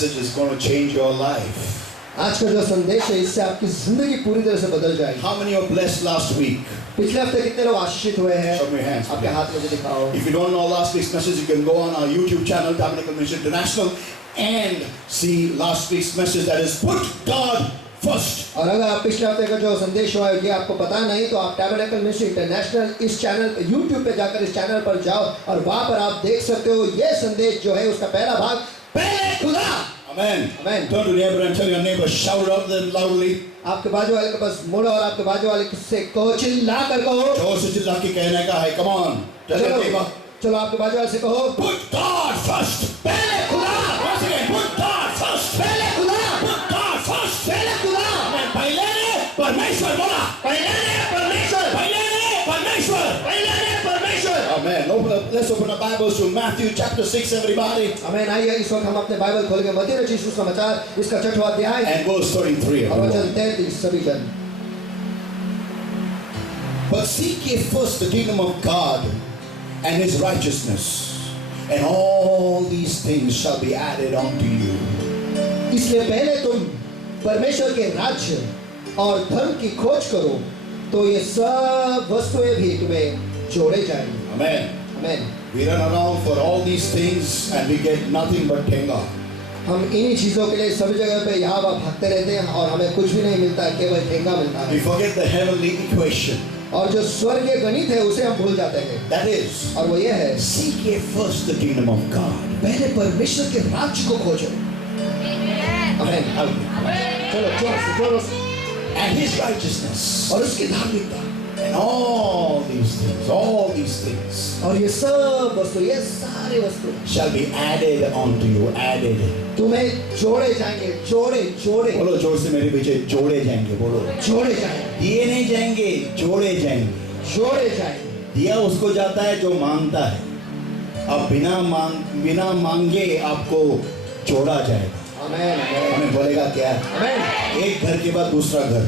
message is going to change your life. आज का जो संदेश है इससे आपकी जिंदगी पूरी तरह से बदल जाएगी। How many were blessed last week? पिछले हफ्ते कितने लोग आशीषित हुए हैं? Show me your hands. आपके हाथ मुझे दिखाओ। If you don't know last week's message, you can go on our YouTube channel, Tabernacle Ministry International, and see last week's message, that is put God first. और अगर आप पिछले हफ्ते का जो संदेश हुआ है ये आपको पता नहीं तो आप टैबरनेकल मिनिस्ट्री इंटरनेशनल इस चैनल पे YouTube पे जाकर इस चैनल पर जाओ और वहां पर आप देख सकते हो ये संदेश जो है उसका पहला भाग पहले खुदा। Amen. Amen. Turn to the neighbor and tell your neighbor, shout out them loudly. आपके बाजू वाले के पास मुड़ो और आपके बाजू वाले से कहो, चिल्ला कर कहो। जोर से चिल्ला के कहने का है, come on. Tell your neighbor. चलो आपके बाजू वाले से कहो, put God first. पहले खुदा। Once again, put God first. पहले खुदा। Put God first. पहले खुदा। पहले ने परमेश्वर बोला। पहले ने परमेश्वर। पहले ने परमेश्वर। पहले ने परमेश्वर। Amen. Let's open our Bibles to Matthew chapter 6, everybody. आमेन। आइए इस वक्त हम अपने बाइबल खोल के मत्ती रचित सुसमाचार इसका 6वां अध्याय And verse 33. और वचन 33 सभी जन। But seek ye first the kingdom of God and his righteousness, and all these things shall be added unto you. इसलिए पहले तुम परमेश्वर के राज्य और धर्म की खोज करो तो ये सब वस्तुएं भी तुम्हें जोड़े जाएंगी। Amen. Amen. We run around for all these things and we get nothing but thenga. हम इन्हीं चीजों के लिए सभी जगह पे यहाँ वहाँ भागते रहते हैं और हमें कुछ भी नहीं मिलता है, केवल ठेंगा मिलता We है। forget the heavenly equation. और जो स्वर्गीय गणित है उसे हम भूल जाते हैं। That is, और वो ये है, seek ye first the kingdom of God. पहले परमेश्वर के राज्य को खोजो। आमेन। चलो जोर से। And his righteousness. और उसकी धार्मिकता। And all these things और ये सब वस्तु, ये सारे वस्तु shall be added unto you. Added. तुम्हें जोड़े जाएंगे। जोड़े जोड़े। बोलो जोर से मेरे पीछे, जोड़े जाएंगे। बोलो जोड़े जाएंगे। दिए नहीं जाएंगे, जोड़े जाएंगे। जोड़े जाएंगे। दिया उसको जाता है जो मांगता है। अब बिना मांगे आपको जोड़ा जाएगा। आमेन। हमें बोलेगा क्या? आमेन। एक घर के बाद दूसरा घर।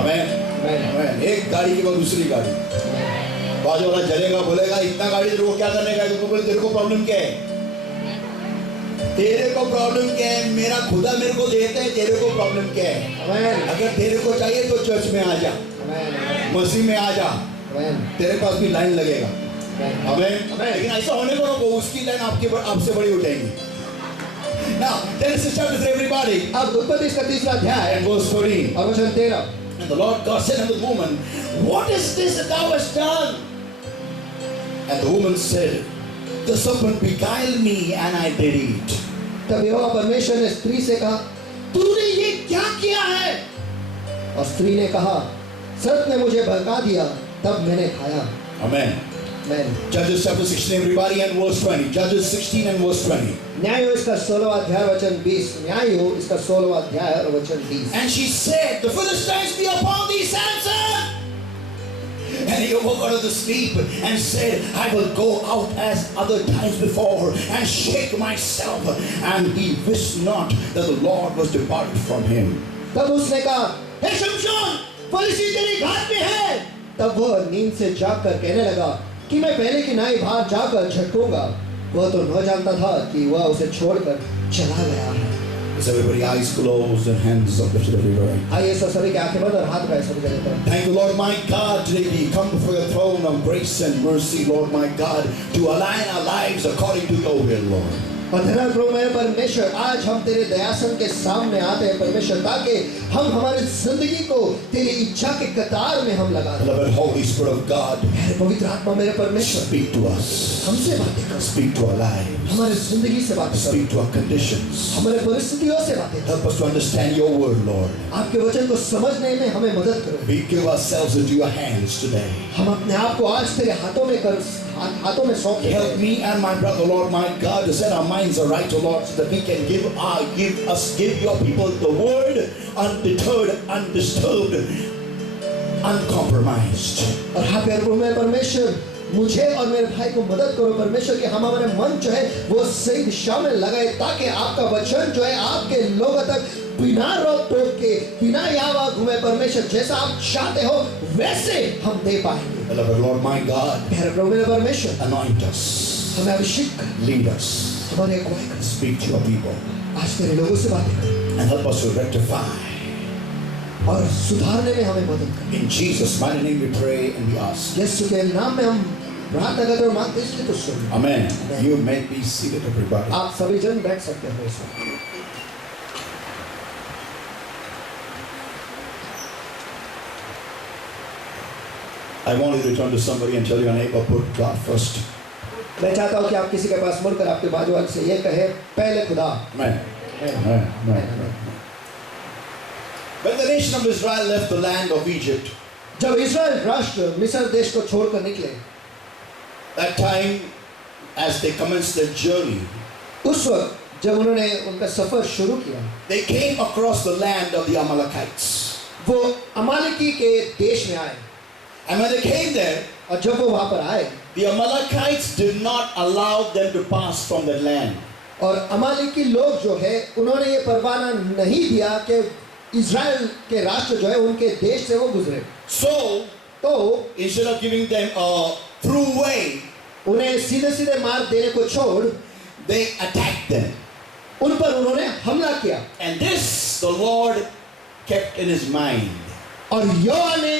आमेन। आमेन। एक गाड़ी के बाद दूसरी गाड़ी। बाजू वाला जलेगा, बोलेगा इतना गाड़ी तेरे को क्या करने का? तुमको बोले तेरे को प्रॉब्लम क्या है? तेरे को प्रॉब्लम क्या है? मेरा खुदा मेरे को देता है, तेरे को प्रॉब्लम क्या है? आमेन। अगर तेरे को चाहिए तो चर्च में आ जा, आमेन। मसीह में आ जा, आमेन। तेरे पास भी लाइन लगेगा। आमेन। लेकिन ऐसा होने को नको, उसकी लाइन आपसे बड़ी हो जाएगी। Now, Genesis chapter 3, everybody. अब उत्पत्ति इसका 3वां अध्याय And verse 13. और वचन 13। And the Lord God said unto the woman, what is this that thou hast done? And the woman said, the serpent beguiled me and I did eat. तब यहोवा परमेश्वर ने स्त्री से कहा, तूने ये क्या किया है? और स्त्री ने कहा, सर्प ने मुझे बहका दिया, तब मैंने खाया। Amen. Amen. Judges chapter 16, everybody, and verse 20. Judges 16 and verse 20. न्याय इसका 16वां अध्याय वचन 20। न्याय इसका 16वां अध्याय और वचन 20। And she said, the Philistines be upon thee, Samson. And he awoke out of the sleep and said, I will go out as other times before and shake myself. And he wist not that the Lord was departed from him. तब उसने कहा, हे शमशोन, फलिस्ती तेरी घात में है। तब वह नींद से जागकर कहने लगा कि मैं पहले की नाई बाहर जाकर झटकूंगा। वह तो न जानता था कि वह उसे छोड़कर चला गया है। Is everybody eyes closed and hands uplifted everywhere? आइए सभी के आंखें बंद और हाथ उठाए सभी जगह पर। Thank the Lord my God, today we come before your throne of grace and mercy, Lord my God, to align our lives according to your will, Lord. और धन्यवाद प्रभु मेरे परमेश्वर, आज हम तेरे दयासन के सामने आते हैं परमेश्वर, ताकि हम हमारी जिंदगी को तेरी इच्छा के कतार में हम लगा दें। Beloved Holy Spirit of God, पवित्र आत्मा मेरे परमेश्वर, speak to us. हमसे बातें कर, Speak to our lives. हमारी जिंदगी से बातें कर, Speak to our conditions. हमारे परिस्थितियों से बातें कर। Help us to understand your word, Lord. आपके वचन को समझने में हमें मदद करो। We give ourselves into your hands today. हम अपने आप को आज तेरे हाथों में सौंप देते Help हैं। me and my brother, Lord my God, to set our minds aright, O Lord, so that we can give your people the word undeterred, undisturbed, uncompromised. और हाँ प्यारे प्रभु मेरे परमेश्वर, मुझे और मेरे भाई को मदद करो परमेश्वर कि हम हमारे मन जो है वो सही दिशा में लगाए, ताकि आपका वचन जो है आपके लोगों तक बिना रोक टोक के, बिना यावा घूमे परमेश्वर, जैसा आप चाहते हो वैसे हम दे पाएंगे। Beloved Lord my God, प्यारे प्रभु मेरे परमेश्वर, anoint us, हमें अभिषेक कर, lead us, हमारे अगुवाई कर, speak to your people, आज तेरे लोगों से बातें कर and help us to rectify. और सुधारने में हमें मदद कर। In Jesus' mighty name we pray and we ask. यीशु के नाम में हम प्रार्थना करते और मांगते हैं, इसलिए तो सुन। Amen. Amen. You may be seated, everybody. आप सभी जन बैठ सकते हैं इस वक्त। I want you to turn to somebody and tell your neighbor, put God first. मैं चाहता हूँ कि आप किसी के पास मुड़कर आपके बाजू वाले से ये कहे, पहले खुदा। Amen. Amen. Amen. When the nation of Israel left the land of Egypt, जब इस्राएल राष्ट्र मिस्र देश को छोड़कर निकले, that time as they commenced their journey, उस वक्त जब उन्होंने उनका सफर शुरू किया, they came across the land of the Amalekites. वो अमालेकी के देश में आए। And when they came there, और जब वो वहां पर आए, the Amalekites did not allow them to pass from the land. और अमालेकी लोग जो है उन्होंने ये परवाना नहीं दिया कि इस्राएल के राष्ट्र जो है उनके देश से वो गुजरे। So, तो instead of giving them a through way, उन्हें सीधे सीधे मार देने को छोड़ they attacked them. उन पर उन्होंने हमला किया। And this the Lord kept in his mind. और यहोवा ने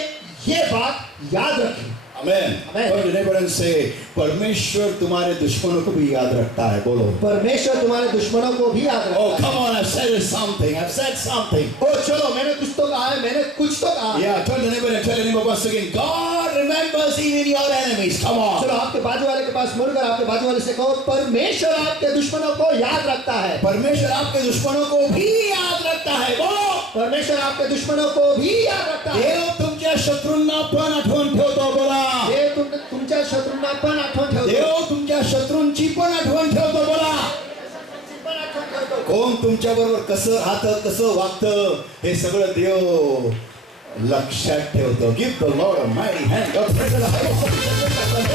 ये बात याद रखी। Amen. Amen. Turn to your neighbor and say, परमेश्वर तुम्हारे दुश्मनों को भी याद रखता है, बोलो। परमेश्वर तुम्हारे दुश्मनों को भी याद Oh, रखता come है। on, I've said something. I've said something. ओ चलो, मैंने कुछ तो कहा है, मैंने कुछ तो कहा है। Yeah, turn to your neighbor and tell your neighbor once again, God remembers even your enemies. Come on. चलो आपके बाजू वाले के पास मुड़कर आपके बाजू वाले से कहो, परमेश्वर आपके दुश्मनों को याद रखता है। परमेश्वर आपके दुश्मनों को भी याद रखता है, बोलो। परमेश्वर आपके दुश्मनों को भी याद रखता है। देव तुमच्या शत्रूंना पण आठवण ठेवतो, बोला। देव तुमच्या शत्रूंना पण आठवण ठेवतो। देव तुमच्या शत्रूंची पण आठवण ठेवतो, बोला। पण आठवण ठेवतो। कोण तुमच्या बरोबर कसं राहतं, कसं वागतं, हे सगळं देव लक्षात ठेवतो. Give the Lord a mighty hand. God praise the Lord.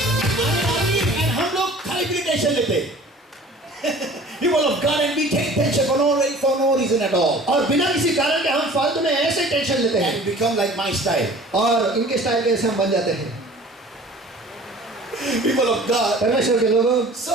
And हम लोग खाली पीली टेंशन लेते people of God, and we take tension for no reason at all. और बिना किसी कारण के हम फालतू में ऐसे टेंशन लेते हैं And become like my style. और इनके स्टाइल के ऐसे हम बन जाते हैं। People of God. परमेश्वर के लोगों, So,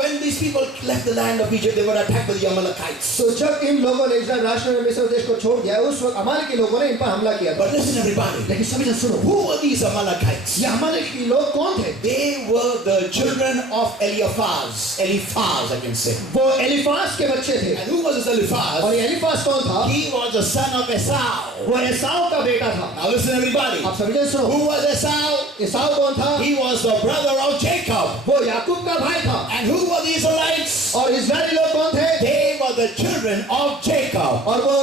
when these people left the land of Egypt, they were attacked by the Amalekites. तो जब इन लोगों ने इस्राएल राष्ट्र ने मिस्र देश को छोड़ दिया, उस वक्त अमालेकी लोगों ने इन पर हमला किया था। But listen, everybody. लेकिन सभी जन सुनो, Who were these Amalekites? ये अमालेकी लोग कौन थे? They were the children of Eliphaz. Eliphaz, I can say. वो एलिफास के बच्चे थे। And who was this और Eliphaz? ये एलिफास कौन था? He was the son of Esau. वो एसाव का बेटा था। Now listen, everybody. आप सभी जन सुनो, Who was Esau? एसाव कौन था? He was the brother of Jacob. वो याकूब का भाई था। And who were the Israelites? और इस्राएली लोग कौन थे? They were the children of Jacob. और वो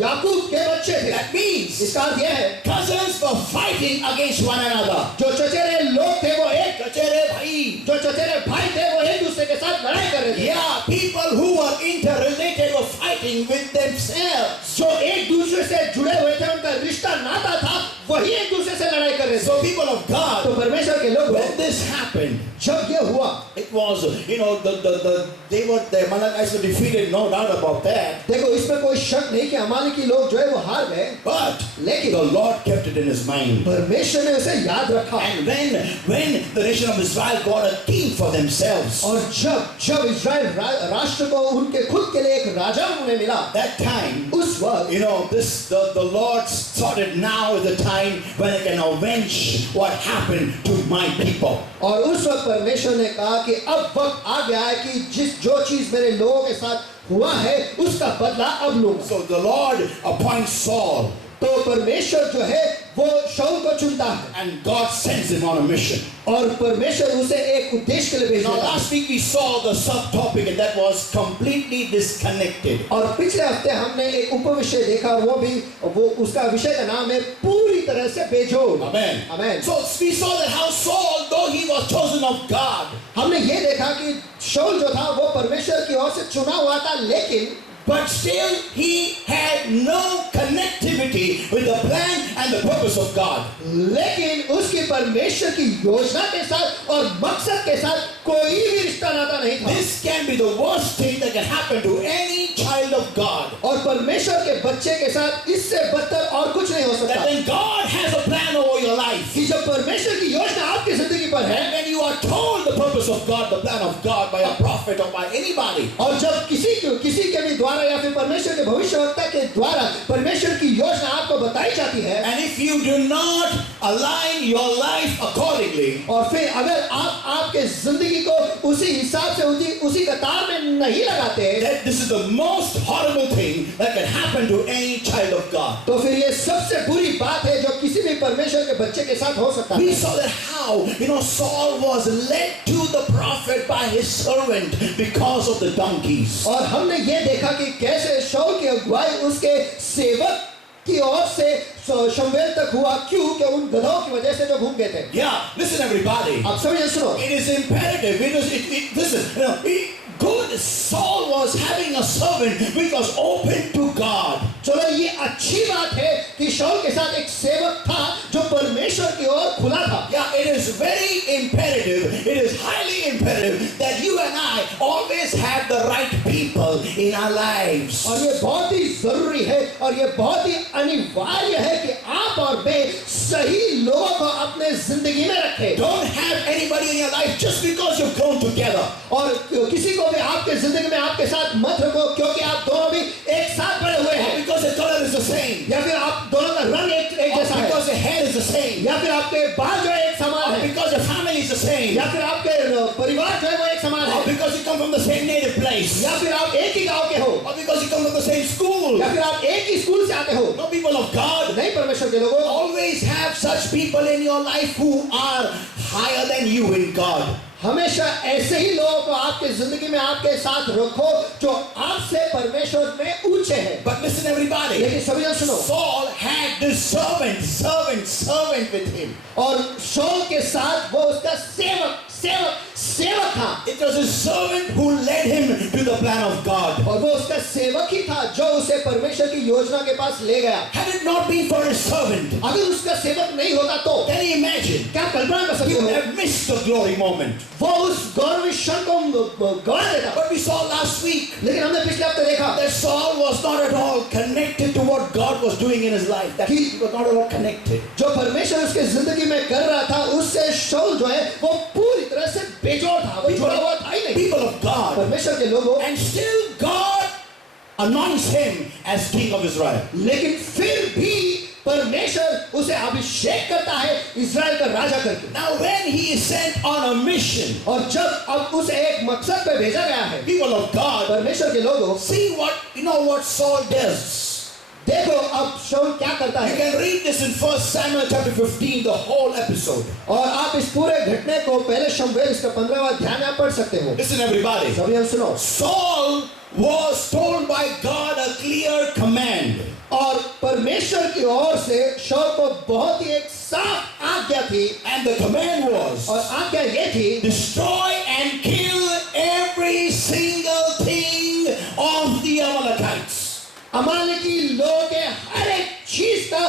याकूब के बच्चे थे। That means इसका अर्थ यह है, cousins were fighting against one another. जो चचेरे लोग थे वो एक, चचेरे भाई. जो चचेरे भाई थे वो एक दूसरे के साथ लड़ाई कर रहे थे। Yeah, people who were interrelated were fighting with themselves. जो एक दूसरे से जुड़े हुए थे, उनका रिश्ता नाता था, वही एक दूसरे से लड़ाई कर रहे थे। So people of तो God, परमेश्वर के लोग, when this happened, जब ये हुआ, it was, the Amalekites were defeated, no doubt about that. देखो इसमें कोई शक नहीं कि अमालेकी लोग जो है वो हार गए, But लेकिन the Lord kept it in his mind. परमेश्वर ने उसे याद रखा। And when the nation of Israel got a king for themselves, और जब इस्राएल राष्ट्र को उनके खुद के लिए एक राजा उन्हें मिला, that time, उस वक्त the Lord thought it now is the time when I can avenge what happened to my people. और उस वक्त परमेश्वर ने कहा कि अब वक्त आ गया है कि जो चीज मेरे लोगों के साथ हुआ है उसका बदला अब लूंगा। So the Lord appoints Saul, तो परमेश्वर जो है वो शाऊल को चुनता है and God sends him on a mission. और परमेश्वर उसे एक उद्देश्य के लिए भेजता Now है। last week we saw the subtopic and that was completely disconnected. और पिछले हफ्ते हमने एक उपविषय देखा, वो उसका विषय का नाम है पूरी तरह से बेजोड़। Amen. Amen. So we saw that how Saul, though he was chosen of God, हमने ये देखा कि शाऊल जो था वो परमेश्वर की ओर से चुना हुआ था, लेकिन but still he had no connectivity with the plan and the purpose of God. लेकिन उसकी परमेश्वर की योजना के साथ और मकसद के साथ कोई भी रिश्ता नाता नहीं था। This can be the worst thing that can happen to any child of God. और परमेश्वर के बच्चे के साथ इससे बदतर और कुछ नहीं हो That सकता। when God has a plan over your life, कि जब परमेश्वर की योजना आपकी जिंदगी पर है, and when you are not told the purpose of God, the plan of God by a prophet or by anybody. और जब किसी के भी द्वारा या फिर परमेश्वर के भविष्यवक्ता के द्वारा परमेश्वर की योजना आपको बताई जाती है, And if you do not align your life accordingly, और फिर अगर आप आपके जिंदगी को उसी हिसाब से उसी कतार में नहीं लगाते, that this is the most horrible thing that can happen to any child of God. तो फिर ये सबसे बुरी बात है जो किसी भी परमेश्वर के बच्चे के साथ हो सकता We है। saw that how, Saul was led to the prophet by his servant because of the donkeys. और हमने ये देखा कि कैसे शाऊल की अगुवाई उसके सेवक की ओर से शमूएल तक हुआ, क्यों? कि उन गधों की वजह से जो घूम गए थे। Yeah, listen everybody. आप समझिए, सुनो, It is imperative. Listen, good Saul was having a servant which was open to God. चलो ये अच्छी बात है कि शाऊल के साथ एक सेवक था जो परमेश्वर की ओर खुला था। Yeah, it is very imperative. It is highly imperative that you and I always have the right people in our lives. और ये बहुत ही जरूरी है और ये बहुत ही अनिवार्य है कि आप और मैं सही लोगों को अपने जिंदगी में रखें। Don't have anybody in your life just because you've grown together. और किसी को भी आपके जिंदगी में आपके साथ मत रखो क्योंकि आप दोनों भी एक साथ बड़े हुए Or हैं, because the color is the same. या फिर आप दोनों का रंग एक Or जैसा है, because the hair is the same. या फिर आपके बाल जो है एक समान Or है, because your family is the same. या फिर आपके परिवार जो है वो एक समान Or है, because you come from the same native place. या फिर आप एक ही गांव के हो, Or because you come from the same school. या फिर आप एक ही स्कूल से आते हो। No, people of God, नहीं, परमेश्वर के लोगों, always have such people in your life who are higher than you in God. हमेशा ऐसे ही लोगों को आपके जिंदगी में आपके साथ रखो जो आपसे परमेश्वर में ऊंचे हैं। But listen everybody, लेकिन सभी लोग सुनो, Saul had this servant with him. और शाऊल के साथ वो उसका सेवक था। It was his servant who led him to the plan of God. और वो उसका सेवक ही था जो उसे परमेश्वर की योजना के पास ले गया। Had it not been for his servant, अगर उसका सेवक नहीं होता तो can you imagine? क्या कल्पना कर He सकते would हो, have missed the glory moment. वो उस गौरवी क्षण को गवा देता। But we saw last week लेकिन हमने पिछले हफ्ते देखा that Saul was not at all connected to what God was doing in his life. That he was not at all connected. जो परमेश्वर उसके जिंदगी में कर रहा था उससे शाऊल जो है वो पूरी तरह से बेजोड़ था, वो जुड़ा हुआ था ही नहीं। People of God, परमेश्वर के लोगों, and still God anoints him as king of Israel. लेकिन फिर भी परमेश्वर उसे अभिषेक करता है इस्राएल का राजा करके। Now when he is sent on a mission, और जब अब उसे एक मकसद पे भेजा गया है, people of God, परमेश्वर के लोगों, see what Saul does. देखो अब शाऊल क्या करता You है। can read this in 1 Samuel chapter 15, the whole episode. और आप इस पूरे घटने को पहले शमूएल इसका 15वां अध्याय में आप पढ़ सकते हो। Listen everybody. सभी हम सुनो। Saul was told by God a clear command. और परमेश्वर की ओर से शाऊल को बहुत ही एक साफ आज्ञा थी, And the command was, और आज्ञा ये थी, destroy and kill every single thing of the Amalekites. अमालेकी लोगों के हर एक चीज का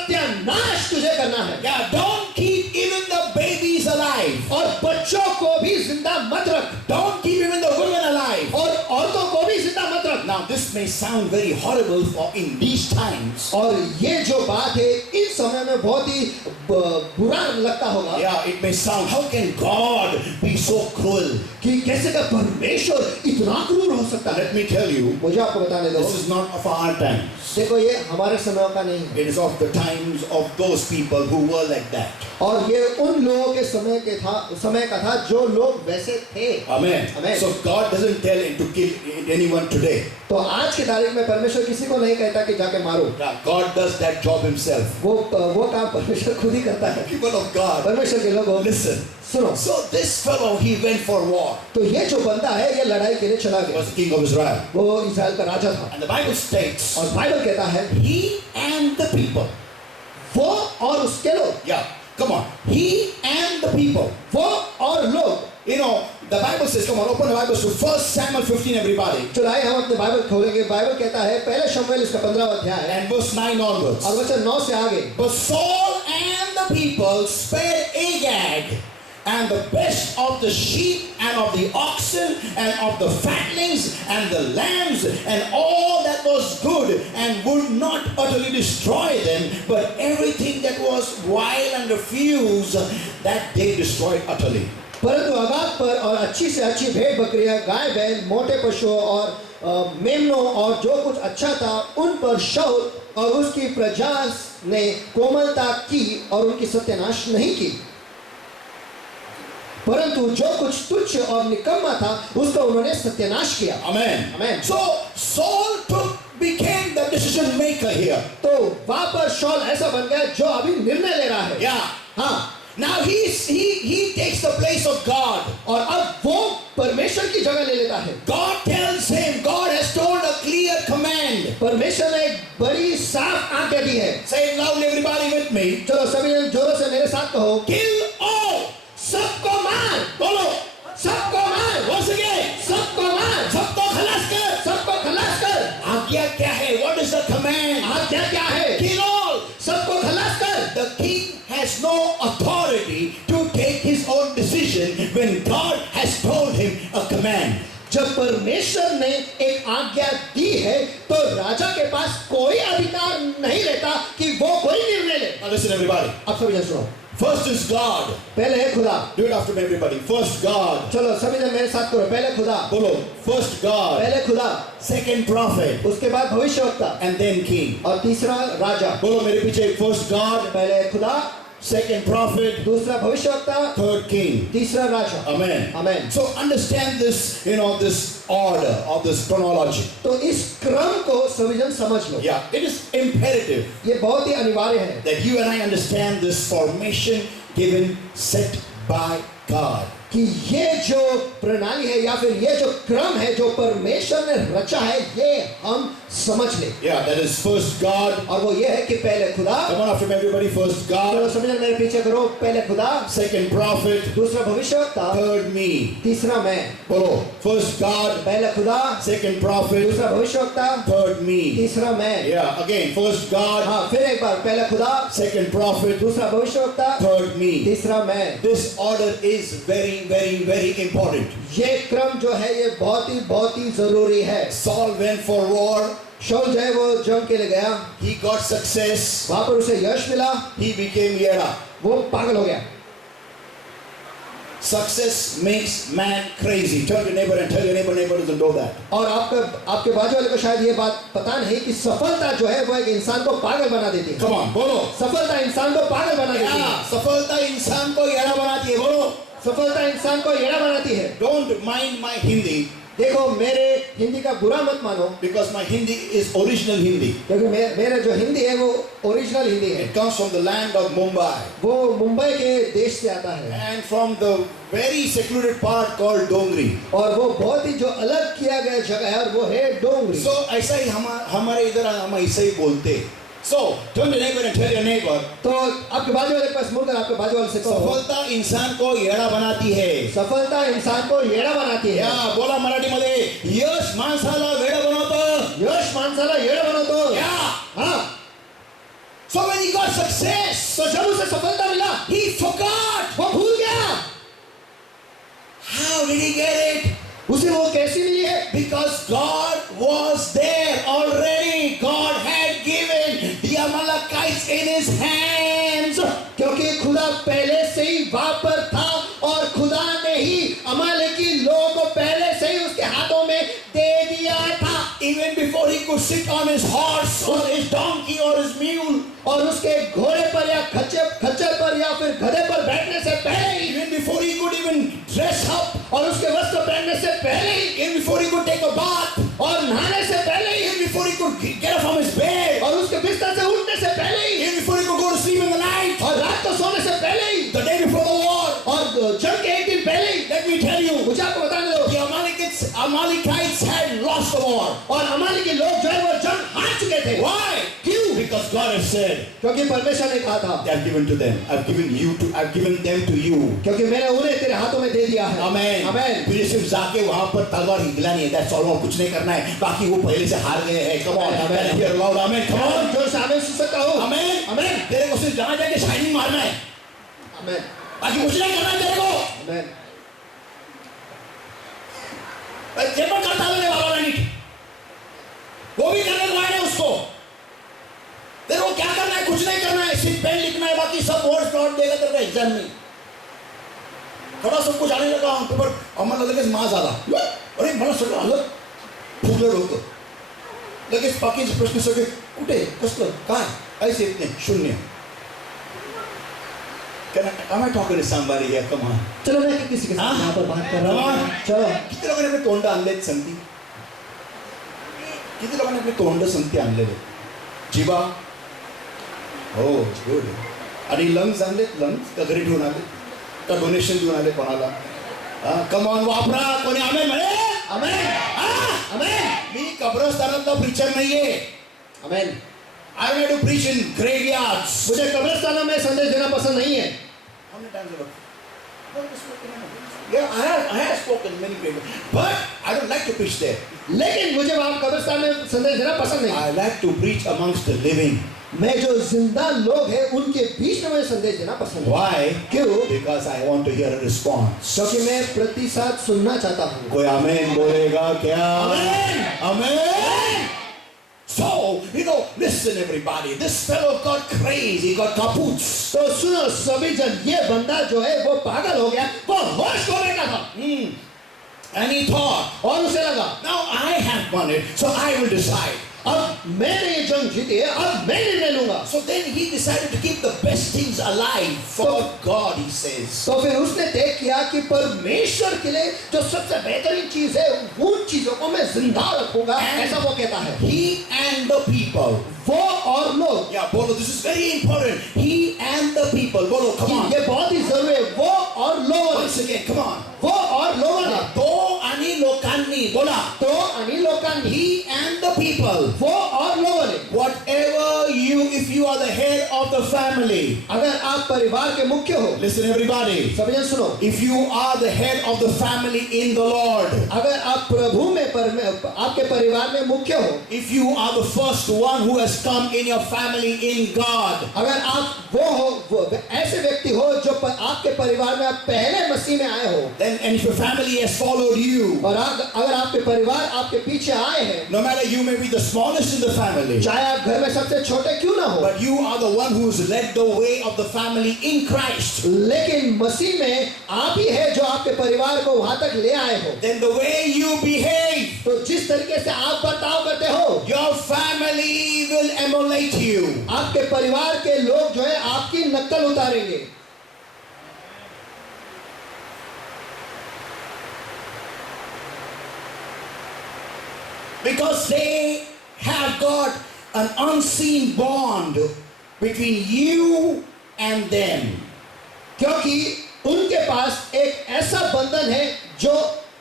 सत्यानाश तुझे करना है। Yeah, don't keep even the babies alive. और बच्चों को भी जिंदा मत रख, Don't keep even the women alive. और औरतों को भी जिंदा मत रख। Now this may sound very horrible for in these times. और ये जो बात है इस समय में बहुत ही बुरा लगता होगा। Yeah, it may sound, how can God be so cruel? कि कैसे का परमेश्वर इतना क्रूर हो सकता है। Let me tell you, मुझे आपको बताने दो, this is not of our times. देखो ये हमारे समय का नहीं है, It is of the times of those people who were like that. और ये उन लोगों के समय का था जो लोग वैसे थे। Amen. Amen. So God doesn't tell him to kill anyone today. तो आज की तारीख में परमेश्वर किसी को नहीं कहता कि जाके मारो, Yeah, God does that job himself. वो काम परमेश्वर खुद ही करता है। People of God, परमेश्वर के लोगों, listen. सुनो, So this fellow, he went for war. तो ये जो बंदा है ये लड़ाई के लिए चला He गया, was the king of Israel. वो इस्राएल का राजा था। And the Bible states, और बाइबल कहता है he and the people. वो और उसके लोग, Yeah, come on. He and the people. वो और लोग। The Bible says, come on, open the Bible to 1 Samuel 15, everybody. चलाए हम अपने बाइबल खोलेंगे। बाइबल कहता है पहले शमूएल इसका 15वां अध्याय है And verse 9 onwards. और वचन 9 से आगे। But Saul and the people spared Agag and the best of the sheep and of the oxen and of the fatlings and the lambs and all that was good, and would not utterly destroy them, but everything that was wild and refuse, that they destroyed utterly. परंतु अगाध पर और अच्छी से अच्छी भेड़ बकरियां, गाय बैल, मोटे पशुओं और मेमनों और जो कुछ अच्छा था उन पर शाऊल और उसकी प्रजा ने कोमलता की और उनकी सत्यानाश नहीं की, परंतु जो कुछ तुच्छ और निकम्मा था उसका उन्होंने सत्यानाश किया। Amen. Amen. So Saul became the decision maker here. तो वहां पर शाऊल ऐसा बन गया जो अभी निर्णय ले रहा है। Yeah. हाँ, Now he takes the place of God. और अब वो परमेश्वर की जगह ले लेता है। God tells him, God has told a clear command. परमेश्वर ने एक बड़ी साफ आज्ञा दी है। Say it loudly, everybody with me. चलो सभी जन जोरों से मेरे साथ कहो, Kill all. सबको मार, बोलो. सबको मार, Once again. सबको मार, सबको खलास कर. सबको खलास कर। आज्ञा क्या है? What is the command? आज्ञा क्या है? Kill all. सबको खलास कर। The king has no authority to take his own decision when God has told him a command. जब परमेश्वर ने एक आज्ञा दी है तो राजा के पास कोई अधिकार नहीं रहता कि वो कोई निर्णय ले। Now listen everybody. अब सभी जन सुनो, First is God. पहले है खुदा। Do it after me everybody. First God. चलो सभी जन मेरे साथ करो, पहले खुदा, बोलो. First God. पहले खुदा, Second prophet. उसके बाद भविष्यवक्ता And then king. और तीसरा राजा। बोलो मेरे पीछे. First God. पहले खुदा, Second prophet. दूसरा भविष्यवक्ता, Third king. तीसरा राजा। Amen. Amen. So understand this, this order of this chronology. तो इस क्रम को सभी जन समझ लो। Yeah, it is imperative ये बहुत ही अनिवार्य है that you and I understand this formation given, set by God. कि ये जो प्रणाली है या फिर ये जो क्रम है जो परमेश्वर ने रचा है ये हम समझ ले। Yeah, that is first God. और वो ये है कि पहले खुदा, Come on after me everybody. First चलो God. सभी जन मेरे पीछे करो, पहले खुदा, Second prophet. दूसरा भविष्यवक्ता, Third me. तीसरा मैं। बोलो. First God. पहले खुदा, Second prophet. दूसरा भविष्यवक्ता, Third me. तीसरा मैं। Yeah, again. First God. हाँ, फिर एक बार, पहले खुदा, Second prophet. दूसरा भविष्यवक्ता, Third me. तीसरा मैं। This order is very, very, very important. ये क्रम जो है ये बहुत ही जरूरी है। Saul went for war. शाऊल जो है वो जंग के लिए गया, He got success. वहां पर उसे यश मिला, He became Yera. वो पागल हो गया। Success makes man crazy. Tell your neighbor and tell your neighbor doesn't know that. और आपके बाजू वाले को शायद ये बात पता नहीं कि सफलता जो है वो एक इंसान को पागल बना देती है। Come on, बोलो. सफलता इंसान को पागल बना देती है। Yeah, सफलता इंसान को येड़ा बनाती है. बोलो. सफलता इंसान को येड़ा बनाती है। Don't mind my Hindi देखो मेरे हिंदी का बुरा मत मानो, because my Hindi is original Hindi. क्योंकि मेरा जो हिंदी है वो ओरिजिनल हिंदी है। It comes from the land of Mumbai वो मुंबई के देश से आता है and from the very secluded part called Dongri. और वो बहुत ही जो अलग किया गया जगह है और वो है डोंगरी। So ऐसा ही हमारे इधर हम ऐसा ही बोलते. So turn to your neighbor and tell your neighbor. तो आपके बाजू वाले के पास मुड़कर आपके बाजू वाले से कहो, सफलता इंसान को येड़ा बनाती है. सफलता इंसान को येड़ा बनाती है। या बोला मराठीमध्ये यश माणसाला वेडा बनवतं. यश माणसाला येड़ा बनवतो। या. हाँ, So when he got success, तो जब उसे सफलता मिला he forgot. वो भूल गया। How did he get it? उसे वो कैसी मिली है? Because God was there already. God had given the Amalekites in his hands. क्योंकि खुदा पहले से ही वहां पर था और खुदा ने ही अमालेकी लोगों को पहले से ही उसके हाथों में दे दिया था। Even before he could sit on his horse or his donkey or his mule. और उसके घोड़े पर या खच्चर पर या फिर गधे पर बैठने से पहले ही, Even before he could even dress up. और उसके वस्त्र पहनने से पहले ही, Even before he could take a bath. और नहाने से पहले ही, Even before he could get up from his bed. और उसके बिस्तर से उठने से पहले ही, Even before he could go to sleep in the night. और रात को सोने से पहले ही, The day before the war. और जंग के एक दिन पहले ही, Let me tell you. मुझे आपको बताने दो, The Amalekites had lost the war. और अमालेकी लोग जो है वो जंग हार चुके थे। Why? क्यों? Because God has said, क्योंकि परमेश्वर ने कहा था, I've given to them. I've given them to you. क्योंकि मैंने उन्हें तेरे हाथों में दे दिया है। Amen. आमेन। तुझे सिर्फ जाके वहां पर तलवार हिलानी है. That's all. और कुछ नहीं करना है. बाकी वो पहले से हार गए हैं. Come on. Amen. Can I hear loud? Amen. Come on. जोर से आमीन सुन सकता हूँ। Amen. आमेन। तेरे को सिर्फ जहाँ जाके शाइनिंग मारना है. आमेन। बाकी कुछ नहीं करना है तेरे को. आमेन। जे पण करता आलं नाही बाबाला नीट. वो भी करने को आए हैं उसको. तेरे को क्या करना है? कुछ नहीं करना है. सिर्फ पेन लिखना है. बाकी सब वर्ड्स नोट देगा तेरे को एग्जाम में. थोडा सबको जाणे लगा पेपर आम्हाला लगेच माज आला. अरे मला सगळं आलं फुगलं डोकं. लगेच बाकीचे प्रश्न सगळे कुठे कसलं काय काहीच येत नाही शून्य. Am I talking to somebody here? Come on. चलो मैं किसी के साथ यहाँ पर बात कर रहा हूँ. चलो किती लोकांनी आपले तोंड आणलेत संगती? किती लोकांनी आपले तोंड संगती आणलेले? जिबा हो गुड. आणि लंग्स आणलेत. लंग्स का घरी ठेवून आले का डोनेशन देऊन आले कोणाला? कमॉन वापरा. कोणी आमेन म्हणे? आमेन आमेन. मी कब्रस्तानातला प्रीचर नाहीये. आमेन. I want to preach in graveyards. मुझे कब्रिस्तानों में संदेश देना पसंद नहीं है. How many times have I spoken? Yeah, I have spoken many graveyards, but I don't like to preach there. लेकिन मुझे वहाँ कब्रिस्तान में संदेश देना पसंद नहीं. I like to preach amongst the living. मैं जो जिंदा लोग हैं उनके बीच में मुझे संदेश देना पसंद है. Why? क्यों? Because I want to hear a response. क्योंकि मैं प्रतिसाद सुनना चाहता हूँ. कोई आमेन बोलेगा क्या? आमेन. Amen. So, listen everybody. This fellow got crazy, got kaput. तो सुनो सभी जन, ये बंदा जो है वो पागल हो गया, वो होश खो बैठा था. And he thought, और उसे लगा now I have won it, so I will decide. अब मैंने ये जंग जीती है, अब मैं निर्णय लूंगा. So then he decided to keep the best things alive for God, he says. तो फिर उसने तय किया कि परमेश्वर के लिए जो सबसे बेहतरीन चीज है उन चीजों को मैं जिंदा रखूंगा. ऐसा वो कहता है. He and the people. वो और लोग. Yeah, Bolo, this is very important. He and the people. Bolo, come on. ये बहुत ही जरूरी है. वो और लोग. Once again, come on. वो और लोगों ने. तो आणि लोकांनी बोला. तो आणि लोकांनी. He and the people. वो और लोगों ने. Whatever if you are the head of the family. अगर आप परिवार के मुख्य हो. Listen everybody. सभी जन सुनो. If you are the head of the family in the Lord. अगर आप प्रभु में आपके परिवार में मुख्य हो. If you are the first one who has come in your family in God. अगर आप वो ऐसे व्यक्ति हो जो आपके परिवार में आप पहले मसीह में आए हो. Then and if your family has followed you. और अगर आपके परिवार आपके पीछे आए हैं. No matter you may be the smallest in the family. चाहे आप घर में सबसे छोटे क्यों ना हो. But you are the one who's led the way of the family in Christ. लेकिन मसीह में आप ही है जो आपके परिवार को वहां तक ले आए हो. Then the way you behave. तो जिस तरीके से आप बर्ताव करते हो. Your family will emulate you. आपके परिवार के लोग जो है आपकी नकल उतारेंगे. Because they have got an unseen bond between you and them. क्योंकि उनके पास एक ऐसा बंधन है जो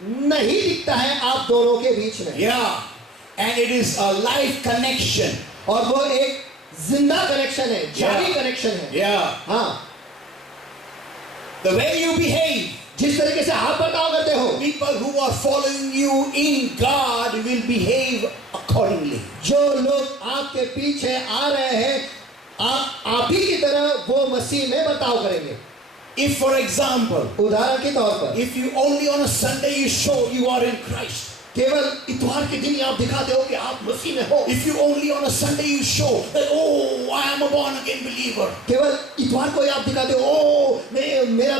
नहीं दिखता है आप दोनों के बीच में. Yeah, and it is a life connection. और वो एक जिंदा कनेक्शन है, जारी कनेक्शन है. Yeah. हाँ. The way you behave. जिस तरीके से आप बर्ताव करते हो. People who are following you in God will behave accordingly. जो लोग आपके पीछे आ रहे हैं आप ही की तरह वो मसीह में बर्ताव करेंगे. If for example, उदाहरण के तौर पर if you only on a Sunday you show you are in Christ. केवल इतवार के दिन आप दिखाते हो कि आप मसीह में हो. If you only on a Sunday you show that oh I am a born again believer. केवल इतवार को आप दिखाते हो ओ मेरा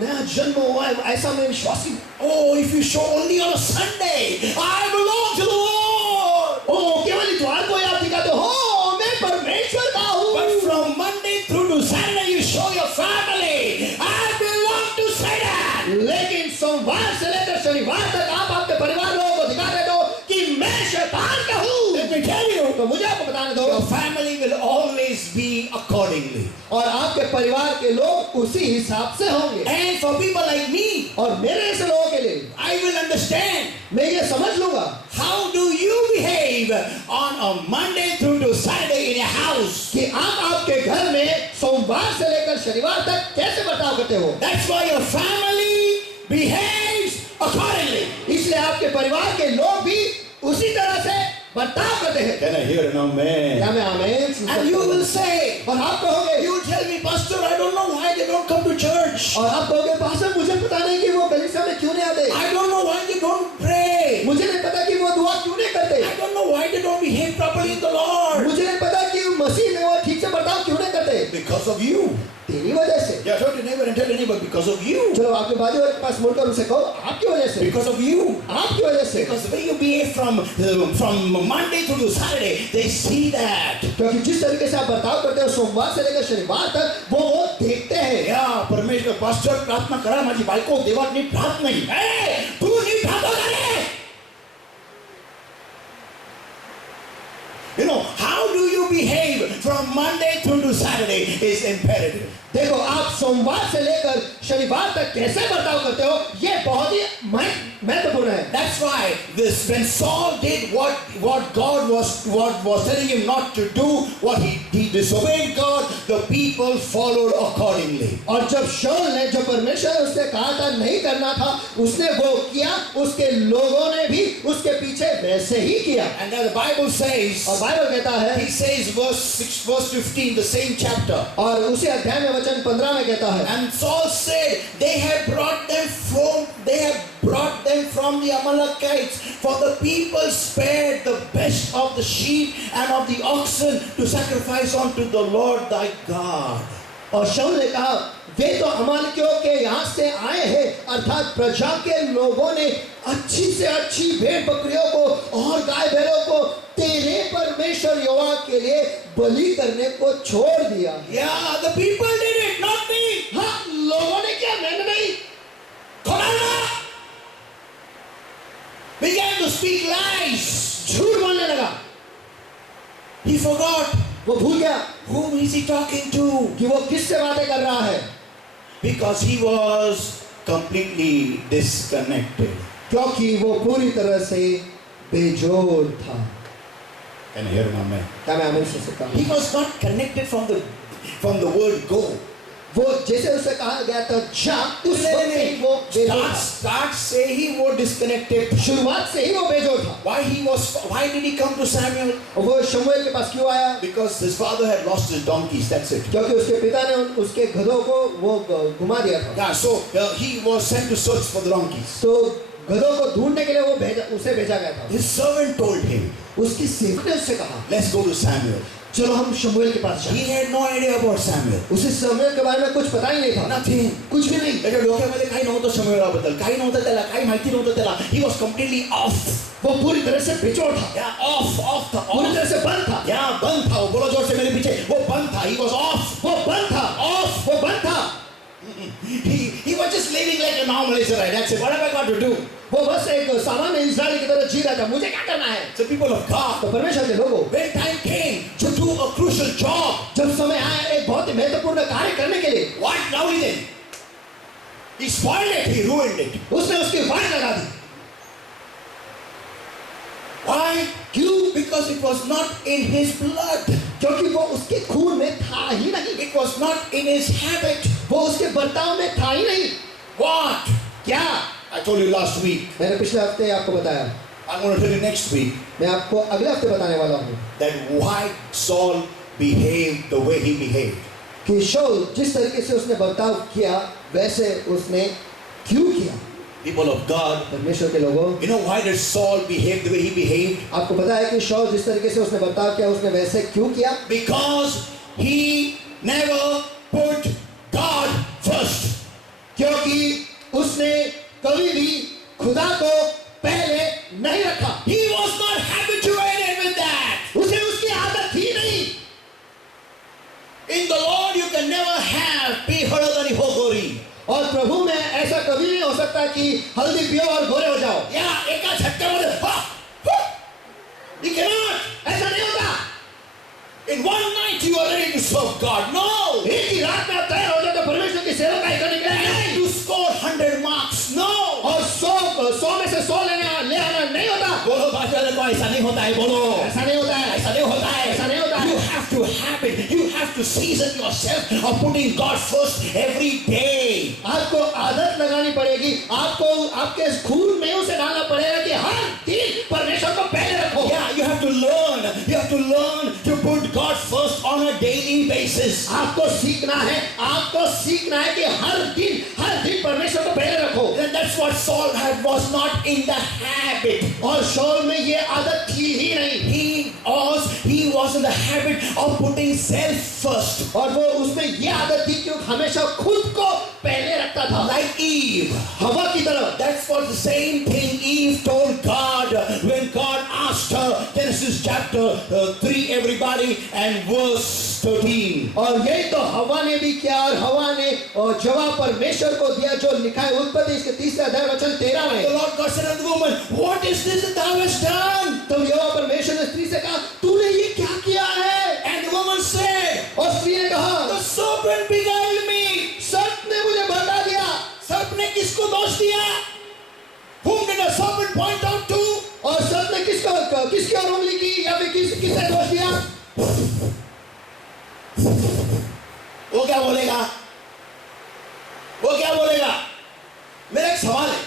नया जन्म हुआ है ऐसा मैं विश्वासी. Oh, if you show only on a Sunday I belong to the Lord. ओ केवल इतवार को आप दिखाते हो मैं परमेश्वर का हूँ. But from Monday through to Saturday you show your family I belong to Satan. लेकिन सोमवार से लेकर शनिवार तक आप आपके परिवार लोगों को दिखाते हो कि मैं शैतान का हूँ. Let me tell you, तो मुझे आपको बताने दो. your family will always be accordingly. और आपके परिवार के लोग उसी हिसाब से होंगे. And for people like me, और मेरे ऐसे लोगों के लिए I will understand. मैं ये समझ लूंगा. How do you behave on a Monday through to Saturday in your house? कि आप आपके घर में सोमवार से लेकर शनिवार तक कैसे बर्ताव करते हो. That's why your family behaves accordingly. इसलिए आपके परिवार के लोग भी उसी तरह से बर्ताव करते हैं. Can I hear an amen? क्या मैं आमीन सुन सकता And you हूं? will say, और आप कहोगे. you tell me, Pastor, I don't know why they don't come to church. और आप कहोगे पास्टर मुझे पता नहीं कि वो कलीसिया में क्यों नहीं आते. I don't know why they don't pray. मुझे नहीं पता कि वो दुआ क्यों नहीं करते. I don't know why they don't behave properly in the Lord. मुझे नहीं पता कि मसीह में वो ठीक से बर्ताव क्यों नहीं करते. because of you. तेरी वजह से। Yeah, turn to your neighbor and tell your neighbor, because of you. चलो आपके बाजू वाले के पास मुड़कर उसे कहो आपकी वजह से। Because of you. आपकी वजह से। Because when you behave from Monday through to Saturday, they see that. क्योंकि जिस तरीके से आप बर्ताव करते हो सोमवार से लेकर शनिवार तक वो देखते हैं। Yeah, परमेश्वर पास्टर प्रार्थना करा माझी बायको देवात नीट राहत नाही. ए, तू नीट राहतो का रे? You know, how do you behave from Monday through to Saturday is imperative. देखो आप सोमवार से लेकर शनिवार तक कैसे बर्ताव करते हो ये बहुत ही महत्वपूर्ण है। That's why when Saul did what God was telling him not to do, what he disobeyed God, the people followed accordingly. और जब शाऊल ने जो परमेश्वर उससे कहा था नहीं करना था उसने वो किया, उसके लोगों ने भी उसके पीछे वैसे ही किया। And then the Bible says, और बाइबल कहता है, he says verse 15, the same chapter. और उसी अध्याय में वचन 15 में कहता है, And Saul said, they have brought them from the Amalekites, for the people spared the best of the sheep and of the oxen to sacrifice unto the Lord thy God. और शाऊल ने कहा वे तो अमालेकियों के यहाँ से आए हैं, अर्थात प्रजा के लोगों ने अच्छी से अच्छी भेड़ बकरियों को और गाय बैलों को तेरे परमेश्वर यहोवा के लिए बलि करने को छोड़ दिया। Yeah, the people did it, not me. हाँ, लोगों ने किया, मैंने नहीं। Korah began to speak lies. झूठ बोलने लगा। He forgot वो भूल गया whom is he talking to, कि वो किससे बातें कर रहा है, because he was completely disconnected. क्योंकि वो पूरी तरह से बेजोड़ था। Can you hear my man? क्या मैं आमीन सुन सकता हूँ? He was not connected from the word go. वो जैसे उसे कहा गया था जा, उस वक्त से ही वो बेजोड़ था। Start से ही वो disconnected. शुरुआत से ही वो बेजोड़ था। Why did he come to Samuel? और वो शमूएल के पास क्यों आया? Because his father had lost his donkeys. That's it. क्योंकि उसके पिता ने उसके गधों को वो घुमा दिया था। Yeah, so he was sent to search for the donkeys. तो गधों को ढूंढने के लिए उसे भेजा गया था। His servant told him, उसकी सेवक ने उससे कहा, let's go to Samuel. चलो हम शमूएल के पास He जाएं। had no idea about Samuel. उसे शमूएल के बारे में कुछ पता ही नहीं था। Nothing. कुछ भी नहीं। त्याच्या डोक्यामध्ये काही नव्हतं शमूएलाबद्दल, काही नव्हतं त्याला, काही माहिती नव्हतं त्याला. He was completely off. वो पूरी तरह से बेजोड़ था। Yeah, off था. पूरी तरह से बंद था। Yeah, बंद था. वो बोलो जोर से मेरे पीछे. वो बंद था. He was off. वो बंद था। Off. वो बंद था। He was just living like a normal Israelite. That's it. What have I got to do? वो बस एक सामान्य इस्राएली की तरह जी रहा था। मुझे क्या करना है? So people of God, तो परमेश्वर के लोगों, when time came to do a crucial job, जब समय आया एक बहुत ही महत्वपूर्ण कार्य करने के लिए, what now he did? He spoiled it. He ruined it. उसने उसकी वाट लगा दी। Why? क्यों? Because it was not in his blood. क्योंकि वो उसके खून में था ही नहीं। It was not in his habit. वो उसके बर्ताव में था ही नहीं। What? क्या? I told you last week. मैंने पिछले हफ्ते आपको बताया। I'm going to tell you next week मैं आपको अगले हफ्ते बताने वाला हूँ that why Saul behaved the way he behaved. कि शाऊल जिस तरीके से उसने बर्ताव किया वैसे उसने क्यों किया। People of God, परमेश्वर के लोगों, you know why did Saul behave the way he behaved? आपको पता है कि शाऊल जिस तरीके से उसने बर्ताव किया उसने वैसे क्यों किया? Because he never put God first. क्योंकि उसने कभी भी खुदा को पहले नहीं रखा। He was not habituated with that. उसे उसकी आदत ही नहीं। In the Lord you can never have be hurry hogori. और प्रभु में ऐसा कभी नहीं हो सकता कि हल्दी पियो और गोरे हो जाओ। Yeah, एका झटक्यामध्ये You cannot. ऐसा नहीं होता। In one night you are ready to serve God. No. एक ही रात में आप तैयार हो जाओ तो परमेश्वर की सेवा करने के लिए नहीं। To score 100 marks. No. और 100 में से 100 ले आना नहीं होता। बोलो बादशाह को ऐसा नहीं होता है बोलो। ऐसा नहीं होता है। ऐसा नहीं होता है। ऐसा नहीं होता है। You have to have it. You have to season yourself of putting God first every day. आपको आदत लगानी पड़ेगी। आपको आपके खून में उसे डालना पड़ेगा कि हर दिन परमेश्वर को पहले रखो। Yeah, you have to learn. You have to learn to put God God first on a daily basis. आपको सीखना है कि हर दिन परमेश्वर को पहले रखो। And that's what Saul had, was not in the habit. और शौल में ये आदत थी ही नहीं। He was in the habit of putting self first. और वो उसमें ये आदत थी कि वो हमेशा खुद को पहले रखता था। Like Eve. हवा की तरह। That's what the same thing Eve told God when God asked her, Genesis chapter 3, everybody, and verse 13. और यही तो हवा ने भी किया, और हवा ने जवाब परमेश्वर को दिया जो लिखा है उत्पत्ति इसके 3 अध्याय वचन 13 में। The Lord God said unto the woman, what is this that thou hast done? तो यहोवा परमेश्वर ने स्त्री से कहा, तूने ये क्या किया है? And the woman said, और स्त्री ने कहा, the serpent beguiled me. सर्प ने मुझे बहका दिया। सर्प ने किसको दोष दिया? Whom did the serpent point out to? और सर्प ने किसकी ओर उंगली की या फिर किसने दोष दिया? वो क्या बोलेगा? मेरा एक सवाल है,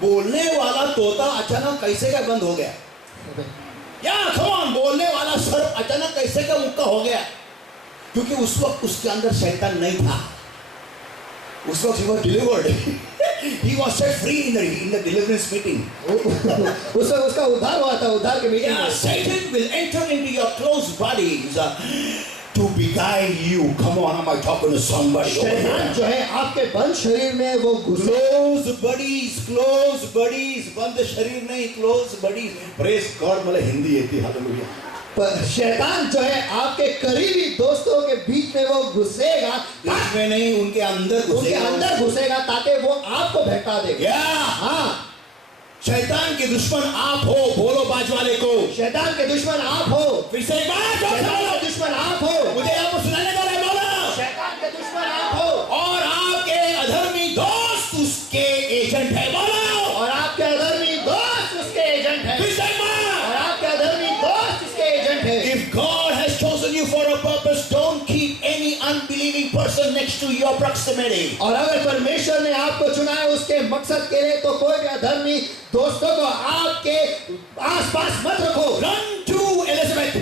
बोलने वाला तोता अचानक कैसे का बंद हो गया? या कौन बोलने वाला सर्प अचानक कैसे का मुक्का हो गया? क्योंकि उस वक्त उसके अंदर शैतान नहीं था। उस वक्त he was delivered. He was set free in the deliverance meeting. उसका उद्धार हुआ था, उद्धार के मीटिंग Yeah, में। Satan will enter into your close bodies to beguile you. Come on, am I talking to somebody? शैतान जो है आपके बंद शरीर में वो घुसे। Close buddies, बंद शरीर नहीं, close buddies. Praise God, मतलब हिंदी येती, हालेलुया। पर शैतान जो है आपके करीबी दोस्तों के बीच में वो घुसेगा, बीच में नहीं, उनके अंदर घुसेगा ताकि वो आपको बहका दे। हाँ, शैतान के दुश्मन आप हो, बोलो बाज वाले को। शैतान के दुश्मन आप हो। फिर से एक बार शैतान के दुश्मन आप हो। मुझे आपको सुनाने का है, बोलो। शैतान के दुश्मन आप हो। और आपके अधर्मी दोस्त उसके एजेंट है, बोलो। और आपके अधर्मी दोस्त उसके एजेंट है। फिर से एक बार। और आपके अधर्मी दोस्त उसके एजेंट है। If God has chosen you for a purpose, don't keep any unbelieving person next to your proximity. और अगर परमेश्वर ने आपको चुना है उसके मकसद के लिए, तो कोई भी अधर्मी दोस्तों को आपके आसपास मत रखो। Run to Elizabeth.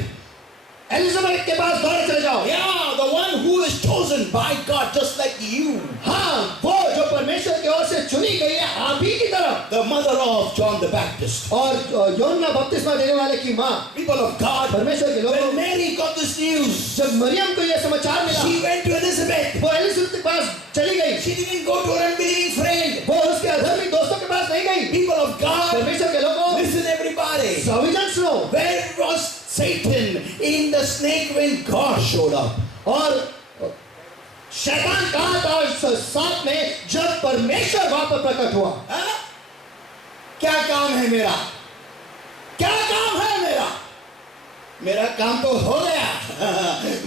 एलिजाबेथ के पास दौड़े चले जाओ। Yeah, the one who is chosen by God, just like you. हाँ, वो जो परमेश्वर की ओर से चुनी गई है आप ही की तरह। The mother of John the Baptist. और यूहन्ना बपतिस्मा देने वाले की माँ। People of God. परमेश्वर के लोगों। When Mary got this news, जब मरियम को यह समाचार मिला, she went to Elizabeth. वो एलिजाबेथ के पास चली गई। She didn't go to her unbelieving friend. वो उसके अधर्मी दोस्तों के पास नहीं गई। People of God. परमेश्वर के लोगों। Listen, everybody. सभी जन सुनो। Where was Satan in the snake when God showed up? और शैतान कहाँ था उस सांप में जब परमेश्वर वहां पर प्रकट हुआ? हाँ? क्या काम है मेरा? क्या काम है मेरा? मेरा काम तो हो गया।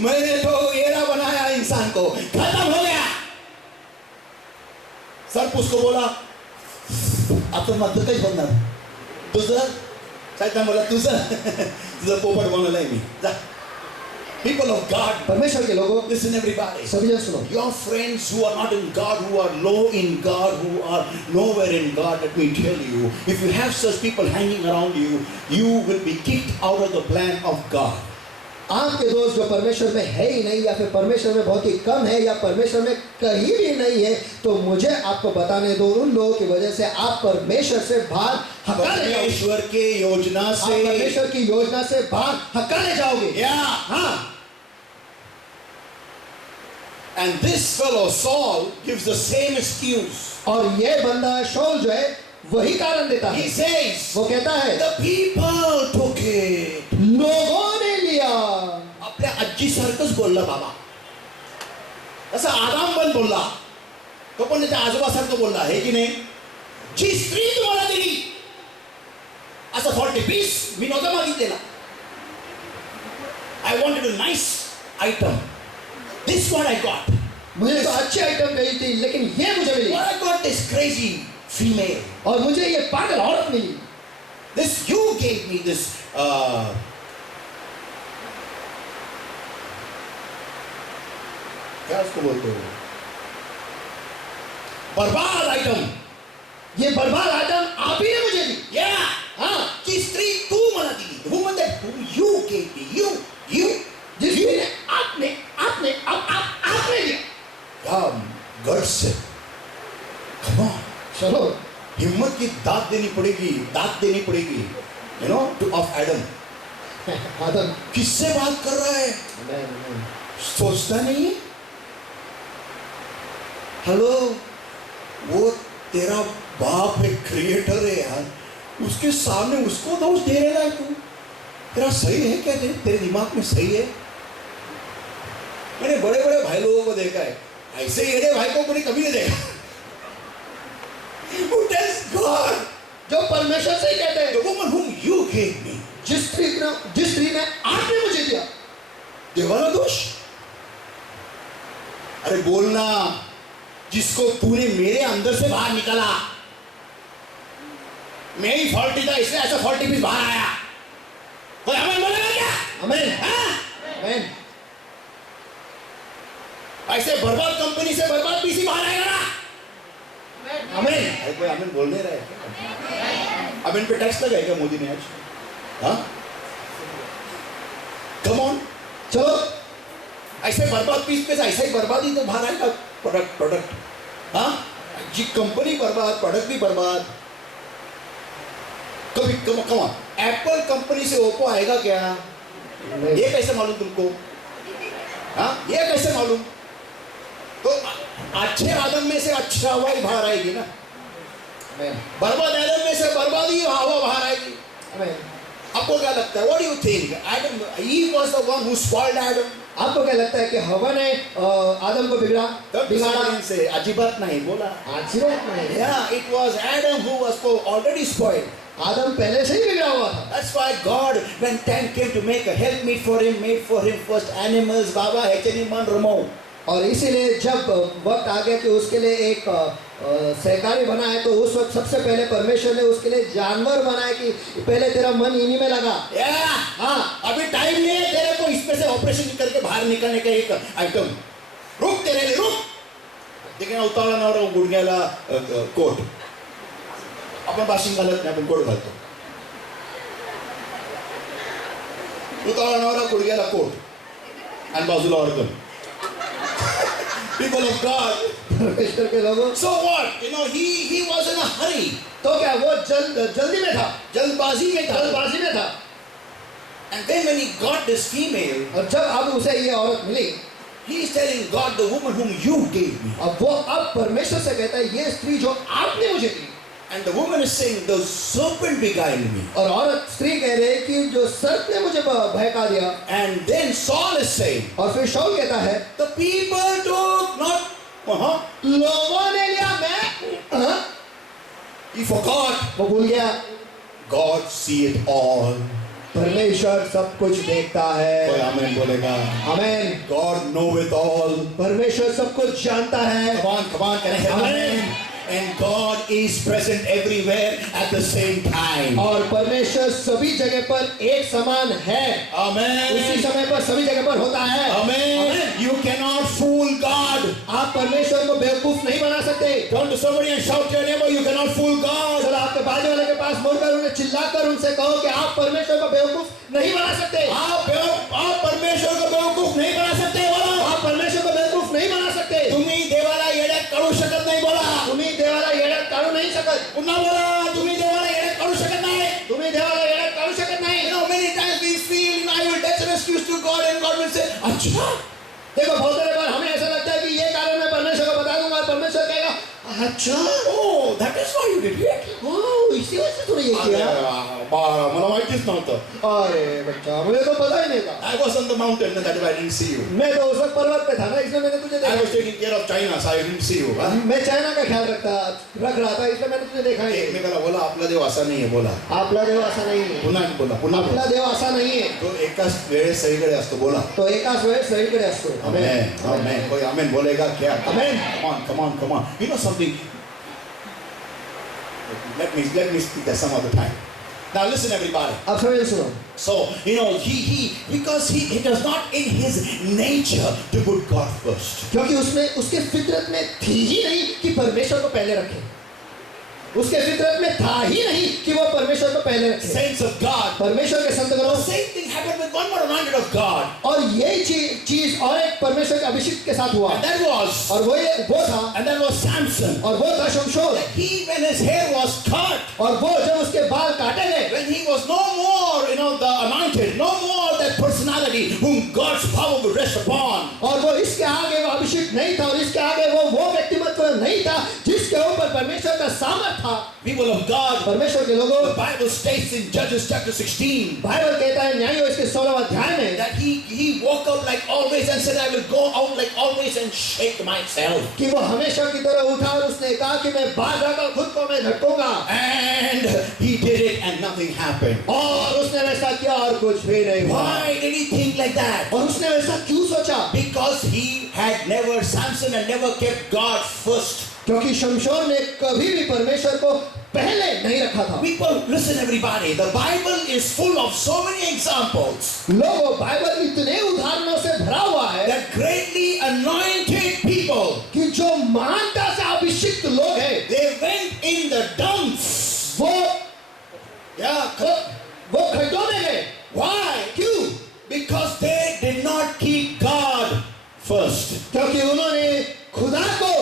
मैंने तो एरा बनाया इंसान को, खत्म हो गया। सर्प उसको बोला, अब तो मत कहीं बनना, तुझं शैतान बोला तुझं पोपट बनवलंय मी, जा। People of God, परमेश्वर के लोगों, listen everybody. सभी जन सुनो। Your friends who are not in God, who are low in God, who are nowhere in God, let me tell you, if you have such people hanging around you, you will be kicked out of the plan of God. आपके दोस्त जो परमेश्वर में है ही नहीं, या फिर परमेश्वर में बहुत ही कम है, या परमेश्वर में कहीं भी नहीं है, तो मुझे आपको बताने दो, उन लोगों की वजह से आप परमेश्वर से बाहर हकाले जाओगे। परमेश्वर के योजना से, परमेश्वर की योजना से बाहर हकाले जाओगे। हाँ। And this fellow Saul gives the same excuse. और ये बंदा शाऊल जो है वही कारण देता है। He says, वो कहता है, the people took it. लोगों ने लिया। आपल्या आजी सारखंच बोलला बाबा, असं आराम पण बोलला, तो पण त्याच्या आजोबासारखं बोलला, हे की नाही? जी स्त्री तुम्हाला दिली असं 40 पीस मी नव्हता मागितलेला. I wanted a nice item. This what I got. मुझे तो अच्छी आइटम गई थी, लेकिन ये मुझे मिली। What I got this crazy female. और मुझे ये पागल औरत मिली। This you gave me this क्या उसको बोलते हो? बर्बाद आइटम। ये बर्बाद आइटम आप ही ने मुझे दी। Yeah. हाँ। की स्त्री तू मला दिली. The woman that whom you gave me. You guts से, come on, चलो हिम्मत की दात देनी पड़ेगी, you know, to of Adam. आदम किससे बात कर रहा है? सोचता नहीं है? हेलो, वो तेरा बाप है, क्रिएटर है यार, उसके सामने उसको दोष दे रहा है तू? तेरा सही है क्या? तेरे दिमाग में सही है? मैंने बड़े बड़े भाई लोगों को देखा है, ऐसे एड़े भाई को मैंने कभी नहीं देखा। Who tells God? जो परमेश्वर से ही कहते हैं, The woman whom you gave me. जिस स्त्री ने आपने मुझे दिया, देवाना दोष? अरे बोलना, जिसको तूने मेरे अंदर से बाहर निकाला, मैं ही फॉल्टी था इसलिए ऐसा फॉल्टी पीस बाहर आया। कोई हमें बोलेगा क्या? आमीन हाँ? आमीन। ऐसे बर्बाद कंपनी से बर्बाद पीसी बाहर आएगा ना? आमीन। अरे कोई आमीन बोल नहीं रहा है क्या? आमीन पे टैक्स लगाया क्या मोदी ने आज? हाँ? कम ऑन, चलो ऐसे बर्बाद पीस पे ऐसा ही बर्बादी तो बाहर आएगा। प्रोडक्ट, हाँ, जी कंपनी बर्बाद, प्रोडक्ट भी बर्बाद। कभी कम ऑन, एप्पल कंपनी से ओप्पो आएगा क्या? ये कैसे मालूम तुमको? हाँ, ये कैसे मालूम? तो अच्छे आदम में से अच्छा हवा ही बाहर आएगी ना, बर्बाद आदम में से बर्बादी हवा बाहर आएगी। आमीन। आपको क्या लगता है? What do you think? Adam, Eve was the one who spoiled Adam. आपको क्या लगता है कि हवा ने आदम को बिगाड़ा? से अजीब बात नहीं बोला। अच्छी बात नहीं। Yeah, it was Adam who was already spoiled. आदम पहले से ही बिगड़ा हुआ था। That's why God, when time came to make a helpmeet for him, made for him first animals, Baba, Hechani, Man, Ramo. और इसीलिए जब वक्त आ गया कि उसके लिए एक सहकारी बनाए, तो उस वक्त सबसे पहले परमेश्वर ने उसके लिए जानवर बनाए कि पहले तेरा मन इन्हीं में लगा। हाँ, अभी टाइम नहीं है तेरे को इसमें से ऑपरेशन करके बाहर निकलने का एक आइटम। रुक तेरे लिए, रुक। देखना उतारा ना रहा गुड़गेला कोट, अपन बाशिंग घालत नाही, आपण कोट घालतो। उतारा ना रहा गुड़गेला कोट आणि बाजूला ऑर्गन। People of God. परमेश्वर के लोगों, So what? You know, he was in a hurry. तो क्या वो जल्दी में था, जल्दबाजी में था। जल्दबाजी में था। And then when he got this female, और जब अब उसे ये औरत मिली, he is telling God, the woman whom you gave me. अब वो अब परमेश्वर से कहता है, ये स्त्री जो आपने मुझे दी। And the woman is saying, the serpent beguiled me. और औरत स्त्री कह रही है कि जो सर्प ने मुझे बहका दिया। And then Saul is saying, और फिर शाऊल कहता है, the people took not. लोगों ने लिया, मैं He forgot. वो भूल गया। God see it all. परमेश्वर सब कुछ देखता कोई है। आमीन बोलेगा? आमीन। God know it all. परमेश्वर सब कुछ जानता है। Come on, can I have amen? And God is present everywhere at the same time. और परमेश्वर सभी जगह पर एक समान है। Amen. उसी समय पर सभी जगह पर होता है। Amen. You cannot fool God. आप परमेश्वर को बेवकूफ नहीं बना सकते। Turn to somebody and shout to your neighbor, you cannot fool God. चलो आपके बाजू वाले के पास मुड़कर उन्हें चिल्लाकर उनसे कहो कि आप परमेश्वर को बेवकूफ नहीं बना सकते। आप परमेश्वर को बेवकूफ नहीं बना सकते। बोला, आप परमेश्वर को बेवकूफ नहीं बना सकते। तुम्ही देवाला येड्यात काढू शकत नाही। बोला, तुम्ही देवाला येड्यात काढू नाही शकत। पुन्हा बोला, तुम्ही देवाला येड्यात काढू शकत नाही। तुम्ही देवाला येड्यात काढू शकत नाही। You know, many times we feel, I will take an excuse to God and God will say, अच्छा। देखो बहुत सारे बार हमें ऐसा लगता है कि ये कारण मैं परमेश्वर को बता दूंगा, परमेश्वर कहेगा अच्छा, Oh, that is why you did it. ओह इसी वजह से तूने ये किया। बाळा, मला माहितीच नव्हतं. अरे बच्चा, मुझे तो पता ही नहीं था। I was on the mountain, that is why I didn't see you. मैं तो उस वक्त पर्वत पे था ना, इसलिए मैंने तुझे I देखा। was taking care of China, so I didn't see you. हाँ? मैं चाइना का ख्याल रख रहा था, इसलिए मैंने तुझे देखा नहीं। एकमेकाला बोला, आपला देव असा नाही आहे. बोला, आपला देव असा नहीं है। पुन्हा बोला, पुन्हा आपला बोला. देव असा नाही है। तो एकाच वेळेस सगळीकडे असतो. बोला, तो एकाच वेळेस सगळीकडे असतो। आमेन, आमेन. कोई आमेन बोलेगा क्या? आमेन. Come on. You know something? Let me speak that some other time. Now listen, everybody. अब समझ सुनो। So you know because he does not in his nature to put God first. क्योंकि उसमें उसके फितरत में थी ही नहीं कि परमेश्वर को पहले रखे। उसके फितरत में था ही नहीं कि वो परमेश्वर को पहले रखे। Saints of God. परमेश्वर के संत The गणों, same thing happened with one more anointed of God. और यही चीज और एक परमेश्वर के अभिषिक्त के साथ हुआ, And that was, और वो था, and that was Samson. और वो था शमशोन। He, when his hair was cut, और वो जब उसके बाल काटे गए, when he was no more, the anointed, no more that personality whom God's power would rest upon. और वो इसके आगे वो अभिषिक्त नहीं था, और इसके आगे वो व्यक्तिमत्व नहीं था जिसके ऊपर परमेश्वर का सामर्थ था। People of God, परमेश्वर के लोगों, the Bible states in Judges chapter 16 Bible कहता है न्यायों इसके 16वें अध्याय में that he walked out like always and said, I will go out like always and shake myself. कि वो हमेशा की तरह उठा और उसने कहा कि मैं बाहर जाकर खुद को मैं झटकूंगा, And he did it and nothing happened. और उसने वैसा किया और कुछ भी नहीं हुआ। Why did he think like that? और उसने वैसा क्यों सोचा? Because Samson had never kept God first. क्योंकि शमशोन ने कभी भी परमेश्वर को पहले नहीं रखा था। People, listen everybody, the Bible is full of so many examples लोगों, बाइबल इतने उदाहरणों से भरा हुआ है that greatly anointed people, कि जो महानता से अभिषिक्त लोग हैं, they went in the dumps. वो Yeah. खड्डों में गए। Why? क्यों? Because they did not keep God first. क्योंकि उन्होंने खुदा को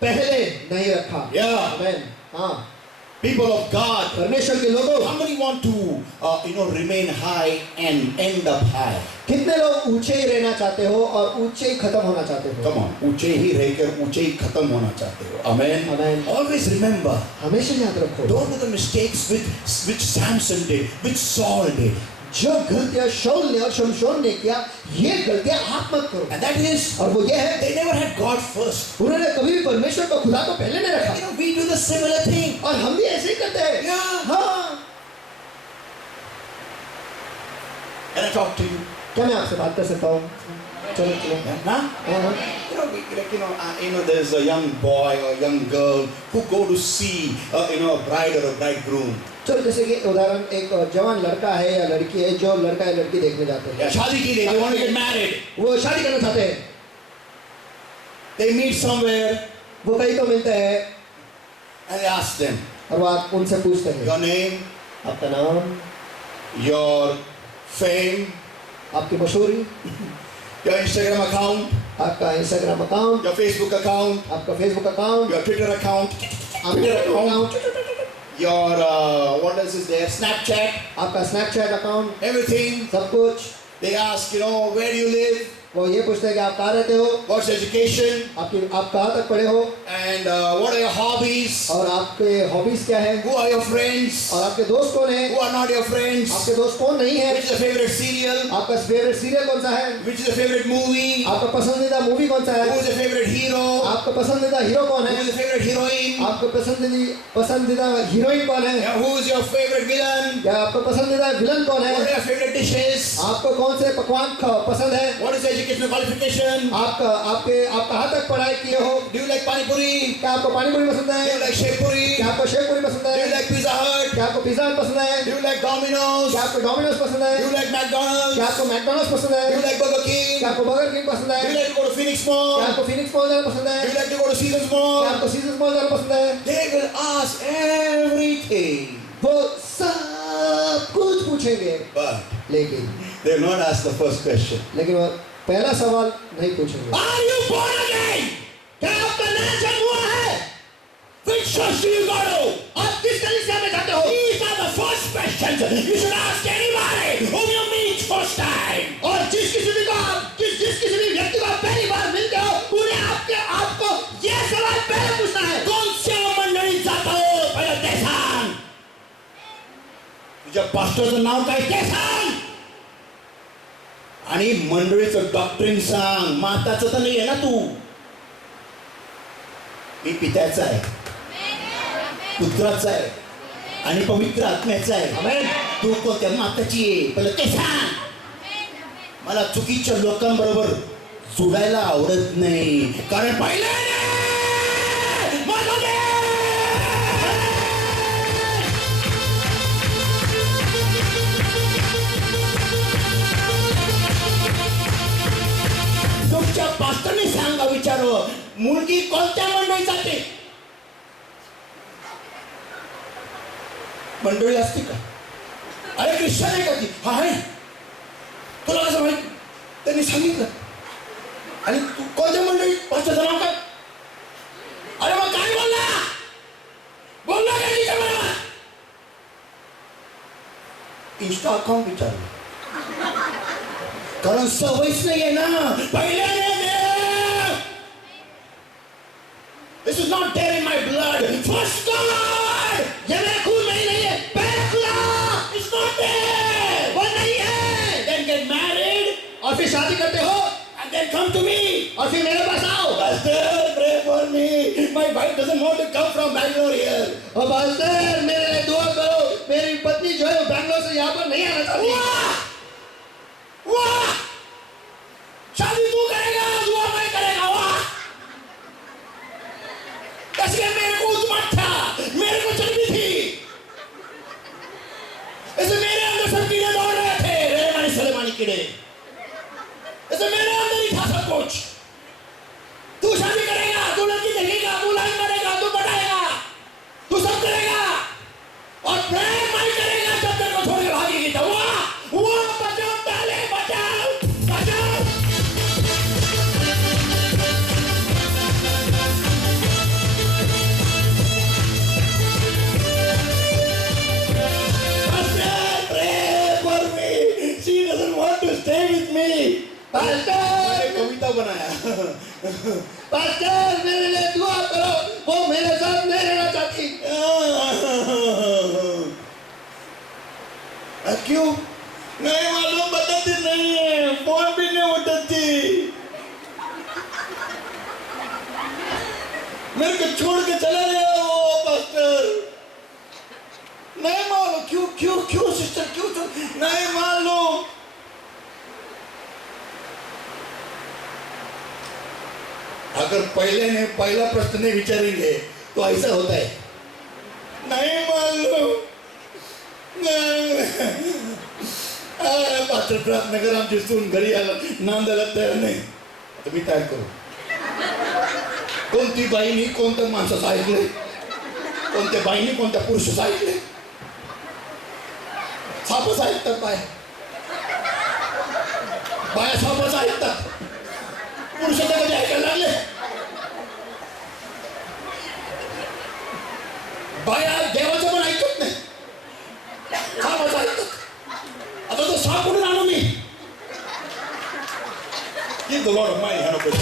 पहले नहीं रखा। Yeah. आमीन। हाँ, People of God, परमेश्वर के लोगों, how many want to remain high and end up high? कितने लोग ऊंचे ही रहना चाहते हो और ऊंचे ही खत्म होना चाहते हो? Come on, ऊंचे ही रहकर ऊंचे ही खत्म होना चाहते हो। Amen. Amen. Always remember, हमेशा याद रखो, don't do the mistakes which Samson did, which Saul did. जो गलतियां शाऊल ने और शमशोन ने किया, ये गलतियां आप मत करो। And that is, और वो ये है, they never had God first. उन्होंने कभी भी परमेश्वर को खुदा को पहले नहीं रखा। We do the similar thing. और हम भी ऐसे ही करते हैं। Yeah. हाँ। Can I talk to you? क्या मैं आपसे बात कर सकता हूँ? चलो चलो। Huh? हाँ। There's a young boy or young girl who go to see, a bride or a bridegroom. चलो जैसे कि उदाहरण एक जवान लड़का है या लड़की है जो लड़का या लड़की देखने जाते हैं। Yeah, शादी के लिए, they want to get married. वो शादी करना चाहते हैं। They meet somewhere वो कहीं तो मिलते हैं and they ask them, और वो आप उनसे पूछते हैं, your name, आपका नाम, your fame, आपकी मशहूरी, your Instagram account, आपका Instagram account, your Facebook account, आपका Facebook account, your Twitter account, आपका account, your what else is there? Snapchat, आपका स्नैपचैट अकाउंट, everything. सब कुछ। They ask, where do you live? वो ये पूछते हैं कि आप कहाँ रहते हो, What's your education? आप कहाँ तक पढ़े हो, And what are your hobbies? और आपके हॉबीज क्या है, Who are your friends? और आपके दोस्त कौन है, Who are not your friends? आपके दोस्त कौन नहीं है, Which is your favorite serial? आपका फेवरेट सीरियल कौन सा है, Which is your favorite movie? आपका पसंदीदा मूवी कौन सा Who है, is your favorite hero? आपका पसंदीदा हीरो कौन Who है, is your favorite heroine? आपका पसंदीदा हीरोइन कौन है, Yeah, who is your favorite villain? या आपका पसंदीदा विलन कौन है, What are your favorite dishes? आपको कौन से पकवान पसंद है, What is your educational qualification? आप कहाँ तक पढ़ाई किए हो, Do you like pani puri? क्या आपको पानी पूरी पसंद Do you है, like shev puri? क्या आपको शेव पूरी पसंद Do you है, like Pizza Hut? क्या आपको पिज्जा पसंद है, Do you like Domino's? क्या आपको डोमिनोज पसंद Do है, you like McDonald's? क्या आपको मैकडॉनल्ड्स पसंद Do you है, like Burger King? क्या आपको बर्गर किंग पसंद Do you है, like to go to Phoenix क्या Mall? आपको फिनिक्स मॉल जाना पसंद Do है, you like to go to Caesars क्या Mall? आपको सीजर्स मॉल जाना पसंद है, They will ask everything, वो सब कुछ पूछेंगे, but लेकिन they will not ask the first question. वो पहला सवाल नहीं पूछेंगे, Are you born again? क्या आपका नया जन्म हुआ है, Which church do you go to? आप किस कलीसिया में जाते हो, These are the first questions you should ask anybody whom you meet first time. और जिस किसी भी व्यक्ति को आप पहली बार मिलते हो उन्हें आपको यह सवाल पहले पूछना है, कौन से मंडळीत जातो पहिलं ते सांग. तुझ्या पास्टरचं नाव काय ते सांग. आणि मंडळीचं डॉक्टरीन सांग. माताचं तर नाही आहे ना तू. मी पित्याचा आहे, पुत्राचा आहे आणि पवित्र आत्म्याचा आहे. आमेन. तू कोणत्या माताची आहे पहिलं ते सांग. मला चुकीच्या लोकांबरोबर जोडायला आवडत नाही, कारण पहिले तुमच्या पास्टरने सांगा, विचारो मुलगी कोणत्या मंडळीत जाते. मंडळी असते का? अरे ख्रिश्चन आहे का ती? हा आहे. तुला कसं माहिती? त्यांनी सांगितलं. आणि तू कोणत्या मंडळी? पास्टरचं नाव काय? अरे मग काय बोलला? बोलला काय तिच्या मला? इंस्टा अकाउंट विचारलं. कारण सवयच नाहीये ना. पहिल्याने This is not there in my blood. First God. ये मेरे खून में ही नहीं है. पहला खुदा. It's not there. वो नहीं है. Then get married. और फिर शादी करते हो. And then come to me. और फिर मेरे पास आओ. Pastor, pray for me. My wife doesn't want to come from Bangalore here. और pastor, मेरे लिए दुआ करो. मेरी पत्नी जो है वो बैंगलोर से यहाँ पर नहीं आना चाहती. वाह, वाह. शादी तू करेगा, दुआ मैं करेगा. वाह. इसलिए मेरे को उद्मत था, मेरे को चर्बी थी, इसलिए मेरे अंदर सब कीड़े दौड़ रहे थे, रेमानी सलेमानी कीड़े. इसलिए मेरे अंदर ही था सब कुछ. तू शादी करेगा, तू लड़की देखेगा, तू लाइन मारेगा, तू बढ़ाएगा, तू सब करेगा और प्रेम नहीं करेगा जब तक वो छोड़ के भागेगी. तो वाह, बचाओ डाले, बचाओ, बचाओ. Stay with me. मैंने कविता बनाया. पास्टर मेरे लिए दुआ करो, वो मेरे साथ नहीं रहना चाहती. क्यों? नहीं मालूम, बताती नहीं है, फोन भी नहीं उठाती. मेरे को छोड़ के चला गया वो पास्टर. नहीं मालूम क्यों क्यों क्यों सिस्टर क्यों नहीं मालूम. अगर पहला प्रश्न नहीं विचारेंगे तो ऐसा होता है. नहीं मालूम. पास्टर प्रार्थना कर, आमची सून घरी आला नांदायला तयार नाही. तर मी तयार करू. कोणती बाईनी कोणत्या माणसाचं ऐकलंय? कोणत्या बाईनी कोणत्या पुरुषाचं ऐकलंय? सापच ऐकतात बाया सापच ऐकतात. पुरुषाचं कधी ऐकायला लागले? बाया देवाचं पण ऐकत नाही, सापच ऐकतात. आता तो साप कुठून आणू मी? Give the Lord a mighty hand of praise.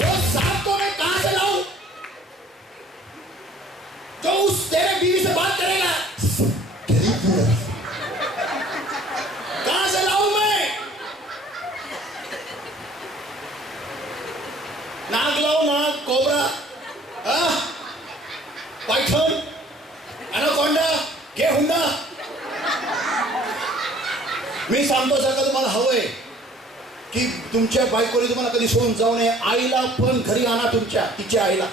वो सांप को मैं कहां से लाऊं जो उस तेरे बीवी से बात करेगा? कहां से लाऊं मैं? नाग लाऊं? नाग, कोबरा, पायथन, एनाकोंडा, गेहुंडा. मी सांगतो सर का तुम्हाला हवंय की तुमच्या बायकोने तुम्हाला कधी सोडून जाऊ नये. आईला पण घरी आणा, तुमच्या तिच्या आईला,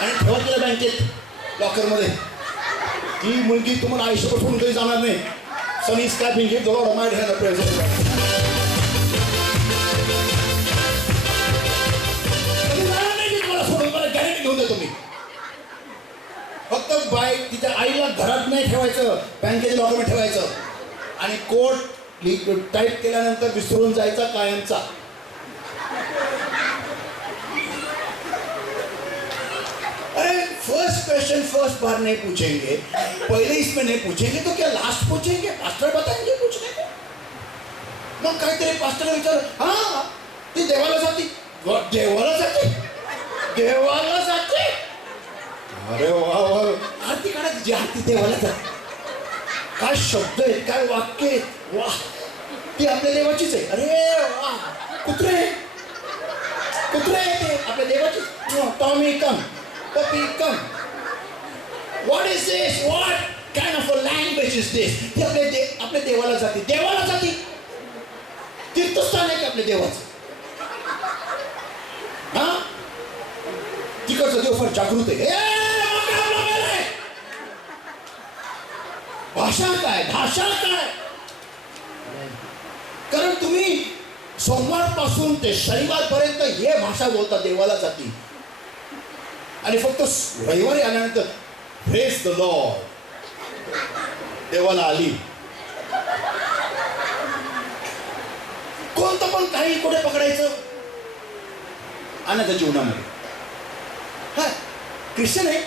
आणि ठेवा तिला बँकेत लॉकरमध्ये. ती मुलगी तुम्हाला आयुष्यभर सोडून कधी जाणार नाही. सनी स्कॅपिंग give the Lord a mighty hand of praise. कधी जाणार नाही ती तुम्हाला सोडून, मला गॅरंटी घेऊन देतो मी. फक्त तिच्या आईला घरात नाही ठेवायचं, बँकेच्या लॉकरमध्ये ठेवायचं. आणि कोड टाईप केल्यानंतर विसरून जायचा कायमचा. अरे फर्स्ट क्वेश्चन फर्स्ट बार नहीं पूछेंगे, पहले इसमें नहीं पूछेंगे तो क्या लास्ट पूछेंगे? पास्टर बताएंगे पूछने को. मग काहीतरी पास्टर विचार, हा ती देवाला जाती, देवाला जाते, देवाला जाते. अरे वा वा, आरती काढा तिची, आरती देवाला जाते. काय शब्द आहेत, काय वाक्य आहेत. वा, ती आपल्या देवाचीच आहे. अरे वा, कुत्रे कुत्रे ते आपल्या देवाचीच. Tommy come, puppy come. What is this? What kind of a language is this? ती आपल्या देवाला जाते, देवाला जाते. तीर्थस्थान आहे का आपल्या देवाचं? हा, तिकडचं देव फार जागृत आहे. भाषा काय, भाषा काय? कारण तुम्ही सोमवारपासून ते शनिवारपर्यंत हे भाषा बोलता, देवाला जाती. आणि फक्त रविवारी आल्यानंतर प्रेज द लॉर्ड देवाला आली. कोणतं पण काही कुठे पकडायचं आनंद जीवनामध्ये. हा क्रिश्चियन है.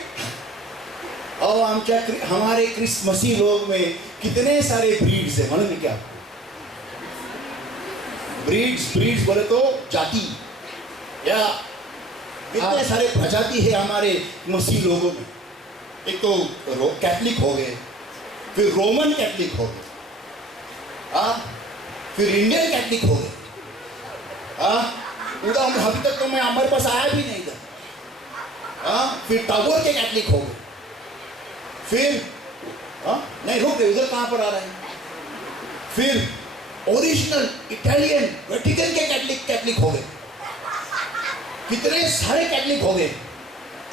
और हमारे मसीह लोग में कितने सारे ब्रीड्स है. मालूम है क्या? ब्रीड्स बोले तो जाति या कितने सारे प्रजाति है हमारे मसीह लोगों में. एक तो कैथलिक हो गए, फिर रोमन कैथलिक हो गए, फिर इंडियन कैथलिक हो गए. उधर अभी तक तो मैं हमारे पास आया भी नहीं था. फिर टागोर के कैथलिक हो गए, फिर नहीं रुक गए, उधर कहाँ पर आ रहे हैं. फिर ओरिजिनल इटालियन वेटिकन के कैथलिक हो गए. कितने सारे कैथलिक हो गए.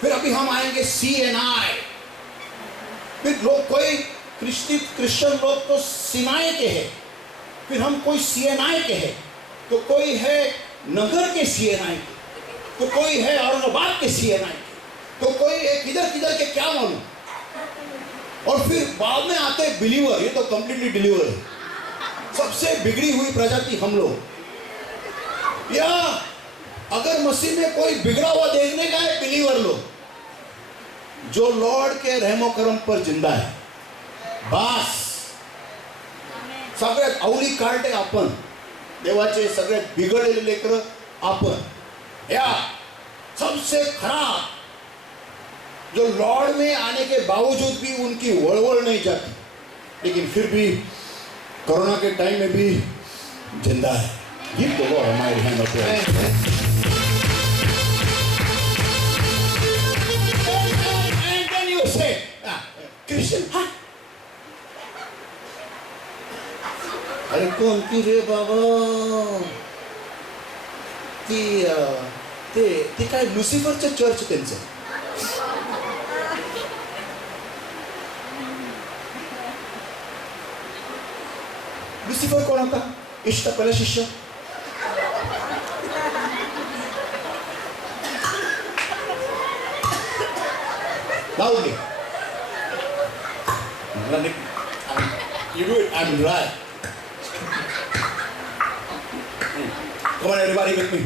फिर अभी हम आएंगे CNI. फिर लोग कोई क्रिश्चियन लोग तो सिनाई के हैं, फिर हम कोई CNI के हैं, तो कोई है नगर के CNI के, तो कोई है औरंगाबाद के CNI के, तो कोई है किधर के क्या मालूम. और फिर बाद में आते बिलीवर. ये तो कंप्लीटली डिलीवर है. सबसे बिगड़ी हुई प्रजाति हम लोग. या अगर मसीह में कोई बिगड़ा हुआ देखने का है, बिलीवर लोग जो लॉर्ड के रहमो करम पर जिंदा है. बस सगळ्यात अवली कार्टे आपण, देवाचे सगळ्यात बिघडलेले लेकर आपण. या सबसे खराब जो लॉर्ड में आने के बावजूद भी उनकी वड़वड़ नहीं जाती, लेकिन फिर भी कोरोना के टाइम में भी जिंदा है. गिव द लॉर्ड हमारे hand off and then you say Christian. हाँ अरे कोणती रे बाबा ते काय लुसिफरचं चर्च त्यांचं. लुसिफर कोण होता? इष्ट पहिला शिष्य. Loudly. You do it. I'm right. Come on, everybody with me.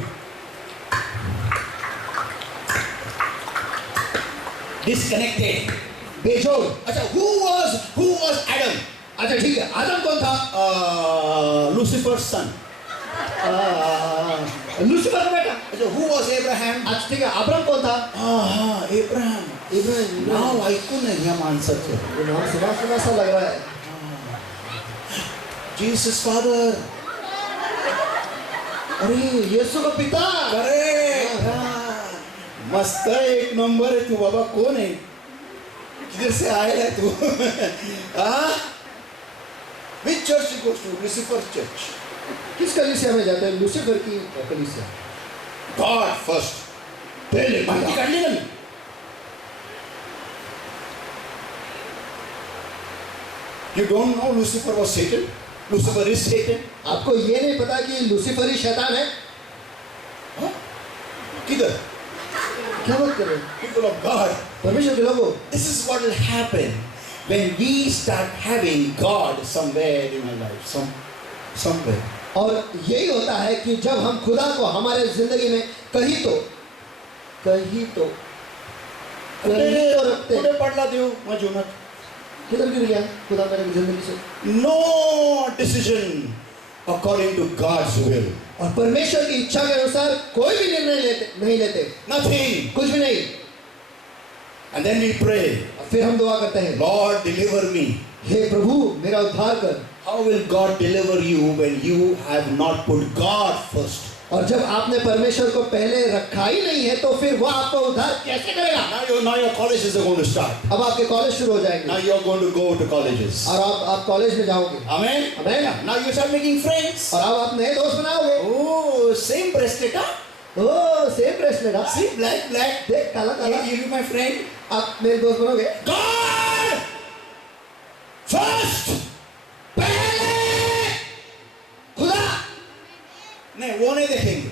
Disconnected. बेजोड़. अच्छा, who was Adam? अच्छा ठीक है. आदम कौन था? लूसीफर सन. लूसीफर का बेटा. अच्छा, who was Abraham? अच्छा ठीक है. अब्राहम कौन था? हाँ Abraham. नाव ऐकून आहे या माणसाचं. नाव सुना सा लग रहा है. Jesus father. अरे यीशु का पिता. अरे मस्त एक नंबर है तू बाबा. कौन है? किधर से आया है तू? Which church you go to? Lucifer church. किस कलीसिया में जाते हैं? लूसीफर की कलीसिया. God first. पहले माहिती काढली ना. You don't know Lucifer was Satan? Lucifer is Satan. आपको ये नहीं पता कि लूसीफर ही शैतान है? हाँ? किधर? क्या बात कर रहे हो? People of God. परमेश्वर के लोगों. This is what will happen when we start having God somewhere in our life, somewhere. और यही होता है कि जब हम खुदा को हमारे जिंदगी में कहीं तो रखते. कुठे पडला देव माझ्या जीवनात? किधर गिर गया खुदा मेरे जिंदगी से? No decision according to God's will. और परमेश्वर की इच्छा के अनुसार कोई भी निर्णय नहीं लेते. Nothing. कुछ भी नहीं. And then we pray. फिर हम दुआ करते हैं. Lord deliver me. हे प्रभु मेरा उद्धार कर. How will God deliver you when you have not put God first? और जब आपने परमेश्वर को पहले रखा ही नहीं है तो फिर वो आपको उद्धार कैसे करेगा? Now your colleges are going to start. अब आपके कॉलेज शुरू हो जाएंगे. Now you are going to go to colleges. और आप कॉलेज में जाओगे. Amen. Amen. Now you start making friends. और अब आप नए दोस्त बनाओगे. Oh, same bracelet. Oh, same bracelet. See, black. देख काला. You be my friend. आप मेरे दोस्त बनोगे. God first. पहले खुदा. नहीं वो नहीं देखेंगे.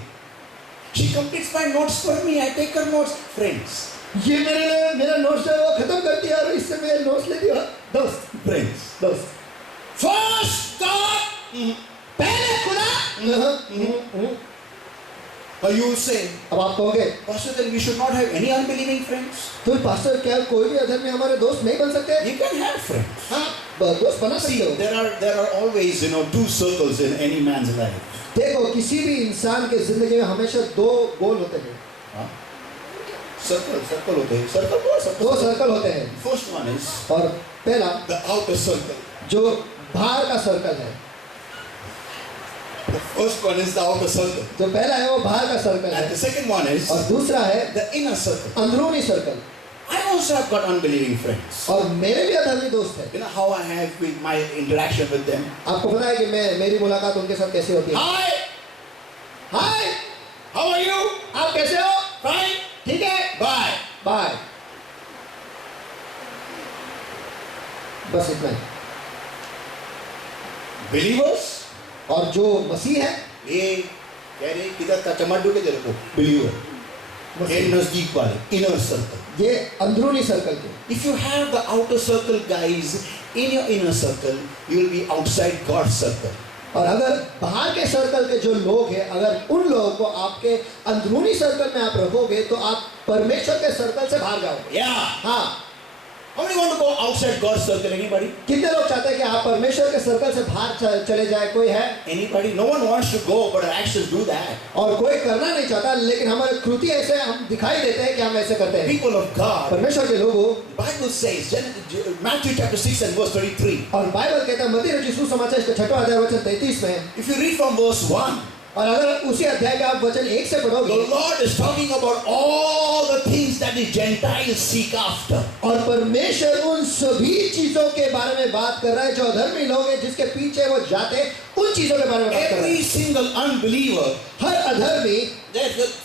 She completes my notes for me. I take her notes. Friends. ये मेरा नोट्स है वो खत्म कर दिया और इससे मैं नोट्स ले लिया। दोस्त Friends, दोस्त first God, पहले खुदा। or you will say, अब आप कहोगे Pastor, then we should not have any unbelieving friends. तो पास्टर क्या कोई भी अधर्मी हमारे दोस्त नहीं बन सकते? You can have friends. हाँ दोस्त बना See, सकते हो। there are always, two circles in any man's life. देखो किसी भी इंसान के जिंदगी में हमेशा दो गोल होते हैं, हाँ? Circle होते हैं. Circle what? दो सर्कल होते हैं। First one is और पहला the outer circle. जो बाहर का सर्कल है, The first one is the outer circle. जो पहला है वो बाहर का सर्कल And है the second one is और दूसरा है the inner circle. अंदरूनी circle. I also have got unbelieving friends. और मेरे भी अधर्मी दोस्त हैं। You know how I have with my interaction with them? आपको पता है कि मेरी मुलाकात उनके साथ कैसे होती है? Hi, hi, how are you? आप कैसे हो? Fine. ठीक है, Bye. बाय। बस इतना ही। Believers? और जो मसीह है ये कह रहे किधर का चमड़ के तेरे को बिलीवर ये नजदीक वाले इनर सर्कल ये अंदरूनी सर्कल के। If you have the outer circle guys in your inner circle you will be outside God circle. और अगर बाहर के सर्कल के जो लोग हैं, अगर उन लोगों को आपके अंदरूनी सर्कल में आप रखोगे तो आप परमेश्वर के सर्कल से बाहर जाओगे। या हाँ, how many want to go outside God's circle? Anybody? कितने लोग चाहते हैं कि आप परमेश्वर के सर्कल से बाहर चले जाए? कोई है? Anybody? No one wants to go, but our actions do that. और कोई करना नहीं चाहता, लेकिन हमारे कृति ऐसे हम दिखाई देते हैं कि हम ऐसे करते हैं। People of God, परमेश्वर के लोगों, Bible says, Matthew chapter 6 and verse 33. और बाइबल कहता है मत्ती रचित सुसमाचार इसका 6वां अध्याय वचन 33 में, If you read from verse 1, और अगर उसी अध्याय का आप वचन 1 से पढ़ोगे, the Lord is talking about all the things that the Gentiles seek after. और परमेश्वर उन सभी चीजों के बारे में बात कर रहा है जो अधर्मी लोग हैं, जिसके पीछे वो जाते हैं, उन चीजों के बारे में बात कर रहा है। Every single unbeliever, हर अधर्मी,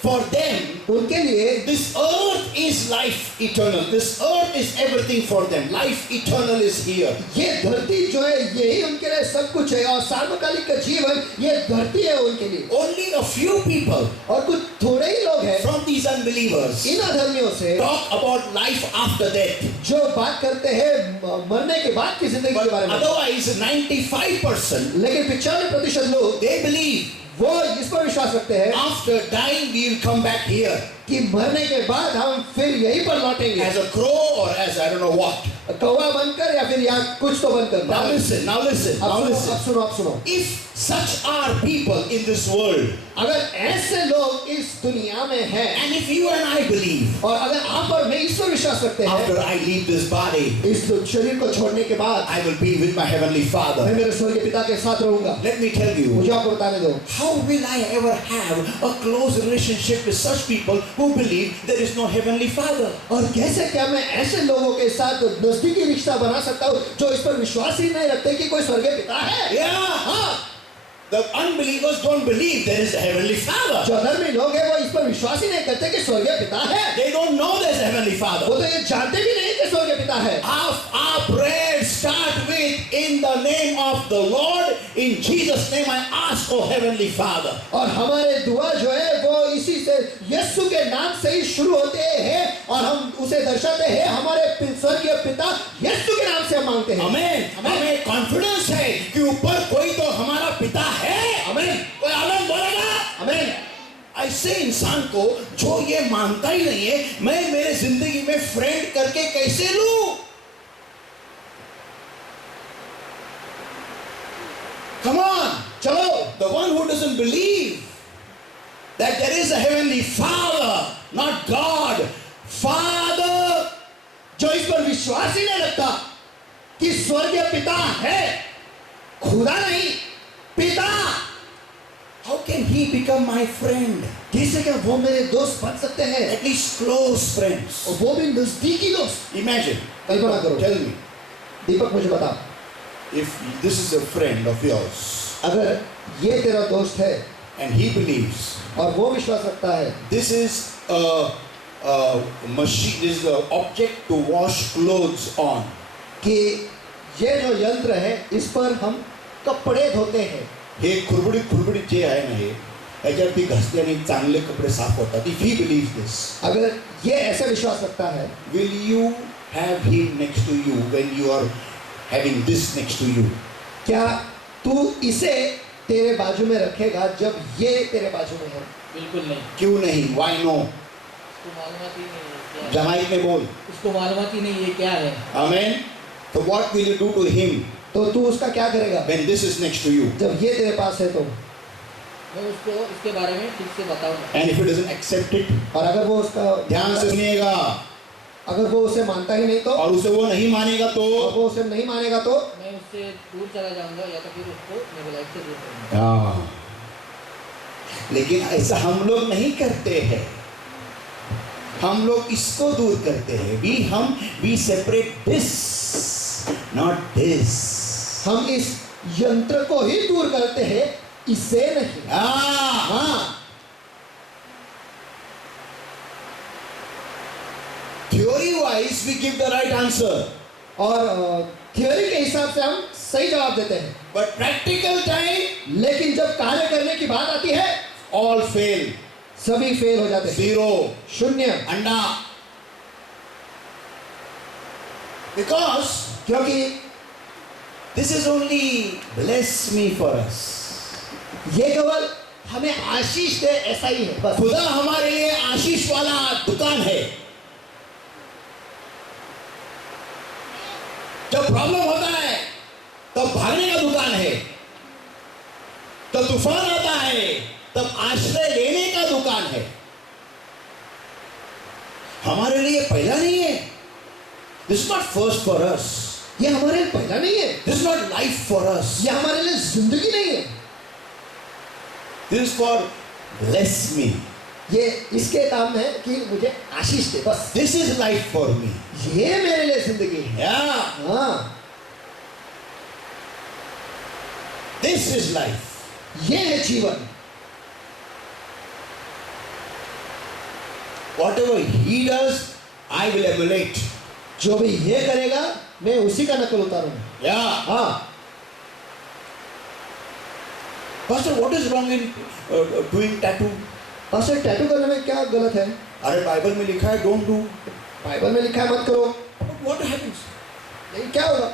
for them, उनके लिए this earth is life eternal. This earth is everything for them. Life eternal is here. ये धरती जो है यही उनके लिए सब कुछ है, और सार्वकालिक जीवन ये धरती है उनके लिए। Only a few people और कुछ थोड़े ही लोग हैं from these unbelievers इन अधर्मियों से talk about life after death. जो बात करते हैं मरने के बाद की जिंदगी But के बारे में। otherwise, 95% लेकिन 95% लोग they believe वो इस पर विश्वास रखते हैं after dying we will come back here कि मरने के बाद हम फिर यहीं पर लौटेंगे, as a crow or as I don't know what. कौवा बनकर या फिर यहाँ कुछ तो बनकर। Now listen, now listen, now listen. अब सुनो, अब सुनो। If such are people in this world, अगर ऐसे लोग इस दुनिया में हैं, and if you and I believe और अगर आप और मैं इस पर विश्वास रखते हैं, after I leave this body, इस शरीर को छोड़ने के बाद I will be with my heavenly मैं Father. मेरे स्वर्गीय पिता के साथ रहूंगा। Let me tell you, मुझे आपको बताने दो, how will I ever have a close relationship with such people who believe there is no heavenly Father? और कैसे क्या मैं ऐसे लोगों के साथ नजदीकी रिश्ता बना सकता हूँ जो इस पर विश्वास ही नहीं रखते कि कोई स्वर्गीय पिता है? Yeah. हाँ, The unbelievers don't believe there is a heavenly Father. जो अधर्मी लोग हैं वो इस पर विश्वास ही नहीं करते कि स्वर्गीय पिता है। They don't know there's a heavenly Father. वो तो ये जानते भी नहीं कि स्वर्गीय पिता है। Our prayers start with in the name of the Lord. In Jesus' name I ask, oh heavenly Father. और हमारे दुआ जो है वो इसी से यीशु के नाम से ही शुरू होते हैं, और हम उसे दर्शाते हैं हमारे स्वर्गीय पिता यीशु के नाम से हम मांगते हैं। Amen. हमें कॉन्फिडेंस है कि ऊपर कोई तो हमारा पिता है। आमीन। कोई आमीन बोलेगा? आमीन। ऐसे इंसान को जो ये मानता ही नहीं है, मैं मेरे जिंदगी में फ्रेंड करके कैसे लूं? Come on, चलो, the one who doesn't believe that there is a heavenly Father, not God, Father, जो इस पर विश्वास ही नहीं रखता कि स्वर्गीय पिता है, खुदा नहीं, पिता, how can he become my friend? कैसे क्या वो मेरे दोस्त बन सकते हैं? At least close friends. और वो भी नजदीकी दोस्त। Imagine, कल्पना करो। tell me, दीपक मुझे बता, if this is a friend of yours अगर ये तेरा दोस्त है and he believes और वो विश्वास रखता है this is a machine, this is an object to wash clothes on, कि ये जो यंत्र है इस पर हम कपड़े धोते हैं, हे खुरबुड़ी जे आहे ना हे याच्यावरती घासल्याने चांगले कपडे साफ होतात. इफ ही बिलीव्स दिस, अगर ये ऐसा विश्वास रखता है, will you have him next to you when you are having this next to you? क्या तू इसे तेरे बाजू में रखेगा जब ये तेरे बाजू में है? बिल्कुल नहीं. क्यों नहीं? Why no? उसको मालूमात ही नहीं है क्या है. जमाइक में बोल. उसको मालूमात ही नहीं ये क्या है. Amen. So what will you do to him तो तू उसका क्या करेगा when this is next to you? जब ये तेरे पास है तो? मैं उसको इसके बारे में ठीक से बताऊंगा. And if he doesn't accept it, और अगर वो उसका ध्यान से सुनिएगा, अगर वो उसे मानता ही नहीं तो, और उसे वो नहीं मानेगा तो, और वो उसे नहीं मानेगा तो, मैं उससे दूर चला जाऊंगा या तो फिर उसको मेरे लाइफ से दूर करूंगा. हाँ, लेकिन ऐसा हम लोग नहीं करते हैं. हम लोग इसको दूर करते हैं. We separate this, not this. हम इस यंत्र को ही दूर करते हैं, इसे नहीं. हाँ, theory wise we give the right answer, और थ्योरी के हिसाब से हम सही जवाब देते हैं, बट प्रैक्टिकल टाइम लेकिन जब कार्य करने की बात आती है ऑल फेल. सभी फेल हो जाते हैं. 0, शून्य. अंडा. बिकॉज क्योंकि this is only bless me for us. ये केवल हमें आशीष दे ऐसा ही है बस. खुदा हमारे लिए आशीष वाला दुकान है. जब प्रॉब्लम होता है तब भागने का दुकान है, तब तूफान आता है तब आश्रय लेने का दुकान है. हमारे लिए पहला नहीं है. This is not first for us. ये हमारे लिए पहला नहीं है. This is not life for us. ये हमारे लिए जिंदगी नहीं है. This is for bless me. ये इसके काम है कि मुझे आशीष दे बस. This is life for me. ये मेरे लिए जिंदगी है. Yeah, हाँ, this is life. ये है जीवन. Whatever he does, I will emulate. जो भी ये करेगा मैं उसी का नकल उतारूंगा. Yeah. हाँ. Pastor, what is wrong in doing tattoo? Pastor, tattoo करने में क्या गलत है? अरे बाइबल में लिखा है don't do. बाइबल में लिखा है मत करो. But what happens? लेकिन क्या होगा?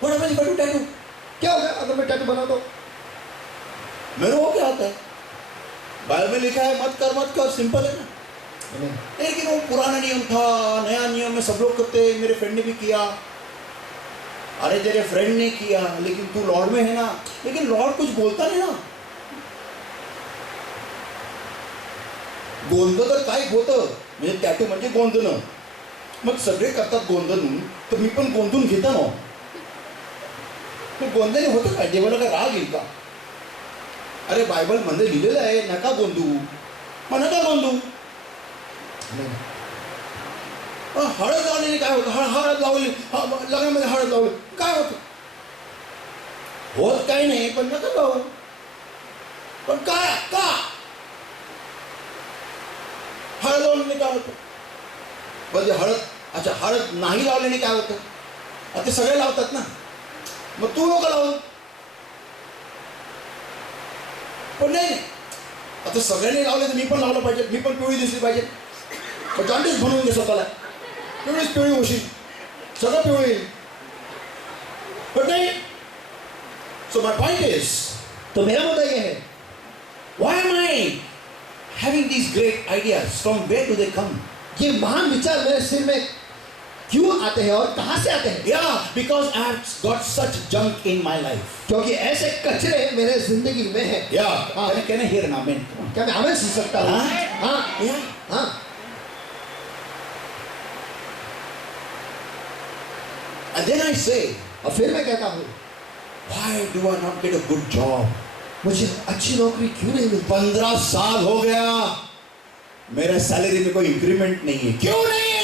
What happens if I do tattoo? क्या होगा अगर मैं टैटू बना दो? मेरे को क्या आता है? बाइबल में लिखा है मत कर, सिंपल है ना. लेकिन वो पुराना नियम था, नया नियम में सब लोग करते. मेरे फ्रेंड ने भी किया. अरे तेरे फ्रेंड ने किया लेकिन तू लॉर्ड में है ना. लेकिन लॉर्ड कुछ बोलता नाही ना. गोंधळ काय होतं म्हणजे टॅटू म्हणजे गोंधणं. मग सगळे करतात गोंधळून तर मी पण गोंधून घेता ना. मग गोंधळ होतं का? देवाला काय राग येईल का? अरे बायबल मध्ये लिहिलेलं आहे नका गोंधू. मग नका गोंधू. हळद लावलेली काय होतं? हळद लावली, लग्नामध्ये हळद लावली काय होतं? होत काही नाही पण नका लावू. पण काय का हळद लावल्याने काय होतं? म्हणजे हळद, अच्छा हळद नाही लावल्याने काय होतं? आता ते सगळे लावतात ना. मग तू नको लावू. पण नाही, आता सगळ्यांनी लावले तर मी पण लावलं पाहिजे. मी पण पिवळी दिसली पाहिजे. जाणतेच बनवून घे स्वतःला. पिवळी होशील, सगळं पिवळी येईल. पण नाही. सो माय पॉइंट इज, तो मेरा मुद्दा ये है, why am I having these great ideas? From where do they come? ये महान विचार मेरे सिर में क्यों आते हैं और कहाँ से आते हैं? Yeah, because I have got such junk in my life. क्योंकि ऐसे कचरे मेरे जिंदगी में हैं. Yeah, can I hear an amen? क्या मैं आमेन सुन सकता हूँ? हाँ? हाँ, Yeah. हाँ. And then I say, और फिर मैं कहता हूँ, why do I not get a good job? मुझे अच्छी नौकरी क्यों नहीं मिलती? 15 साल हो गया मेरा सैलरी में कोई इंक्रीमेंट नहीं है. क्यों नहीं है?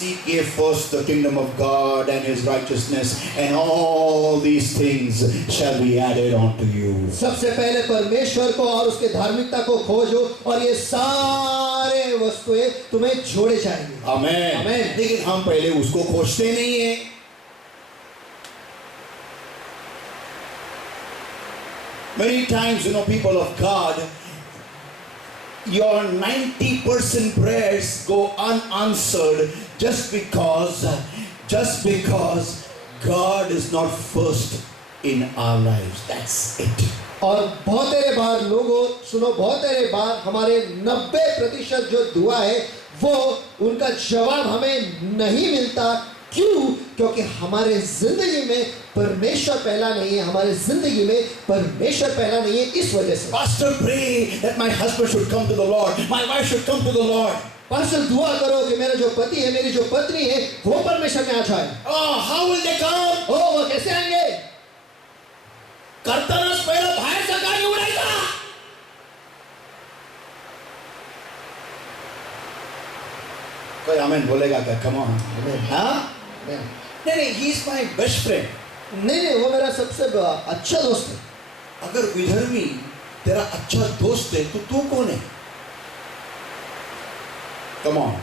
Seek ye first the kingdom of God and his righteousness, and all these things shall be added unto you. सबसे पहले परमेश्वर को और उसके धार्मिकता को खोजो और ये सारे वस्तुएं तुम्हें जोड़े जाएंगे. आमेन. आमेन. लेकिन हम पहले उसको खोजते नहीं है. Many times, people of God, your 90% prayers go unanswered just because God is not first in our lives. That's it. और बहुत सारे बार लोगों सुनो, बहुत सारे बार हमारे 90% जो दुआ है वो उनका जवाब हमें नहीं मिलता। क्यों? क्योंकि हमारे जिंदगी में परमेश्वर पहला नहीं है, हमारे जिंदगी में परमेश्वर पहला नहीं है। इस वजह से Pastor, pray that my husband should come to the Lord, my wife should come to the Lord. Pastor दुआ करो कि मेरा जो पति है, मेरी जो पत्नी है वो परमेश्वर में आ जाए। Oh, how will they come? वो कैसे आएंगे? करतानाच पहिलं बाहेरचा का निवडायचा? कोई आमेन बोलेगा क्या? Come on. हाँ? नहीं, he is my best friend. नहीं, वो मेरा सबसे अच्छा दोस्त है। अगर विधर्मी तेरा अच्छा दोस्त है तो तू कौन है? Come on.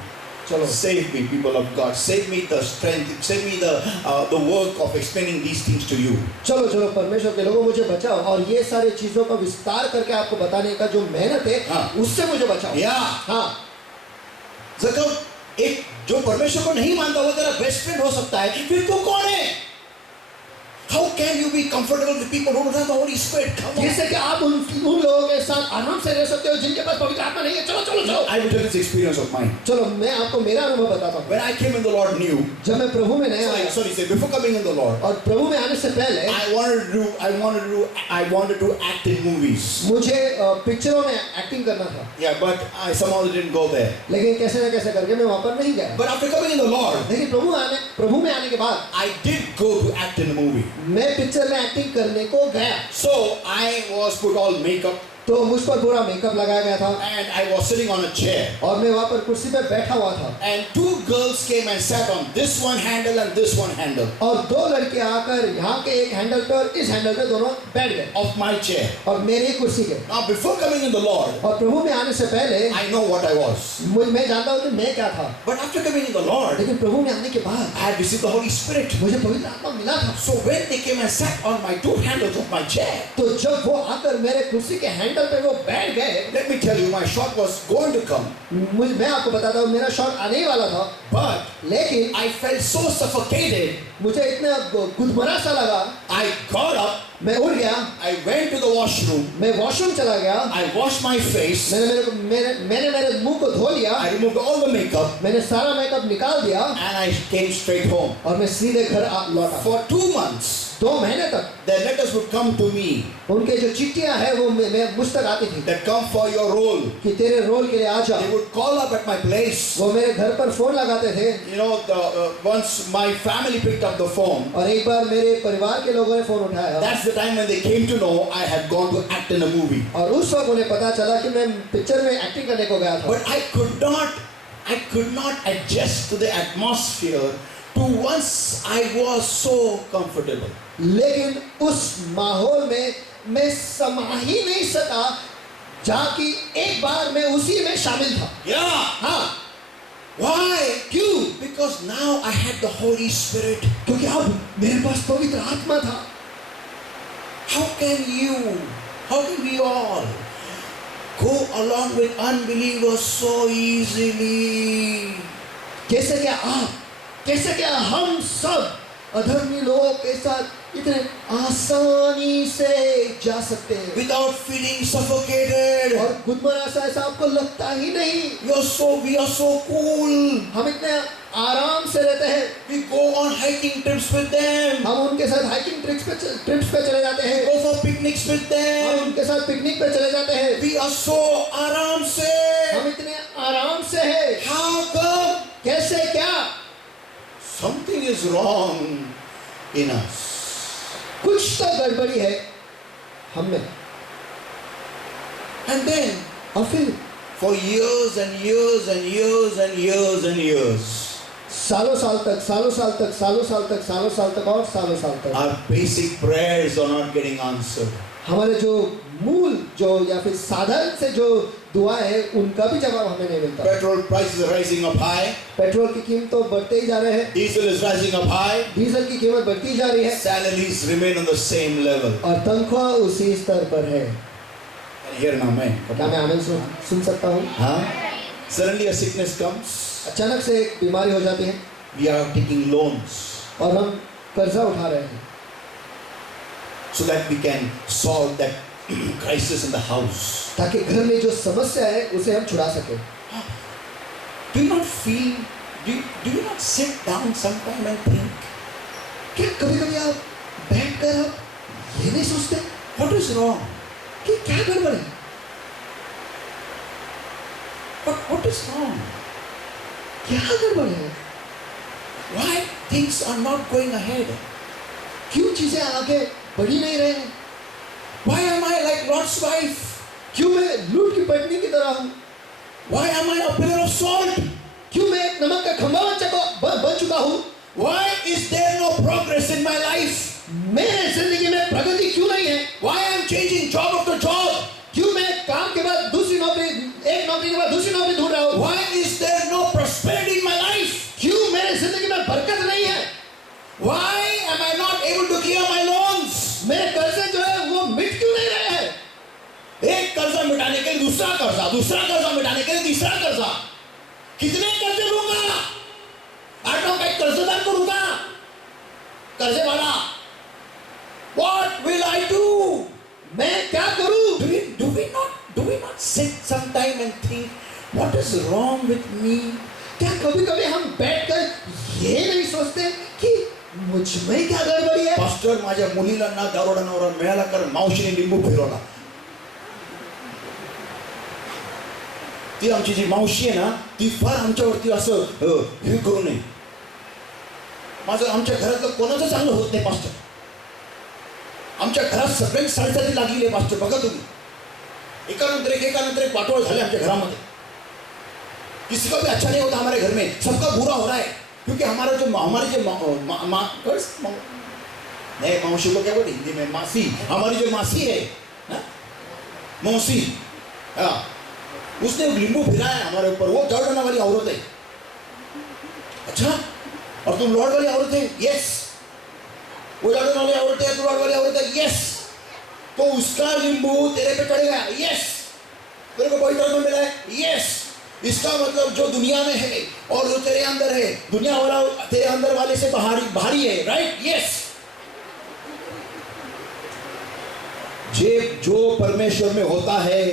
चलो, Save me, people of God. Save me the strength. Save me the work of explaining these things to you. चलो परमेश्वर के लोगों मुझे बचाओ और ये सारी चीजों का विस्तार करके आपको बताने का जो मेहनत है हाँ। उससे मुझे बचाओ। हाँ, जब एक जो परमेश्वर को नहीं मानता वो तेरा बेस्ट फ्रेंड हो सकता है, फिर तू कौन है? How can you be comfortable with people who don't have the Holy Spirit? Come on. जैसे कि आप उन लोगों के साथ आराम से रह सकते हो जिनके पास पवित्र आत्मा नहीं है। चलो। I will tell this experience of mine. चलो मैं आपको मेरा अनुभव बताता हूँ। When I came in the Lord new, जब मैं प्रभु में नया आया sorry, before coming in the Lord, और प्रभु में आने से पहले I wanted to act in movies. मुझे पिक्चरों में एक्टिंग करना था, Yeah, but I somehow didn't go there. लेकिन कैसे न कैसे करके मैं वहाँ पर नहीं गया। But after coming in the Lord, लेकिन प्रभु में आने के बाद I did go to act in a movie. मैं पिक्चर में एक्टिंग करने को गया। So I was put all makeup तो मुझ पर पूरा मेकअप लगाया गया था and I was sitting on a chair. और मैं वहाँ पर कुर्सी पे बैठा हुआ था And two girls came and sat on this one handle and this one handle और दो लड़के आकर यहाँ के एक हैंडल पे और इस हैंडल पे दोनों बैठ गए of my chair. और मेरी कुर्सी के। Now before coming in the Lord, और प्रभु में आने से पहले I know what I was. मैं जानता हूँ कि मैं क्या था, But after coming in the Lord, लेकिन प्रभु में आने के बाद I had received the Holy Spirit. मुझे पवित्र आत्मा मिला था। So when they came and sat on my two handles of my chair, तो जब वो आकर मेरे कुर्सी के हैंडल पे वो बैठ गए, let me tell you, my shot was going to come. मैं आपको बताता हूँ मेरा शॉट आने ही वाला था, But लेकिन I felt so suffocated. मुझे इतना गुदमरा सा लगा। I got up, मैं उठ गया, I went to the washroom, मैं वॉशरूम चला गया, I washed my face, मैंने मेरे मुंह को धो लिया, I removed all the makeup, मैंने सारा मेकअप निकाल दिया and I came straight home. और मैं सीधे घर लौटा। For 2 months, 2 महीने तक their letters would come to me उनके जो चिट्ठियां हैं वो मुझ तक आती थी that come for your role. कि तेरे रोल के लिए आ जा। They would call up at my place. वो मेरे घर पर फोन लगाते थे Once my family picked up the phone, और एक बार मेरे परिवार के लोगों ने फोन उठाया that's the time when they came to know I had gone to act in a movie. और उस वक्त उन्हें पता चला कि मैं पिक्चर में एक्टिंग करने को गया था। But I could not adjust to the atmosphere to once I was so comfortable. लेकिन उस माहौल में मैं समा ही नहीं सका जहाँ की एक बार मैं उसी में शामिल था। Yeah. हाँ, Why? क्यों? Because now I had the Holy Spirit. क्योंकि अब मेरे पास पवित्र आत्मा था। How can we all go along with unbelievers so easily? कैसे क्या हम सब अधर्मी लोगों के साथ इतने आसानी से जा सकते हैं Without feeling suffocated. और गुदमरा सा ऐसा आपको लगता ही नहीं। We are so cool. हम इतने आराम से रहते हैं। We go on hiking trips with them. हम उनके साथ हाइकिंग ट्रिप्स पे चले जाते हैं। Go for picnics with हम them. उनके साथ पिकनिक पे चले जाते हैं। We are so आराम से. हम इतने आराम से हैं। How come? कैसे क्या? Something is wrong in us. कुछ तो गड़बड़ी है हम में। And then और फिर for years and years and years and years and years, सालों साल तक और सालों साल तक our basic prayers are not getting answered. हमारे जो मूल जो या फिर साधन से जो दुआ है उनका भी जवाब हमें नहीं मिलता। Petrol prices are rising up high. Petrol की कीमत तो बढ़ते ही जा रहे हैं, Diesel is rising up high. Diesel की कीमत बढ़ती जा रही है Salaries remain on the same level. और तनख्वाह उसी स्तर पर है। And here now, man. Come क्या मैं on. आमीन सुन सकता हूँ? Huh? Suddenly a sickness comes. अचानक से एक बीमारी हो जाती है We are taking loans और हम कर्जा उठा रहे हैं so that we can solve that crisis in the house. ताकि घर में जो समस्या है उसे हम छुड़ा सके। Do you not feel? Do you not sit down sometime and think? क्या कभी कभी आप बैठकर आप ये नहीं सोचते What is wrong? कि क्या गड़बड़ है? But what is wrong? क्या गड़बड़ है? Why things are not going ahead? क्यों चीजें आगे बढ़ी नहीं रहे हैं? Why am I like Lot's wife? क्यों मैं लूट की पत्नी की तरह हूँ? Why am I a pillar of salt? क्यों मैं एक नमक का खंभा बन चुका हूँ? Why is there no progress in my life? मेरे जिंदगी में प्रगति क्यों नहीं है? Why I am changing job after job? क्यों मैं काम के बाद दूसरी नौकरी, एक नौकरी के बाद दूसरी नौकरी ढूंढ रहा हूँ? Why is there no prosperity in my life? क्यों मेरे जिंदगी में बरकत नहीं है? Why am I not able to clear my loans? मेरे कर्जे जो है वो मिट क्यों नहीं रहे हैं? एक कर्जा मिटाने के लिए दूसरा कर्जा, दूसरा कर्जा मिटाने के लिए तीसरा कर्जा। कितने कर्जे लूंगा? आटो का एक कर्जदार को लूंगा, कर्जे वाला। What will I do? मैं क्या करूं? Do we not sit sometime and think, what is wrong with me? क्या कभी कभी हम बैठकर ये नहीं सोचते कि मुझ में क्या गड़बड़ी है? पास्टर माझ्या मुलीला ना दारोडा नवरा मिळाला कारण मावशीने लिंबू फिरवला. ती आमची जी मावशी आहे ना ती फार आमच्यावरती असं हे करू नये. माझं आमच्या घरातलं कोणाचं चांगलं होत नाही पास्टर. आमच्या घरात सगळ्यांची साडेसाती लागलेली आहे पास्टर. बघा तुम्ही एकानंतर एक वाटोळ झाले आमच्या घरामध्ये. किसी का भी अच्छा नहीं होता हमारे घर में, सबका बुरा हो रहा है क्योंकि हमारे जो नहीं मौसी को क्या बोलते हिंदी में मासी, हमारी जो मासी है ना? मौसी, हाँ, उसने नींबू फिराया हमारे ऊपर. वो जॉर्डन वाली औरत है. अच्छा, और तुम लॉर्ड वाली औरत है? यस. वो जॉर्डन वाली औरत है, तुम लॉर्ड वाली औरत है? यस. तो उसका नींबू तेरे पे चढ़ गया? यस. तेरे को बॉयफ्रेंड मिला है? यस. इसका मतलब जो दुनिया में है और जो तेरे अंदर है, दुनिया वाला तेरे अंदर वाले से भारी है. राइट? यस. जो परमेश्वर में होता है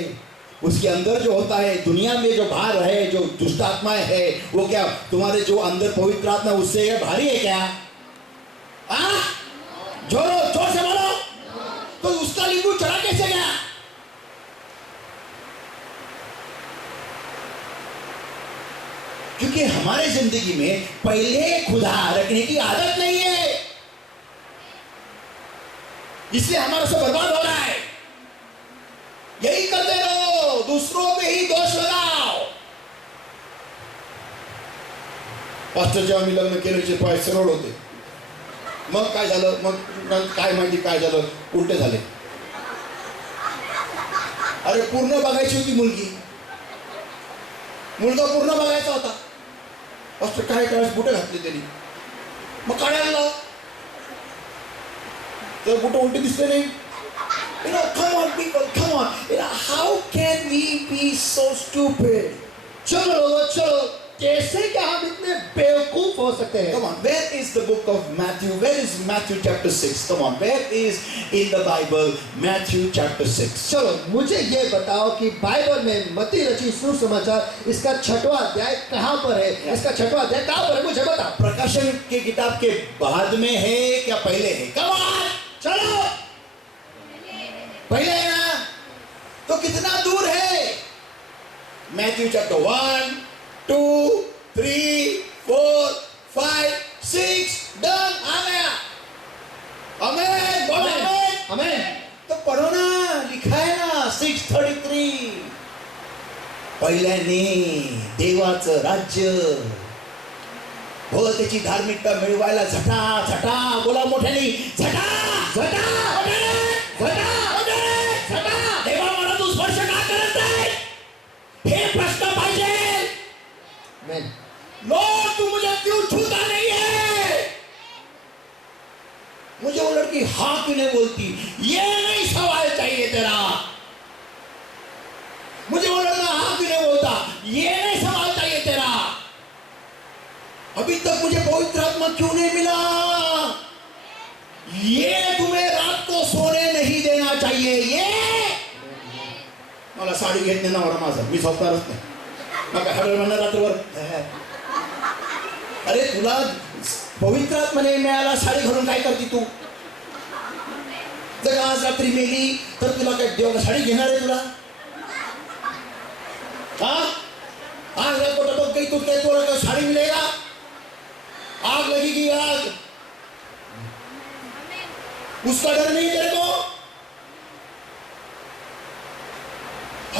उसके अंदर जो होता है, दुनिया में जो भार है, जो दुष्ट आत्माएं है, वो क्या तुम्हारे जो अंदर पवित्र आत्मा उससे भारी है क्या? जोर से बोलो. तो उसका नींबू चढ़ा कैसे गया? क्योंकि हमारे जिंदगी में पहले खुदा रखने की आदत नहीं है, इसलिए हमारा सब बर्बाद हो रहा है. यही करते रहो, दूसरों पे ही दोष लगाओ. पास्टर जेव्हा मी लग्न केल्याचे पाय सरळ होते, मग काय झालं? मग काय माहिती काय झालं? उलटे झाले. अरे पूर्ण बघायची होती मुलगी, मुलगा पूर्ण बघायचा होता. पास्टर काय करायचं? बुटं घातली त्यांनी, मग काढायला लाव. तर बुटं उलटी दिसते नाही. Come on people, come on. How can we be so stupid? चलो कैसे क्या हम इतने बेवकूफ हो सकते हैं? Come on, where is the book of Matthew? Where is Matthew chapter 6? Come on, where is in the Bible Matthew chapter 6? चलो मुझे ये बताओ कि बाइबल में मत्ती रची सुसमाचार इसका 6वां अध्याय कहाँ पर है? इसका 6वां अध्याय कहाँ पर है? मुझे बताओ. प्रकाशन के किताब के बाद में है क्या पहले है? Come on, चलो. पहले है ना? तो कितना दूर है? Matthew chapter 1, 2, 3, 4, 5, 6, done. आ गया. आमेन. बोलो आमेन. आमेन. तो पढ़ो ना, लिखा है ना 6:33. पहिल्याने देवाचं राज्य हो त्याची धार्मिकता मिळवायला झटा झटा. बोला मोठ्याने, झटा झटा. मोठ्याने, झटा. मोठ्याने. हाँ क्यों नहीं बोलती? ये नहीं सवाल चाहिए तेरा। मुझे बोला ना हाँ क्यों नहीं बोलता, ये नहीं सवाल चाहिए तेरा। अभी तक मुझे पवित्र आत्मा क्यों नहीं मिला, ये तुम्हें रात को सोने नहीं देना चाहिए। ये मला साडी घेत नाही नवरा माझा, मी झोपणारच नाही, मग हर म्हणणार रात्रभर अरे तुला पवित्र आत्मा नाही मिळाला, साडी घालून काय करते तू? जर आज रात्री मेली तर तुला काय देव साडी घेणार आहे तुला? हाँ आज रात को टपक गई तो क्या तुला साड़ी मिलेगा? आग लगेगी आग, उसका डर नहीं तेरे को?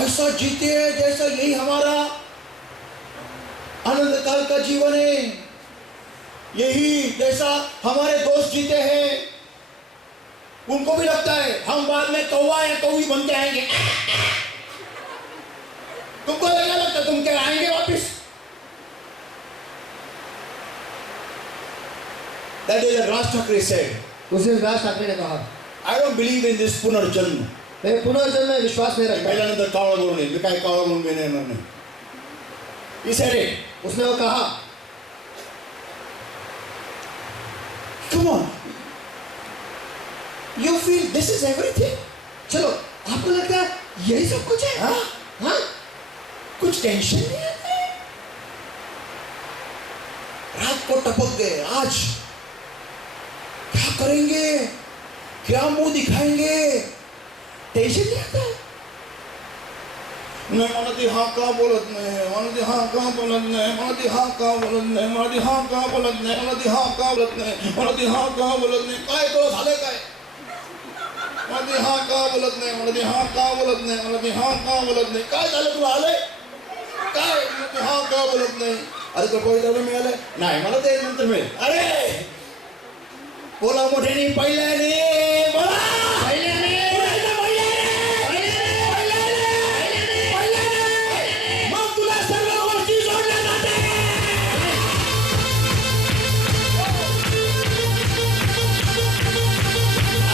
ऐसा जीते हैं जैसा यही हमारा आनंद काल का जीवन है, यही जैसा हमारे दोस्त जीते हैं। उनको भी लगता है हम बाद में कौवा या कौवी बन के आएंगे। तुमको क्या लगता है तुम क्या आएंगे वापिस? That is what Raj Thakre said. उस दिन राज ठाकरे ने कहा, I don't believe in this पुनर्जन्म। मैं पुनर्जन्म में विश्वास नहीं रखता। पहिल्यानंतर कावळा बोलू नये, मी काय कावळा बोलून मी नाही येणार नाही। He said it. उसने वो कहा, Come on, you feel this is everything? चलो आपको लगता है यही सब कुछ है? हाँ? हाँ? कुछ टेंशन नहीं आता है? रात को टपक गए, आज क्या करेंगे, क्या मुंह दिखाएंगे, टेंशन नहीं आता है? नाही मला ती हाँ का बोलत नाही, मला ती हाँ का बोलत नाही, मला ती हाँ का बोलत नाही, मला ती हाँ का बोलत नाही, मला ती हाँ का बोलत नाही, मला ती हाँ का बोलत नाही, काय तो झाले काय? मला ती हाँ का बोलत नाही, मला ती हाँ का बोलत नाही, मला ती हाँ का बोलत नाही, काय झालं तुला आलंय? काय मला ती हाँ का बोलत नाही? अरे तो पवित्र मिळालंय? नाही मला ते नंतर मिळेल। अरे बोला मोठ्याने, पहिल्याने बोला, पहिल्याने मग तुला सर्व गोष्टी जोडल्या जाते।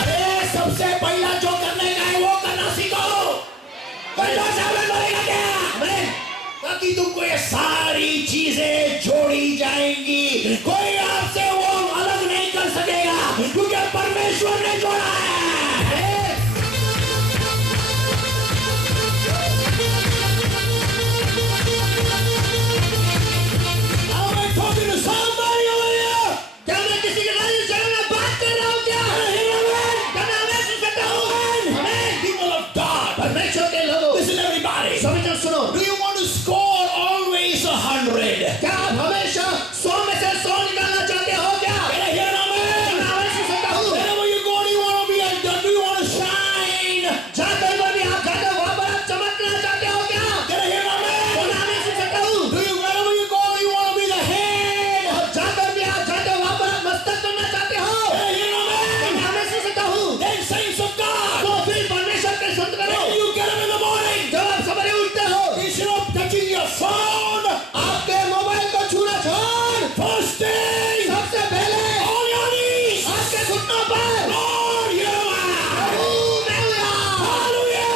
अरे सबसे पहला जो करने का है वो करना सीखो। पहला साबित होगा क्या? ताकि तुमको ये सारी चीजें जोड़ी जाएंगी, कोई आपसे वो अलग नहीं कर सकेगा, क्योंकि परमेश्वर ने जोड़ा है। Am I talking to somebody over here? क्या मैं किसी के साथ बात कर रहा हूँ क्या? क्या मैं आवाज सुन सकता हूँ? People of God, परमेश्वर के लोगों, listen everybody. सभी जन सुनो। Do you want to score always 100? क्या आप हमेशा 100 में से 100 निकालना चाहते हो क्या? Can I hear an amen? मैं आवाज सुन सकता हूँ। Wherever you go, do you want to be a, do you want to shine? जहाँ कहीं पर भी आप जाते हो वहाँ पर आप चमकना चाहते हो क्या? Can I hear an amen? तो मैं आवाज सुन सकता हूँ। Do you, wherever you go, do you want to be the head? और जहाँ पर भी आप जाते हो वहाँ पर आप मस्तक बनना चाहते हो। Can I hear an तो amen? मैं आवाज सुन सकता हूँ। Then saints of God, तो फिर परमेश्वर के संत करो। when you get up in the morning, जब आप सवेरे उठते हो, instead of touching your phone, आपके मोबाइल को छूना छोड़, first thing, सबसे पहले on your knees, आपके घुटनों पर Lord, you are. मैं हूँ यहाँ। Hallelujah.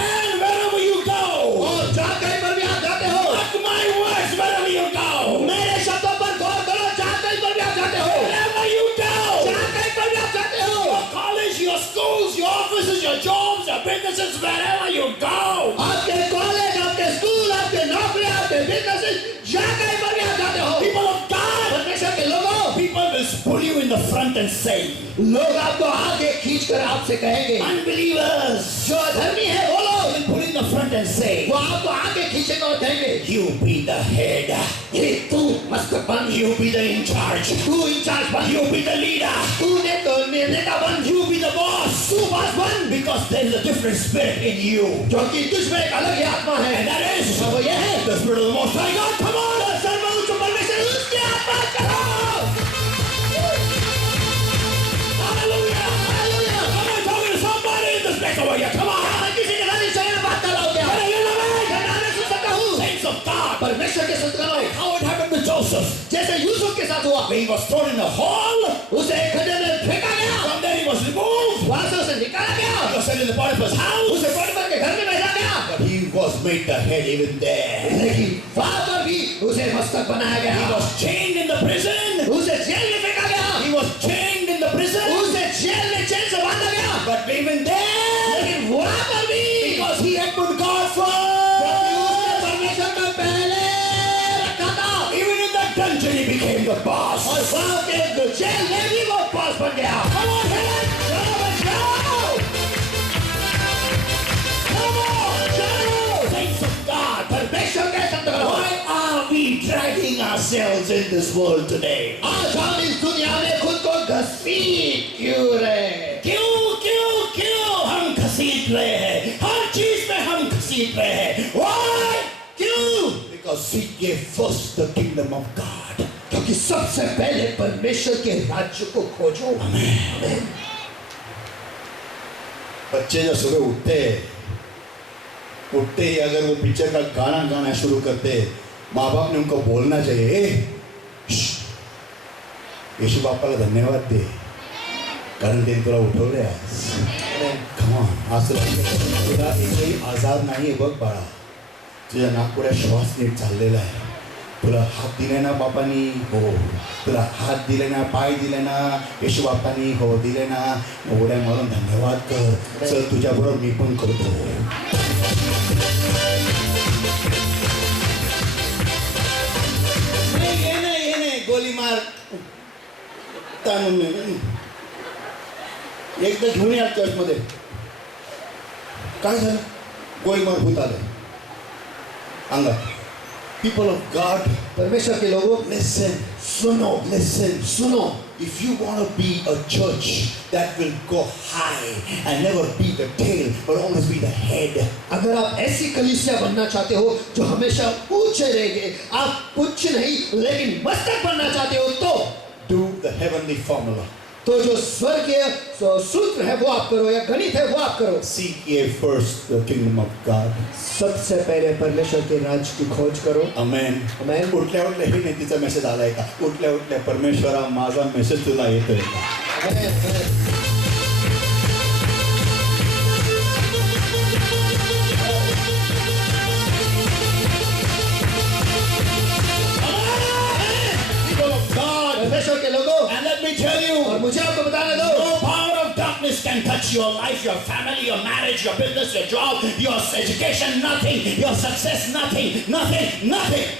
And wherever you go, और जहाँ कहीं पर भी आप जाते हो, mark my words, wherever you go, मेरे शब्दों पर गौर करो। जहाँ कहीं पर भी आप जाते हो, wherever you go, जहाँ कहीं पर भी आप जाते हो, your college, your schools, your offices, your jobs, your businesses, wherever you go, आपके कॉलेज, आपके स्कूल, आपके नौकरी, आपके बिजनेस, जहाँ कहीं पर भी आप जाते हो, people of God, परमेश्वर के लोगों, people will pull you in the front and say, लोग आपको आगे खींचकर आपसे कहेंगे, unbelievers, जो अधर्मी है वो लोग, will pull in the front and say, वो आपको आगे खींचेगा और कहेंगे, you be the head, ये तू मस्तक बन, you be the in charge, तू इंचार्ज बन, you be the leader, तू नेता बन, you be the boss, तू बॉस बन, because there is a different spirit in you, क्योंकि तुझमें एक अलग ही आत्मा है, and that is वो ये है, the spirit of the Most High God. Come on, सर्वोच्च परमेश्वर उसकी आत्मा करो। hallelujah, hallelujah. Am I talking to somebody in this place over here? Come on, मैं किसी के साथ इस समय बात कर रहा हूँ क्या? can I hear an amen? क्या मैं सुन सकता हूँ? Saints of God, परमेश्वर के संत करो, how it happened with Joseph जैसे यूसुफ के साथ हुआ, when he was thrown in the hall, उसे एक खड्डे पकड़ा गया, He was sent into Potiphar's house. उसे पोटीफर के घर में भेजा गया, But he was made the head even there. लेकिन वहां पर भी उसे मस्तक बनाया He गया, was chained in the prison. उसे जेल में फेंका गया, He was chained in the prison. उसे जेल में चैन से बांधा गया, But even there, लेकिन वहां पर भी because he had put God क्योंकि first, उसने परमेश्वर को पहले रखा था, even in that dungeon he became the boss. और वहां के जेल में भी वो बॉस बन गया। Come on, Helen. चलो बचाओ, Come on, चलो, saints of God. परमेश्वर के संत करो। Why are we dragging ourselves in this world today? आज हम इस दुनिया में खुद को घसीट क्यों रहे? क्यों हम घसीट रहे हैं? हर चीज में हम घसीट रहे हैं। Why? क्यों? Because seek ye first the kingdom of God. क्योंकि सबसे पहले परमेश्वर के राज्य को खोजो। आमीन। बच्चे जब सुबह उठते ही अगर वो पिक्चर का गाना गाना शुरू करते, माँ बाप ने उनको बोलना चाहिए, यीशु बापाला धन्यवाद दे, कारण त्यांनी तुला उठवले आज. Come on, असं तुला एकही आजार नाही आहे बघ बाळा, तुझ्या नाकपुड्या श्वास नीट चाललेला आहे, तुला हात दिले ना बापानी, हो, तुला हात दिले ना, पाय दिले ना, येशू बापानी, हो दिले ना, उड्या मारून धन्यवाद कर. चल तुझ्याबरोबर मी पण करतो. ये नाही गोली मार ताणून एकदा घेऊन या चर्चमध्ये. काय झालं? गोली मार भूत आलं अंगात. People of God, परमेश्वर के लोगों, listen, suno. If you want to be a church that will go high and never be the tail but always be the head, अगर आप ऐसी कलीसिया बनना चाहते हो जो हमेशा ऊंचे रहेंगे, आप कुछ नहीं लेकिन मस्तक बनना चाहते हो, तो do the heavenly formula. तो जो स्वर्गीय सूत्र है वो आप करो, या गणित है वो आप करो। Seek ye first the kingdom of God. सबसे पहले परमेश्वर के राज्य की खोज करो। Amen. Amen. उठल्या उठल्या हे नेतीचा मेसेज आलाय का? उठल्या उठल्या परमेश्वरा माझा मेसेज तुला येतोय का? Amen. People of God, परमेश्वर के लोगों, and let me tell you, और मुझे आपको बताने दो, no power of darkness can touch your life, your family, your marriage, your business, your job, your education, nothing, your success, nothing.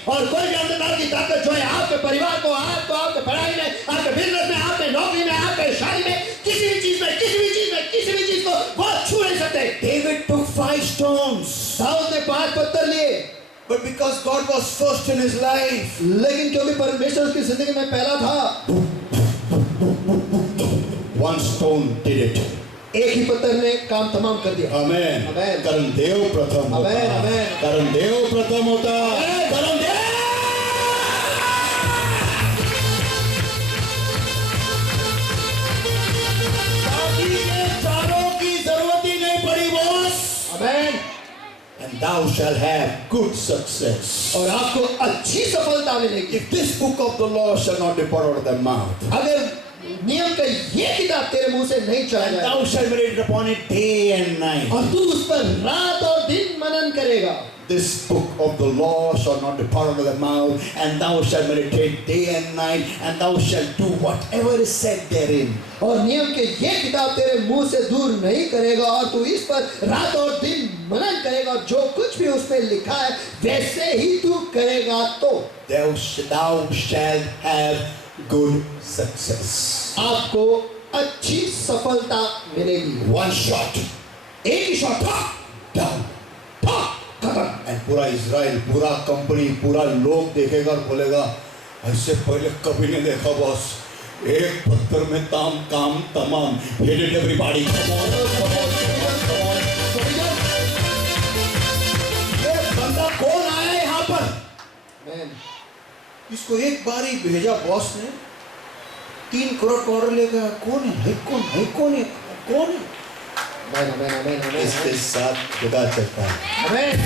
और कोई भी अंधकार की ताकत जो है आपके परिवार को, आपको, आपके पढ़ाई में, आपके बिजनेस में, आपके नौकरी में, आपके शादी में, किसी भी चीज को वो छू नहीं सकते। David took 5 stones, दाऊद ने 5 पत्थर लिए, but because God was first in his life, लेकिन क्योंकि परमेश्वर उसकी जिंदगी में पहला था, 1 stone did it. एक ही पत्थर ने काम तमाम कर दिया। Amen. Amen. कारण देव प्रथम होता. Amen, amen. कारण देव प्रथम होता. Amen. कारण देव बाकी के चारों की जरूरत ही नहीं पड़ी बॉस. आमीन। And thou shall have good success. और आपको अच्छी सफलता मिलेगी। If this book of the law shall not depart out of thy mouth, अगर नियम का ये किताब तेरे मुंह से नहीं चला and जाए, thou shalt meditate upon it day and night. और तू उस पर रात और दिन मनन करेगा, This book of the law shall not depart out of thy mouth, and thou shalt meditate day and night, and thou shalt do whatever is said therein. और नियम के ये किताब तेरे मुंह से दूर नहीं करेगा, और तू इस पर रात और दिन मनन करेगा, और जो कुछ भी उसमें लिखा है वैसे ही तू करेगा, तो Thou shalt have good success. आपको अच्छी सफलता मिलेगी। One shot, एक ही शॉट था, down. खत्म। And पूरा इजराइल, पूरा कंपनी, पूरा लोग देखेगा और बोलेगा, ऐसे पहले कभी नहीं देखा बॉस, एक पत्थर में काम तमाम. Hit it everybody. Come on. ये बंदा कौन आया यहाँ पर? आमीन। इसको एक बार ही भेजा बॉस ने, 3 करोड़ ऑर्डर ले गया. कौन है? आमीन, आमीन, आमीन, आमीन। इसके साथ खुदा चलता है. आमीन।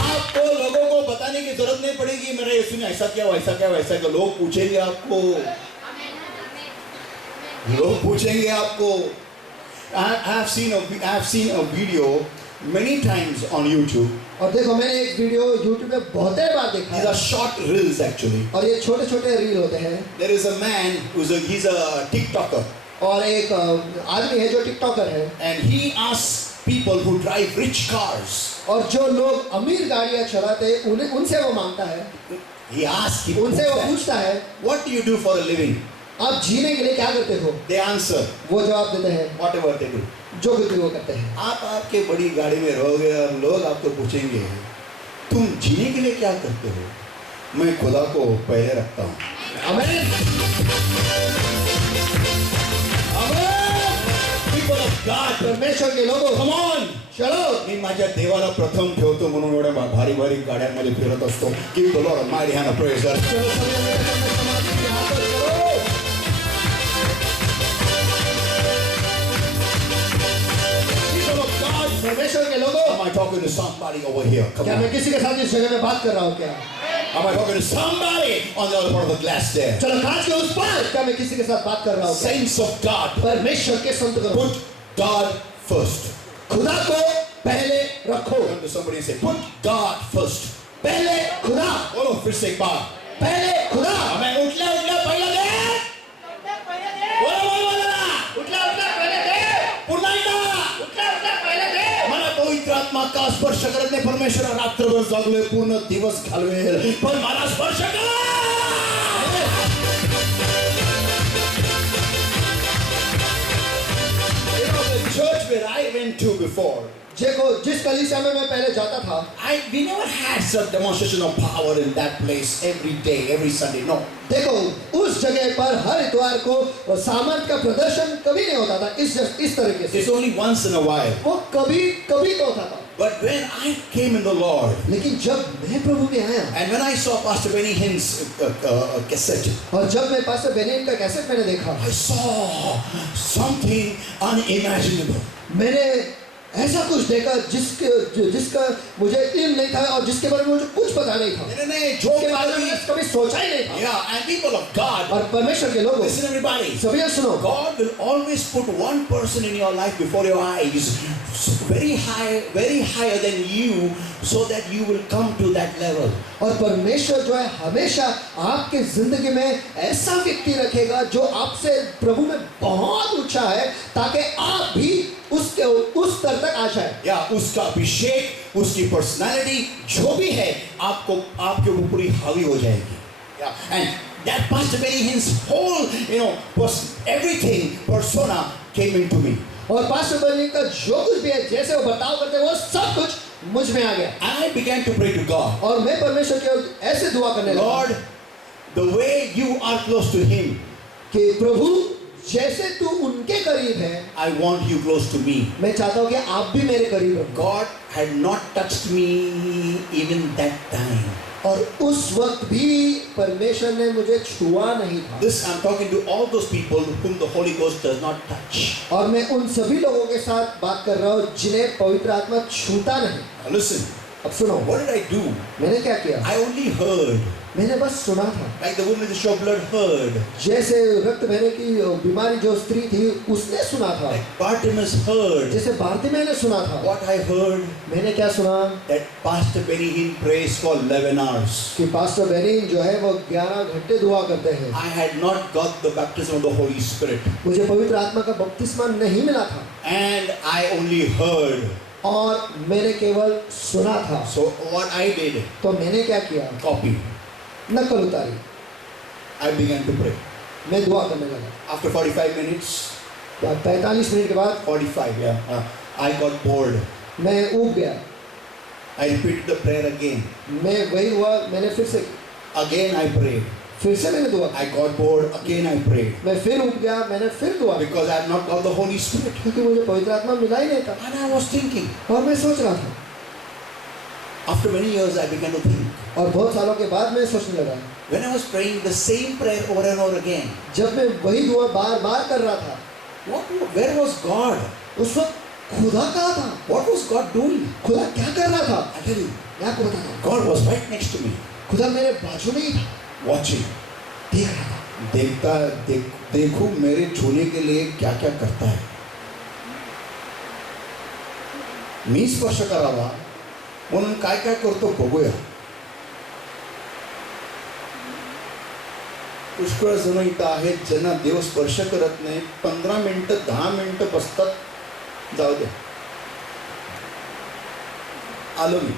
आपको लोगों को बताने की जरूरत नहीं पड़ेगी मेरे यीशु ने ऐसा किया, वैसा किया. लोग पूछेंगे आपको. लोग पूछेंगे आपको. I have seen a video many times on YouTube. और देखो मैंने एक वीडियो YouTube पे बहुत बार देखा These are है short reels actually. और ये छोटे छोटे रील होते हैं. There is a man he's a TikToker, और एक आदमी है जो टिकटॉकर है and he asks people who drive rich cars. और जो लोग अमीर गाड़ियां चलाते हैं उन्हें उनसे वो मांगता है, He asks, उनसे वो पूछता है what do you do for a living? आप जीने के लिए क्या करते हो. They answer, वो जवाब देते हैं whatever they do. जो कुछ भी वो करते हैं. आप आपके बड़ी गाड़ी में रहोगे और लोग आपको पूछेंगे तुम जीने के लिए क्या करते हो. मैं खुदा को पहले रखता हूँ. आमीन. People of God, परमेश्वर के लोगों come on. चलो. मी माझ्या देवाला प्रथम ठेवतो म्हणून एवढ्या भारी भारी गाड्यांमध्ये फिरत असतो. Give the Lord a mighty hand of praise. चलो सभी मेरे सामने समाधि के हाथ पर करो. People of God, परमेश्वर के लोगों, am I talking to somebody over here? Come क्या on. मैं किसी के साथ इस जगह में बात कर रहा हूँ क्या. Am I talking to somebody on the other part of the glass there? चलो कांच के उस पार क्या मैं किसी के साथ बात कर रहा हूँ क्या? Saints of God, परमेश्वर के संत करो. put God first. खुदा को पहले रखो. Turn to somebody and say, put God first. पहले खुदा. बोलो फिर से एक बार. पहले खुदा. मैं उठला उठला पहिला दे. बोला बोला बोला. उठला उठला पहले दे. पुन्हा एकदा. उठला उठला पहले दे. मला पवित्र आत्मा का स्पर्श करत नाही. परमेश्वर रात्रभर जागलोय, पूर्ण दिवस घालवेल, पण मला स्पर्श करा. You know, the church where I went to before, देखो जिस कलीसिया में मैं पहले जाता था, we never had such demonstration of power in that place every day, every Sunday. No. देखो उस जगह पर हर इतवार को सामर्थ का प्रदर्शन कभी नहीं होता था इस तरीके से. It's only once in a while. वो कभी कभी तो होता था. But when I came in the Lord, लेकिन जब मैं प्रभु में आया and when I saw Pastor Benny Hinn's cassette, और जब मैं पास्टर बेनियन का कैसेट मैंने देखा, I saw something unimaginable. मैंने ऐसा कुछ देखा जिसका मुझे इल्म नहीं था और जिसके बारे में मुझे कुछ पता नहीं था. जिसके बारे में मैंने कभी सोचा ही नहीं था. Yeah, and people of God, और परमेश्वर के लोगों, listen everybody. सभी लोग सुनो. God will always put one person in your life before your eyes, very higher than you, so that you will come to that level. और परमेश्वर जो है हमेशा आपके जिंदगी में ऐसा व्यक्ति रखेगा जो आपसे प्रभु में बहुत ऊंचा है, ताकि आप भी उसके उस स्तर तक आ जाए. या उसका अभिषेक, उसकी पर्सनालिटी जो भी है आपको आपके ऊपर पूरी हावी हो जाएगी. And that Pastor Benny Hinn's whole, everything persona came into me. और पास्टर बेनियन का जो कुछ भी है, जैसे वो बर्ताव करते हैं, वो सब कुछ मुझ में आ गया. And I began to pray to God. और मैं परमेश्वर के ऐसे दुआ करने लगा, Lord, the way you are close to Him, कि प्रभु जैसे तू उनके करीब है, I want you close to me. मैं चाहता हूँ कि आप भी मेरे करीब रहो. God had not touched me even that time. और उस वक्त भी परमेश्वर ने मुझे छुआ नहीं था. This I'm talking to all those people whom the Holy Ghost does not touch. और मैं उन सभी लोगों के साथ बात कर रहा हूँ जिन्हें पवित्र आत्मा छूता नहीं. Now listen, अब सुनो, what did I do? मैंने क्या किया. I only heard, मैंने बस सुना था. like the woman with the issue of blood heard, जैसे रक्त बहने की बीमारी जो स्त्री थी उसने सुना था. like Bartimaeus heard. जैसे बारतिमेय ने सुना था. What I heard, मैंने क्या सुना, that Pastor Benny Hinn prays for 11 hours. कि पास्टर बेनियन जो है वो 11 घंटे दुआ करते हैं. I had not got the baptism of the Holy Spirit, मुझे पवित्र आत्मा का बपतिस्मा नहीं मिला था and I only heard. और मैंने केवल सुना था. So what I did, तो मैंने क्या किया, copy. नकल उतारी. I began to pray. मैं दुआ करने लगा. After 45 minutes, 45 मिनट के बाद 45, yeah, I got bored. मैं ऊब गया. I repeated the prayer again. मैं वही हुआ, मैंने फिर से Again I prayed. फिर से मैंने दुआ. I got bored. Again I prayed. मैं फिर ऊब गया, मैंने फिर दुआ. Because I have not got the Holy Spirit. क्योंकि मुझे पवित्र आत्मा मिला ही नहीं था. And I was thinking. और मैं सोच रहा था. After many years, I began to think. और बहुत सालों के बाद मैं सोचने लगा. When I was praying the same prayer over and over again, जब मैं वही दुआ बार बार कर रहा था, where was God? उस वक्त खुदा कहाँ था? What was God doing? खुदा क्या कर रहा था? I tell you, मैं आपको बताता हूँ. God was right next to me, खुदा मेरे बाजू में ही था, watching. देख रहा था. देखो मेरे छूने के लिए क्या क्या करता है. मी स्पर्श करावा म्हणून काय काय करतो बघूया. पुष्कळ जण इथं आहेत ज्यांना देव स्पर्श करत नाही. 15 मिनिटं 10 मिनिटं बसतात. जाऊ दे, आलो मी.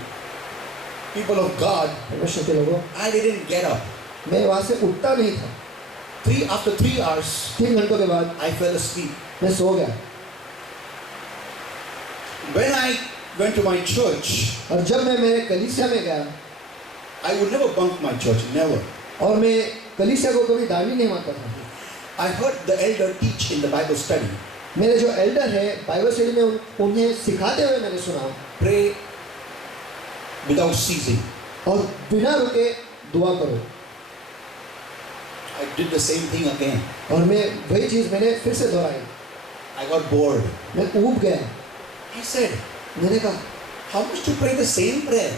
पीपल ऑफ गॉड, परमेश्वर के लोगों, आई डिडंट गेट अप. मैं वहां से उठता नहीं था. After 3 hours, 3 घंटों के बाद I fell asleep. मैं सो गया. When I went to my church, और जब मैं मेरे कलीसिया में गया, I would never bunk my church, never. और मैं कलीसिया को कभी दाढ़ी नहीं मारता था. I heard the elder teach in the Bible study. मेरे जो एल्डर है बाइबल स्टडी में उन्हें सिखाते हुए मैंने सुना, Pray without ceasing. और बिना रुके दुआ करो. I did the same thing again. और मैं वही चीज मैंने फिर से दोहराई. I got bored. मैं ऊब गया. I said, मैंने कहा, how much to pray the same prayer?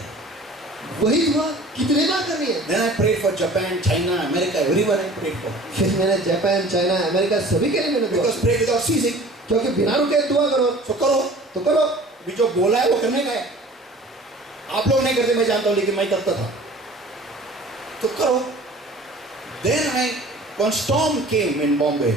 वही दुआ कितने बार करनी है? Then I prayed for Japan, China, America, everyone I prayed for. फिर मैंने जापान, चाइना, अमेरिका सभी के लिए मैंने दुआ Because की. pray without ceasing. क्योंकि बिना रुके दुआ करो So करो. तो करो. भी जो बोला है वो करने का है. आप लोग नहीं करते, मैं जानता हूँ, लेकिन मैं करता था. तो करो. Then one storm came in Bombay.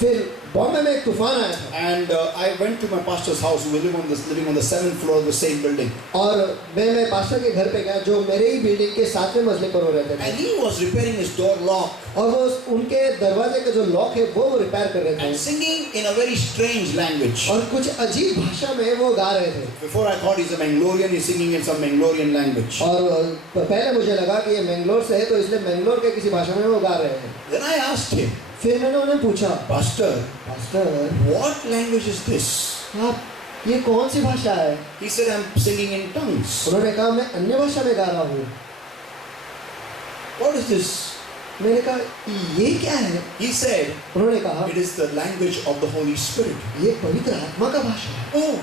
फिर बॉम्बे में एक तूफान आया था. And I went to my pastor's house, who was living on the 7th floor of the same building. और मैं पास्टर के घर पे गया जो मेरे ही बिल्डिंग के 7वें मंजिले पर वो रहते And थे. he was repairing his door lock और वो उनके दरवाजे का जो लॉक है वो रिपेयर कर रहे and थे. singing in a very strange language. और कुछ अजीब भाषा में वो गा रहे थे. Before I thought he's a Mangalorean, he's singing in some Mangalorean language. और पहले मुझे लगा कि ये मैंगलोर से है तो इसलिए मैंगलोर के किसी भाषा में वो गा रहे हैं. Then I asked him, फिर मैंने उन्हें पूछा, Pastor, pastor what language is this? आप ये कौन सी भाषा है? He said, I'm singing in tongues. उन्होंने कहा मैं अन्य भाषा में गा रहा हूँ. What is this? मैंने कहा ये क्या है? He said, उन्होंने कहा it is the language of the Holy Spirit. ये पवित्र आत्मा का भाषा है.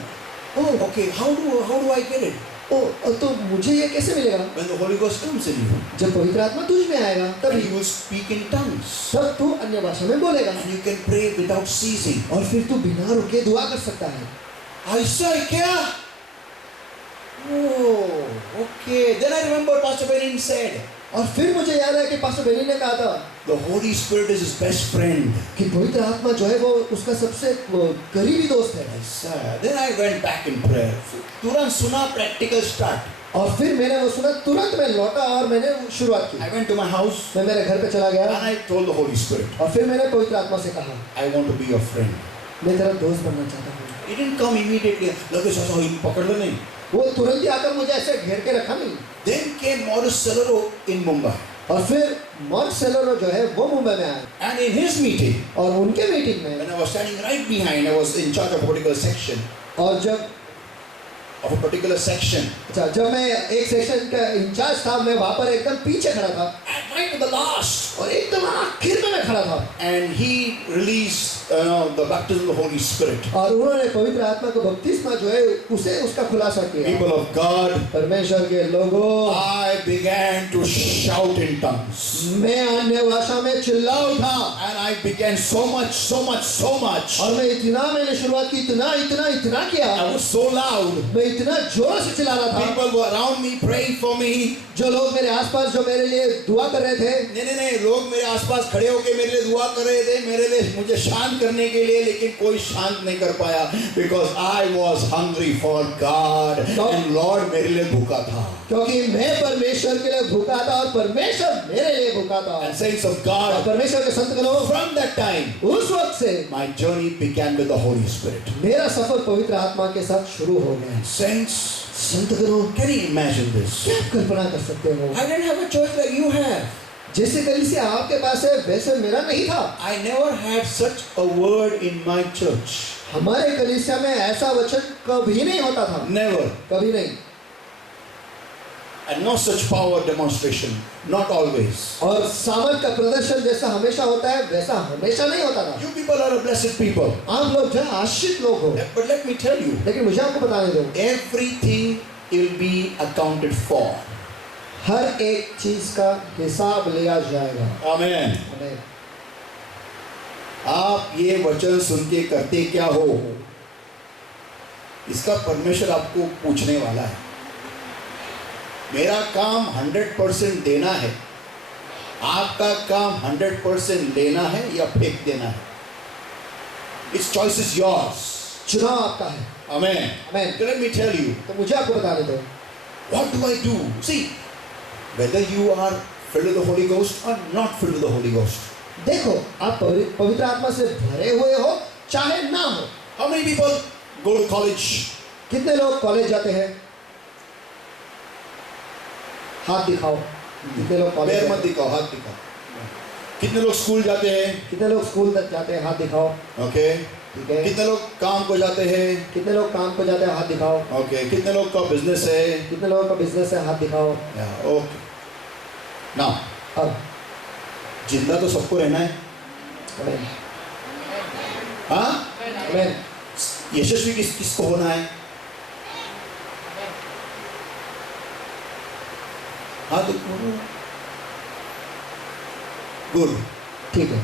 Oh, okay. How do I get it? तो मुझे ये कैसे मिलेगा? When the Holy Ghost comes in you, जब पवित्र आत्मा तुझ में आएगा and तभी you will speak in tongues, तब तू अन्य भाषा में बोलेगा and you can pray without ceasing. और फिर तू बिना रुके दुआ कर सकता है. ऐसा है क्या? Oh, okay. Then I remember Pastor Benin said, और फिर मुझे याद है कि पास्टर बेनी ने कहा था the Holy Spirit is his best friend. कि पवित्र आत्मा जो है वो उसका सबसे करीबी दोस्त है. ऐसा है. Then I went back in prayer. तुरंत सुना, practical start. और फिर मैंने वो सुना, तुरंत मैं लौटा और मैंने शुरुआत की. I went to my house मैं मेरे घर पे चला गया and I told the Holy Spirit, और फिर मैंने पवित्र आत्मा से कहा I want to be your friend. मैं तेरा दोस्त बनना चाहता हूँ. He didn't come immediately. लगे सासा ही पकड़ लो नहीं. वो तुरंत ही आकर मुझे ऐसे घेर के रखा नहीं. Then came Morris Celero in Mumbai. और फिर मॉर्क सेलोरो जो है वो मुंबई में आए And in his meeting, और उनके मीटिंग में when I was standing right behind, I was in charge of a particular section. और जब जब मैं एक सेक्शन का इंचार्ज था, मैं वहां पर एकदम पीछे खड़ा था And right to the last. और एकदम आखिर में मैं खड़ा था. And he released the baptism of the Holy Spirit. और उन्होंने पवित्र आत्मा को बपतिस्मा जो है उसे उसका खुलासा किया. People of God, परमेश्वर के लोगों, I began to shout in tongues. मैं अन्य भाषा में चिल्ला उठा. And I began so much. और मैं मैंने शुरुआत की इतना किया. I was so loud. मैं इतना जोर से चिल्ला रहा था. People were around me praying for me. जो लोग मेरे आसपास जो मेरे लिए दुआ कर रहे थे, नहीं, लोग मेरे आसपास खड़े होकर मेरे लिए दुआ कर रहे थे, मेरे लिए मुझे शांत करने के लिए, लेकिन कोई शांत नहीं कर पाया. Because I was hungry for God and Lord मेरे लिए भूखा था. क्योंकि मैं परमेश्वर के लिए भूखा था और परमेश्वर मेरे लिए भूखा था. And saints of और God, परमेश्वर के संत गणों, from that time, उस वक्त से my journey began with the Holy Spirit. मेरा सफर पवित्र आत्मा के साथ शुरू हो गया. Saints, संत गणों, can you imagine this? क्या आप कल्पना कर सकते हो? I didn't have a church like you have. जैसे कलीसिया आपके पास है वैसे मेरा नहीं था. I never had such a word in my church. हमारे कलीसिया में ऐसा वचन कभी नहीं होता था. Never. कभी नहीं. And no such power demonstration. Not always. और सामर्थ का प्रदर्शन जैसा हमेशा होता है वैसा हमेशा नहीं होता था. You people are a blessed people. आप लोग जो आशीष लोग हो. But let me tell you, लेकिन मुझे आपको बताने दो, everything will be accounted for. हर एक चीज का हिसाब लिया जाएगा. Amen. हमें आप ये वचन सुन के करते क्या हो, इसका परमेश्वर आपको पूछने वाला है। मेरा काम 100% देना है, आपका काम 100% लेना है या फेंक देना है। It's choice is yours. चुनाव आपका है। आमेन। आमेन। लेट मी टेल यू, तो मुझे आपको बताने दो, what do I do? See, whether you are filled with the Holy Ghost or not filled with the Holy Ghost. देखो आप पवित्र आत्मा से भरे हुए हो चाहे ना हो। How many people go to college? कितने लोग कॉलेज जाते हैं? हाथ दिखाओ। कितने लोग कॉलेज पैर मत दिखाओ, हाथ दिखाओ। कितने लोग स्कूल जाते हैं? कितने लोग स्कूल तक जाते हैं? हाथ दिखाओ। ओके। ठीक है। कितने लोग काम को जाते हैं? कितने लोग काम को जाते हैं? हाथ दिखाओ। ओके। कितने लोग का बिजनेस है? कितने लोगों का बिजनेस है? हाथ दिखाओ। ओके। नाउ अब जिंदा तो सबको रहना है, आमेन। हाँ? आमेन। यशस्वी किसको होना है? हाँ तो गुड। ठीक है।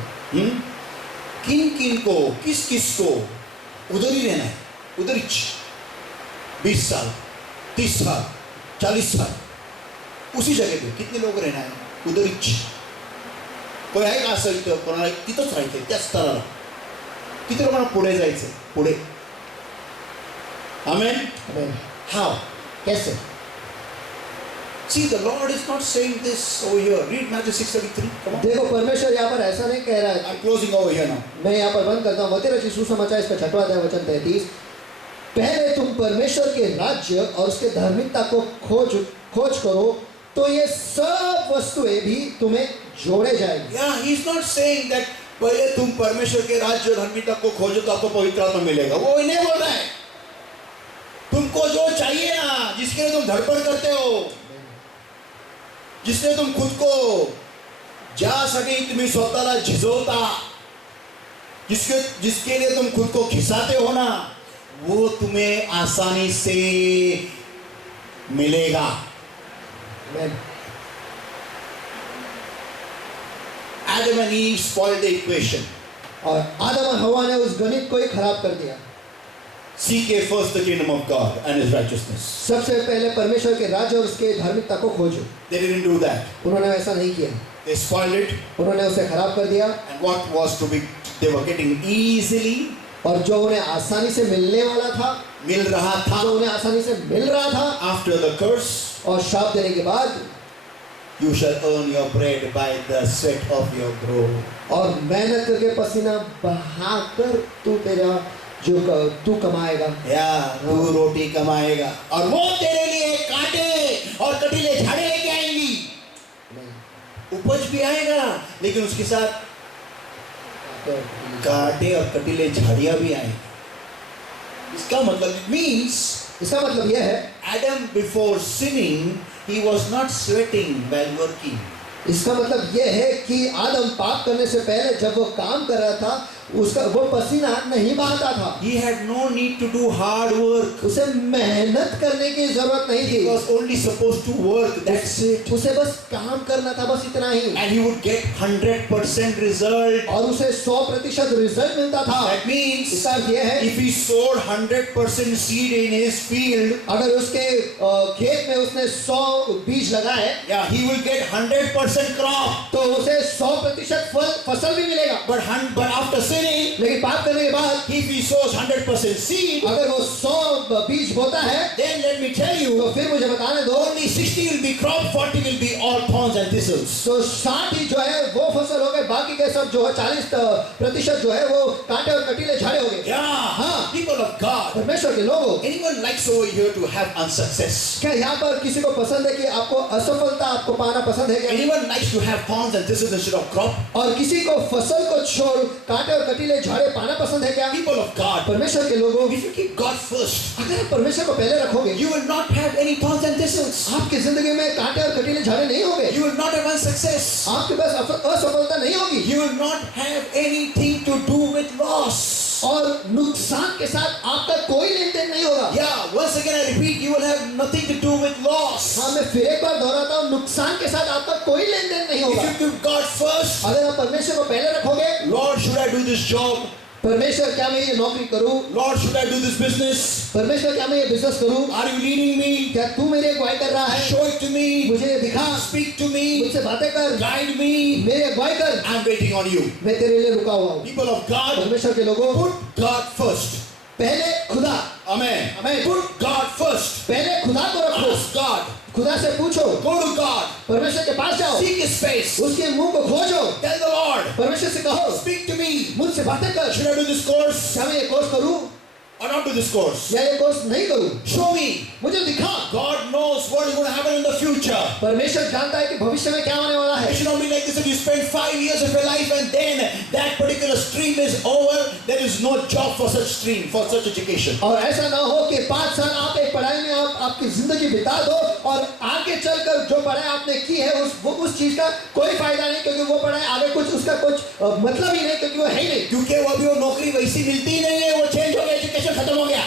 किन किन को, किस किस को उधर ही रहना है, उधर ही 20 साल 30 साल 40 साल उसी जगह पे कितने लोग रहना है, उधर ही। कोण आहे का असं इथं कोणाला तिथंच राहायचंय त्याच स्तराला? किती लोकांना पुढे जायचंय, पुढे। आमेन। आमेन। हाउ? कैसे? See, the Lord is not saying this over here. Read Matthew 6:33. Come on. देखो परमेश्वर यहाँ पर ऐसा नहीं कह रहा है। I'm closing over here now. मैं यहाँ पर बंद करता हूँ। मत्ती रचित सुसमाचार इसका 6वां अध्याय वचन 33। पहले तुम परमेश्वर के राज्य और उसके धार्मिकता को खोज करो तो ये सब वस्तुएं भी तुम्हें जोड़े जाएंगी। Yeah, he's not saying that पहले तुम परमेश्वर के राज्य और धार्मिकता को खोजो तो आपको पवित्र आत्मा मिलेगा। वो नहीं बोल रहा है। तुमको जो चाहिए ना, जिसके लिए तुम धड़पड़ करते हो, जिसने तुम खुद को ज्यासाठी तुम्ही स्वतःला झिजवता, जिसके लिए तुम खुद को खिसाते हो ना, वो तुम्हें आसानी से मिलेगा। आमेन। Adam and Eve spoiled the equation. और आदम और हवा ने उस गणित को ही खराब कर दिया। Seek ye first the kingdom of God and His righteousness. सबसे पहले परमेश्वर के राज्य और उसके धार्मिकता को खोजो। They didn't do that. उन्होंने ऐसा नहीं किया। They spoiled it. उन्होंने उसे खराब कर दिया। And what was to be, they were getting easily, और जो उन्हें आसानी से मिलने वाला था, मिल रहा था, जो उन्हें आसानी से मिल रहा था, after the curse, और शाप देने के बाद, you shall earn your bread by the sweat of your brow. और मेहनत करके पसीना बहाकर तू कमाएगा। तू रोटी कमाएगा और वो तेरे लिए कांटे और कटीले झाड़े लेके आएंगी। उपज भी आएगा लेकिन उसके साथ कांटे और कटीले झाड़ियां भी आएंगी। इसका मतलब मीन्स, इसका मतलब यह है, Adam before sinning he was not sweating while working. इसका मतलब यह है कि आदम पाप करने से पहले जब वो काम कर रहा था उसका वो पसीना नहीं बहाता था। He had no need to do hard work. उसे मेहनत करने की जरूरत नहीं थी। He was only supposed to work. That's it. उसे बस काम करना था, बस इतना ही। And he would get 100% result. और उसे 100% रिजल्ट मिलता था। That means इसका अर्थ यह है, if he sowed 100% seed in his field, अगर उसके खेत में उसने 100 बीज लगाए, yeah, he will get 100% crop. तो उसे 100% फसल भी मिलेगा। But after sinning, लेकिन पाप करने के बाद if he sows 100% seed, अगर वो 100 बीज बोता है, then let me tell you, तो फिर मुझे बताने दो, only 60 will be crop, 40 will be all thorns and thistles. तो 60 जो है वो फसल हो गए, बाकी के सब जो है 40% जो है वो कांटे और कटीले झाड़े हो गए। Yeah, people of God. परमेश्वर के लोगों, Anyone likes over here to have unsuccess? क्या यहाँ पर किसी को पसंद है कि आपको असफलता आपको पाना पसंद है क्या? Anyone likes to have thorns and thistles instead of crop? और किसी को फसल को छोड़ कांटे और कटीले झाड़े पाना पसंद है क्या? People of God, परमेश्वर के लोगों, if you keep God first, अगर आप परमेश्वर को पहले रखोगे, you will not have any thorns and thistles. आपकी जिंदगी में कांटे और कटीले झाड़े नहीं होंगे। You will not have unsuccess. आपके पास असफलता नहीं होगी। You will not have anything to do with loss. और नुकसान के साथ आपका कोई लेन देन नहीं होगा। Yeah, once again I repeat, you will have nothing to do with loss. हाँ, मैं फिर एक बार दोहराता हूँ, नुकसान के साथ आपका कोई लेन देन नहीं If होगा। you give God first, अगर आप परमेश्वर को पहले रखोगे, Lord, should I do this job? परमेश्वर क्या मैं ये नौकरी करूँ, Lord, should I do this business? परमेश्वर क्या मैं ये बिजनेस करूँ, Are you leading me? क्या तू मेरी अगुवाई कर रहा है, Show it to me. मुझे ये दिखा, Speak to me. मुझसे बातें कर, Guide me. मेरी अगुवाई कर, I'm waiting on you. मैं तेरे लिए रुका हुआ हूँ। People of God, परमेश्वर के लोगों, put God first. पहले खुदा, Amen. Amen. Put God first. पहले खुदा को रखो, Ask God. खुदा से पूछो, Go to God. परमेश्वर के पास जाओ, Seek His face. उसके मुंह को खोजो, Tell the Lord. परमेश्वर से कहो, Speak to me. मुझसे बातें कर, Should I do this course क्या मैं ये कोर्स करूँ or not do this course? या ये कोर्स नहीं करूँ, Show me. मुझे दिखा। God knows what is going to happen in the future. परमेश्वर जानता है कि भविष्य में क्या होने वाला है। It should not be like this that you spend 5 years of your life and then that particular stream is over. There is no job for such stream, for such education. और ऐसा ना हो कि 5 साल आप एक पढ़ाई में आप आपकी जिंदगी बिता दो और आगे चलकर जो पढ़ाई आपने की है उस चीज का कोई फायदा नहीं, क्योंकि वो पढ़ाई आगे कुछ उसका कुछ मतलब ही नहीं, क्योंकि वो है ही नहीं। क्योंकि वो अभी वो नौकरी वैसी मिलती ही नहीं है, वो चेंज हो गया, एजुकेशन खत्म हो गया।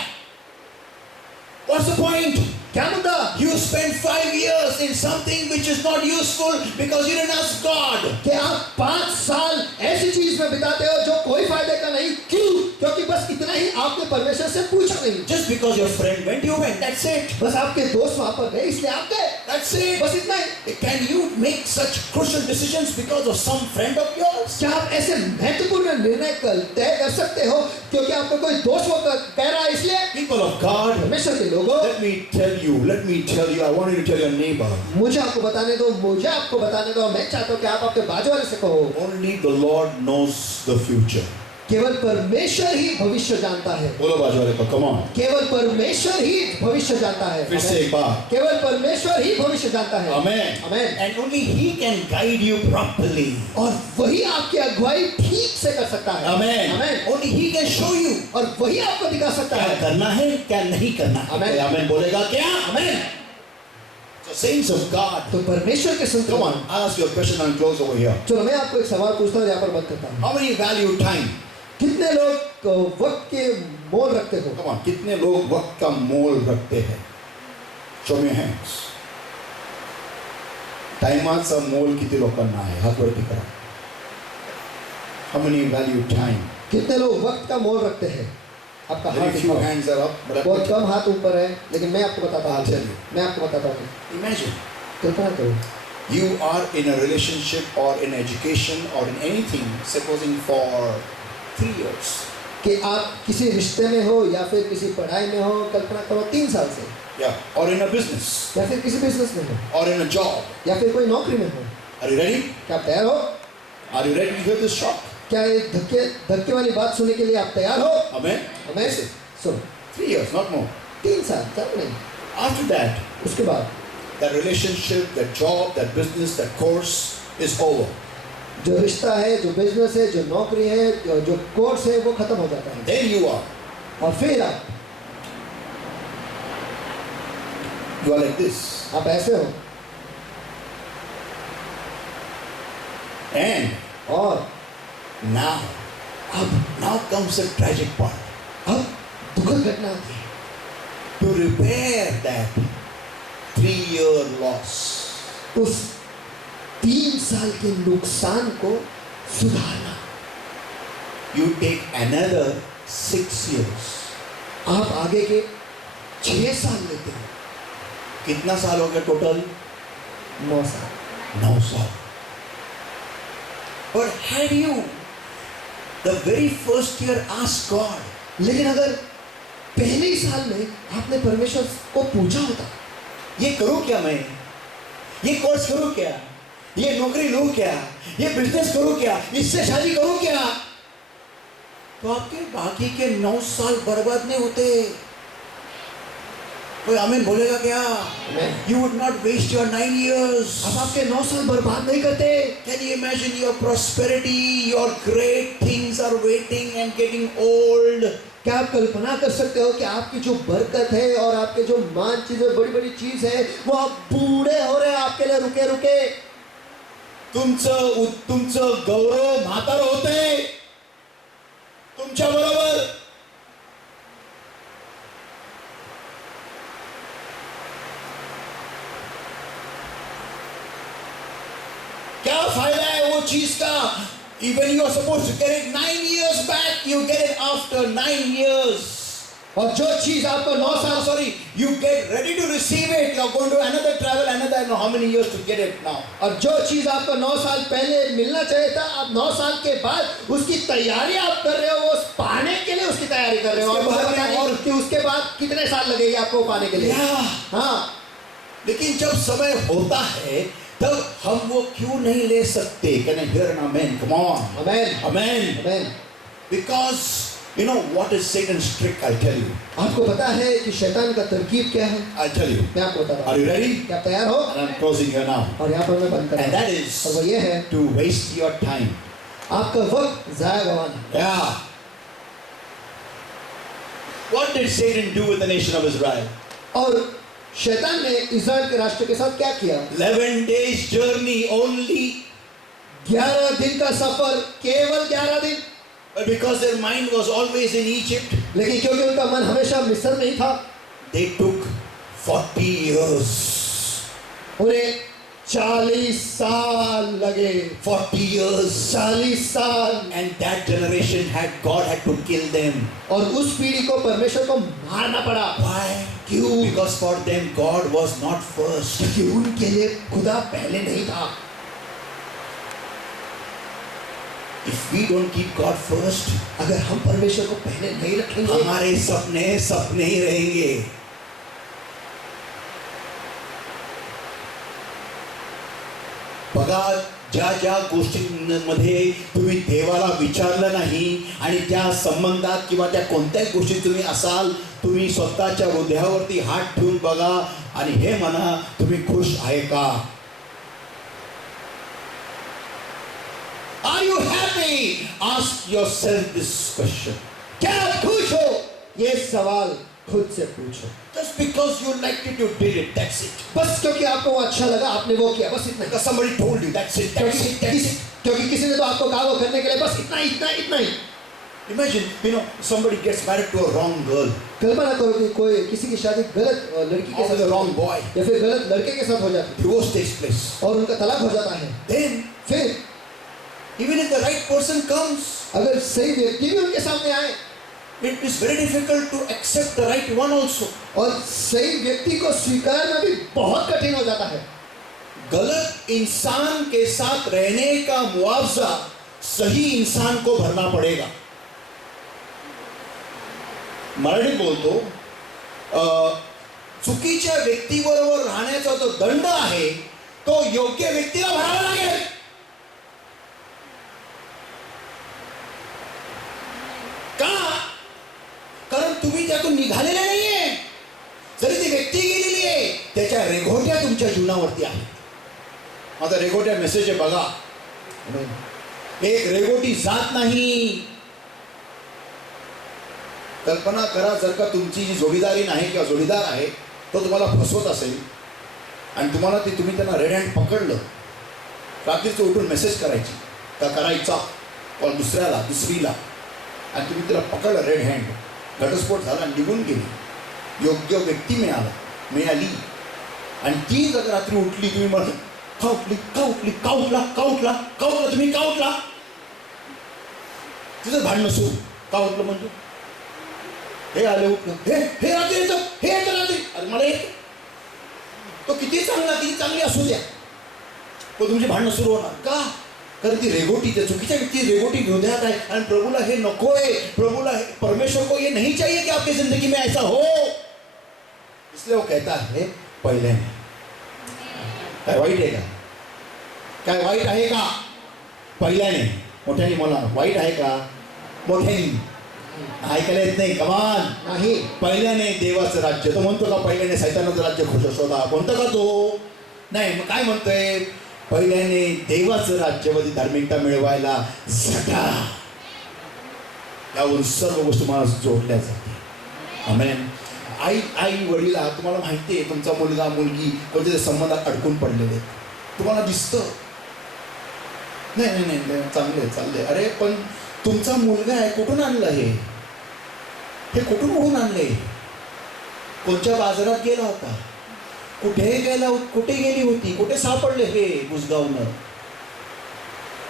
What's the point? क्या मुद्दा? You spent 5 years in something which is not useful because you didn't ask God. कि आप 5 साल ऐसी चीज में बिताते हो जो कोई फायदे का नहीं, क्यों? क्योंकि बस इतना ही आपने परमेश्वर से पूछा नहीं। Just because your friend went, you went. That's it. बस आपके दोस्त वहां पर गए इसलिए आप गए, That's it. बस इतना ही। Can you make such crucial decisions because of some friend of yours? क्या आप ऐसे महत्वपूर्ण निर्णय तय कर सकते हो क्योंकि आपको कोई दोस्त वो कह रहा है इसलिए? People of God, परमेश्वर के लोगों, let me tell you, I want you to tell your neighbor. मुझे आपको बताने दो, मैं चाहता हूँ कि आप अपने बाजू वाले से कहो, Only the Lord knows the future. केवल परमेश्वर ही भविष्य जानता है। बोलो बाजू वाले को, come on. केवल परमेश्वर ही भविष्य जानता है। फिर से एक बार. केवल परमेश्वर ही भविष्य जानता है। Amen. Amen. And only He can guide you properly. और वही आपकी अगुवाई ठीक से कर सकता है। Amen. Amen. Only He can show you. और वही आपको दिखा सकता क्या है करना है, क्या नहीं करना है. Amen. Amen बोलेगा क्या? Amen. So saints of God. तो परमेश्वर के संत, Come on, I'll ask you a question and close over here. चलो मैं आपको एक सवाल पूछता हूँ, यहाँ पर बंद करता हूँ। How many value time? कितने लोग वक्त के मोल रखते हो? Come on, कितने लोग वक्त का मोल रखते हैं? Show me your hands. टाइमाचा मोल किती लोकांना आहे? हात वरती करा. How many value time? कितने लोग वक्त का मोल रखते हैं? आपका हाथ Very few उठाओ। hands are up. But बहुत कम हाथ ऊपर है, लेकिन मैं आपको बताता I'll tell हूँ, you. मैं आपको बताता हूँ। Imagine कल्पना करो, you are in a relationship or in education or in anything, supposing for 3 years. कि आप किसी रिश्ते में हो या फिर किसी पढ़ाई में हो, कल्पना करो 3 साल से, Yeah. Or in a business. या फिर किसी बिजनेस में हो, Or in a job. या फिर कोई नौकरी में हो। Are you ready? क्या आप तैयार हो? Are you ready to hear this shock? क्या ये धक्के वाली बात सुनने के लिए आप तैयार हो? Amen? हमें सुनो, 3 years, not more. 3 साल, ज़्यादा नहीं। After that, उसके बाद that relationship, that job, that business, that course is over. जो रिश्ता है, जो बिजनेस है, जो नौकरी है, जो कोर्स है, वो खत्म हो जाता है। Then you are और फिर like this. आप ऐसे हो, And और now comes the tragic part. अब दुखद घटना आती है। To repair that 3-year loss, उस 3 साल के नुकसान को सुधारना, you take another 6 years. आप आगे के 6 साल लेते हो। कितना साल हो गया टोटल? 9 साल। 9 साल. But had you the very first year asked God, लेकिन अगर पहले ही साल में आपने परमेश्वर को पूछा होता, ये करूं क्या मैं, ये कोर्स करूं क्या, ये नौकरी लूं क्या, ये बिजनेस करूं क्या, इससे शादी करूं क्या, तो आपके बाकी के 9 साल बर्बाद नहीं होते. कोई आमीन बोलेगा क्या? You would not waste your 9 years. अब आपके 9 साल बर्बाद नहीं करते। Can you imagine your prosperity, your great things are waiting and getting old? क्या आप कल्पना कर सकते हो कि आपकी जो बरकत है और आपके जो मान चीजें, बड़ी बड़ी चीज है, वो आप बूढ़े हो रहे हैं, आपके लिए रुके रुके। तुमचं गौरव म्हातार होते, तुमच्या बरोबर क्या फायदा है वो चीज का? Even you are supposed to get it 9 years back, you get it after 9 years. और जो चीज आपको 9 साल Sorry, you get ready to receive it. You are going to another travel, another I don't know how many years to get it now. और जो चीज आपको 9 साल पहले मिलना चाहिए था, आप 9 साल के बाद उसकी तैयारी आप कर रहे हो, वो पाने के लिए उसकी तैयारी कर रहे हो। उसके आपको बाद पता नहीं और कि उसके बाद कितने साल लगेंगे आपको पाने के लिए। Yeah. हाँ, लेकिन जब समय होता है तब हम वो क्यों नहीं ले सकते? Can I hear an amen? Come on. Amen, Amen. Amen. Because you know what is Satan's trick? I'll tell you. आपको पता है कि शैतान का तरकीब क्या है? I'll tell you. मैं आपको बताता Are हूँ। you ready? क्या आप तैयार हो? And I'm closing here now. और यहाँ पर मैं बंद कर And रहा that हूँ। is और वो ये है, to waste your time. आपका वक्त जाया गवाना। Yeah. What did Satan do with the nation of Israel? और शैतान ने इस्राएल के राष्ट्र के साथ क्या किया? 11 days journey only. 11 दिन का सफर, केवल 11 दिन। But because their mind was always in Egypt, लेकिन क्योंकि उनका मन हमेशा मिस्र में ही था, they took 40 years. उन्हें 40 साल लगे। 40 years. 40 साल। And that generation God had to kill them. और उस पीढ़ी को परमेश्वर को मारना पड़ा। Why? क्यों? Because for them God was not first. क्योंकि उनके लिए खुदा पहले नहीं था। If we don't keep God first, अगर हम परमेश्वर को पहले नहीं रखेंगे, हमारे सपने सपने ही रहेंगे। बघा, ज्या ज्या गोष्टींमध्ये तुम्ही देवाला विचारलं नाही आणि त्या संबंधात किंवा त्या कोणत्याही गोष्टीत तुम्ही असाल, तुम्ही स्वतःच्या हृदयावरती हात ठेवून बघा आणि हे म्हणा, तुम्ही खुश आहे का? Are you happy? Ask yourself this question. क्या आप खुश हो? ये सवाल खुद से पूछो। Just because you liked it, you did it. That's it. बस क्योंकि आपको वो अच्छा लगा, आपने वो किया, बस इतना ही। Because somebody told you. That's it. That's it. That's it. क्योंकि किसी ने तो आपको कहा वो करने के लिए, बस इतना ही, इतना इतना ही। Imagine, somebody gets married to a wrong girl कल्पना करो कि कोई किसी की शादी गलत लड़की के or with साथ a wrong boy. या फिर गलत लड़के के साथ हो जाती है Divorce takes place. और उनका तलाक हो जाता है। Then, फिर even if the right person comes, अगर सही व्यक्ति भी उनके सामने आए it is very difficult to accept the right one also. और सही व्यक्ति को स्वीकारना भी बहुत कठिन हो जाता है। गलत इंसान के साथ रहने का मुआवजा सही इंसान को भरना पड़ेगा। मराठीत बोलतो, चुकीच्या व्यक्तीबरोबर राहण्याचा जो दंड आहे तो योग्य व्यक्तीला भरावा लागेल। का? कारण तुम्ही त्यातून निघालेले नाहीये। जरी ती व्यक्ती गेलेली आहे, त्याच्या रेघोट्या तुमच्या जीवनावरती आहेत। आता रेघोट्या मेसेज आहे बघा, एक रेघोटी जात नाही। कल्पना करा, जर का तुमची जी जोडीदारी नाही किंवा जोडीदार आहे तो तुम्हाला फसवत असेल आणि तुम्ही त्यांना रेड हँड पकडलं, रात्रीचं उठून मेसेज करायची का करायचा पण दुसऱ्याला दुसरीला, आणि तुम्ही तिला पकडलं रेड हँड, घटस्फोट झाला, निघून गेली, योग्य व्यक्ती मिळाली आणि ती जर रात्री उठली, तुम्ही म्हण का उठली का उठली का उठला का उठला का उठला तुम्ही का उठला, तिचं भांडणं सुरू, का उठलं म्हणजे हे आले उठलं, हे रात्री येतं, हे येतं रात्री, अरे मला येतं, तो किती चांगला, ती चांगली असू द्या, तो तुमची भांडणं सुरू होणार का? कारण ती रेगोटी, त्या चुकीच्या व्यक्ती रेगोटी हृदयात आहे आणि प्रभूला हे नको आहे। प्रभूला परमेश्वर को ये नहीं चाहिए कि आपकी जिंदगी में ऐसा हो, इसलिए वो कहता है पहले नहीं। काय वाईट आहे का? काय वाईट आहे का? पहिल्याने मोठ्याने मला वाईट आहे का? मोठ्याने ऐकायला येत नाही, कमान नाही। पहिल्याने देवाचं राज्य, तो म्हणतो का पहिल्याने सैतानाचं राज्य खुश शोधा, कोणतं का तो? नाही, मग काय म्हणतोय? पहिल्याने देवाचं राज्यवादी धार्मिकता मिळवायला झटा, यावरून सर्व गोष्टी मला जोडल्या जाते। आमेन। आई वडील, तुम्हाला माहिती आहे तुमचा मुलगा मुलगी कोणत्या संबंधात अडकून पडलेले, तुम्हाला दिसतं, नाही चांगले चालले, अरे पण तुमचा मुलगा आहे, कुठून आणलं हे कुठून आणले? कोणत्या बाजारात गेला होता? कुठे गेली होती? कुठे सापडले हे बुजगावनं?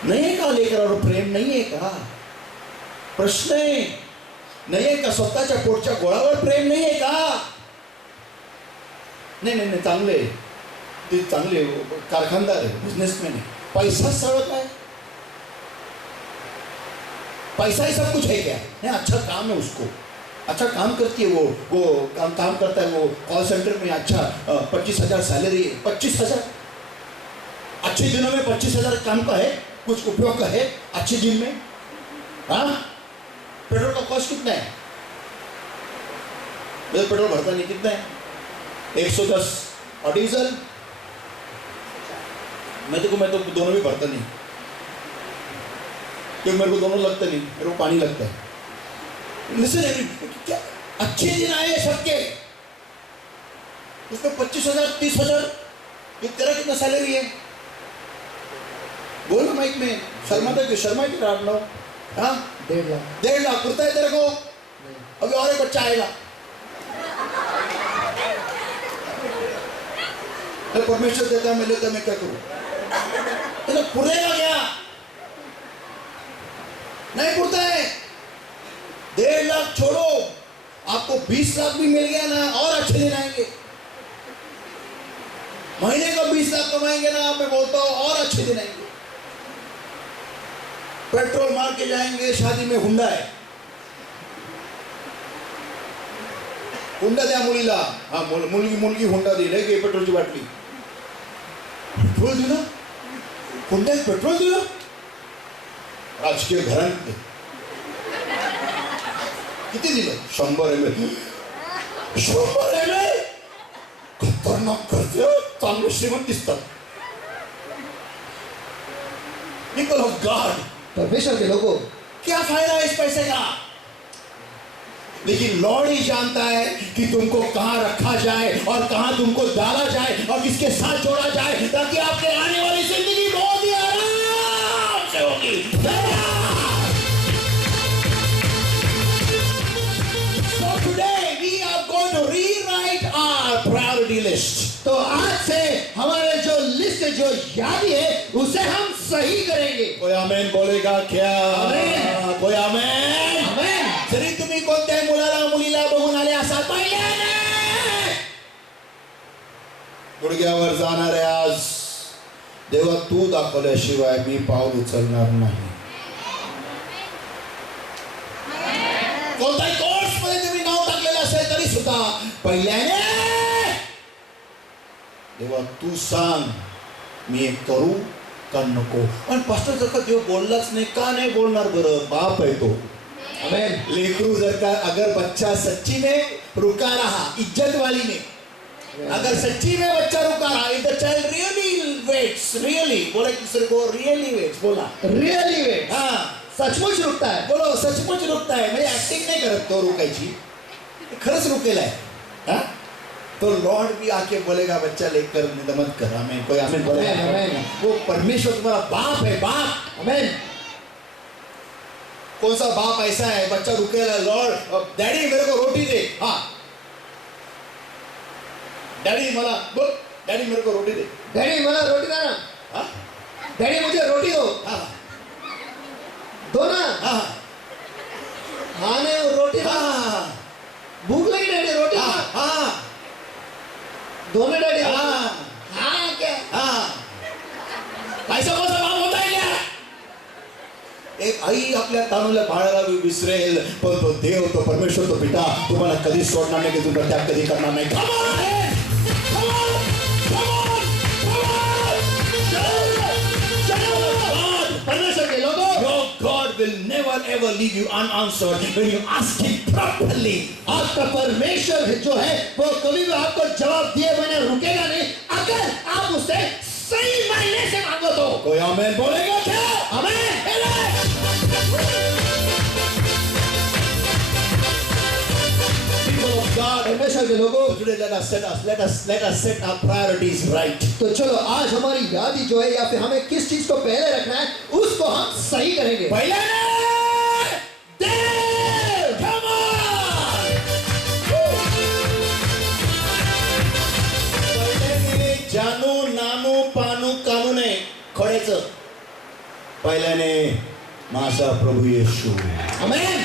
नाहीये का लेकरावर प्रेम? नाहीये का? प्रश्न आहे, नाहीये का? स्वतःच्या पोटच्या गोळावर प्रेम नाहीये का? नाही चांगले, ते चांगले कारखानदार आहे, बिझनेसमॅन आहे, पैसा सड़क है, पैसा ही सब कुछ है क्या? नहीं, अच्छा काम है उसको, अच्छा काम करती है वो काम करता है, वो कॉल सेंटर में अच्छा 25,000 सैलरी है। 25,000 अच्छे दिनों में 25,000 काम का है, कुछ उपयोग का है अच्छे दिन में। हाँ, पेट्रोल का कॉस्ट कितना है? मेरे पेट्रोल भरता नहीं, कितना है? 110। और डीजल मैं तो दोनों भी भरता नहीं, क्योंकि मेरे को दोनों लगता नहीं, मेरे को पानी लगता है। लिसन, क्या अच्छे दिन आए सबके, उसमें 25,000 30,000, तेरा कितना सैलरी है? बोल माइक में, शर्मा की रात लो। हाँ, 1.5 लाख कुर्ता है तेरे को? अभी और एक बच्चा आएगा, तो परमेश्वर देता मैं लेता, मैं क्या करूं? तो पुरेगा क्या? नहीं पुरता है। 1.5 लाख छोड़ो, आपको 20 लाख भी मिल गया ना, और अच्छे दिन आएंगे। महीने का 20 लाख कमाएंगे ना, मैं बोलता हूं और अच्छे दिन आएंगे। पेट्रोल मार के जाएंगे, शादी में हुंडा है, हुंडा द्या मुलीला। हाँ, मुलगी हुंडा दिले की पेट्रोलची बाटली, पेट्रोल दिलं, हुंड्यात पेट्रोल दिलं, राजकीय घराण्यातले किती दिलं? 100 ml, 100 ml, खतरनाक करते, चांगले श्रीमंत दिसतात। पीपल ऑफ गॉड, परमेश्वर के लोगों, क्या फायदा इस पैसे का? लेकिन लॉर्ड ही जानता है कि तुमको कहां रखा जाए और कहां तुमको डाला जाए और किसके साथ जोड़ा जाए, ताकि आपके आने वाली जिंदगी बहुत ही आराम से होगी। So today we are going to rewrite our priority list. तो आज से हमारे जो लिस्ट, जो यादी है, उसे हम सही करेंगे। कोई आमेन बोलेगा क्या? आमेन। कोई आमेन? आमेन। जरी तुम्ही कोणत्याही मुलीला बघून आले असाल, पहिल्याने गुडघ्यावर जाणार आहे आज, देवा तू दाखवल्याशिवाय मी पाऊल उचलणार नाही। कोणत्याही कोर्स मध्ये तुम्ही नाव टाकलेलं असेल तरी सुद्धा पहिल्याने देवा तू सांग, मी एक करू का नको? पण पास्टर जर का देव बोललाच नाही, का नहीं बोलणार बरं? बाप है तो। आमेन। लेकरू जर का, अगर बच्चा सच्ची में रुका रहा, इज्जत वाली में, अगर सच्ची में बच्चा रुका रहा, if the child really waits, really बोला किसी को, रियली वेट्स बोला, रियली वेट, हाँ सचमुच रुकता है, बोलो सचमुच रुकता है, म्हणजे ऍक्टिंग नाही करत तो रुकायची, खरंच रुकेला है। हाँ, तो लॉर्ड भी आके बोलेगा बच्चा लेकर मत कर। आमेन। कोई आमेन बोलेगा? आमेन। वो परमेश्वर तुम्हारा बाप है, बाप। आमेन। कौन सा बाप ऐसा है बच्चा रुकेगा? लॉर्ड, डैडी मेरे को रोटी दे। हाँ, डैडी मला बोल, डैडी मेरे को रोटी दे। डैडी मला रोटी दे ना। हाँ डैडी मुझे रोटी दो। हाँ दो ना। हाँ हाँ ने रोटी दो। हाँ भूख लगी डैडी, रोटी दो। हाँ हाँ दो ना डैडी। हाँ हाँ क्या? ऐसा कौन सा बाप होता है क्या? एक आई आपल्या तानुला बाळाला विसरेल, पण तो देव, तो परमेश्वर, तो पिता तुम्हाला कधीच सोडणार नाही, की तुमचा त्याग कधी करणार नाही। Come on! Come on! Come on! Come on! God, परमेश्वर के लोगों, your God will never ever leave you unanswered when you ask Him properly. आपका परमेश्वर जो है वो कभी भी आपको जवाब दिए बिना रुकेगा नहीं, अगर आप उसे सही मायने से मांगो तो। कोई आमेन बोलेगा क्या? आमेन। People of God, परमेश्वर के लोगों, today let us set our priorities right. तो चलो आज हमारी यादी जो है, या फिर हमें किस चीज को पहले रखना है, उसको हम सही करेंगे। पहले Dave! Come on! पहिल्याने जानू नानू पानू कानू ने खडेच पहिल्याने माझा प्रभू येशू आमेन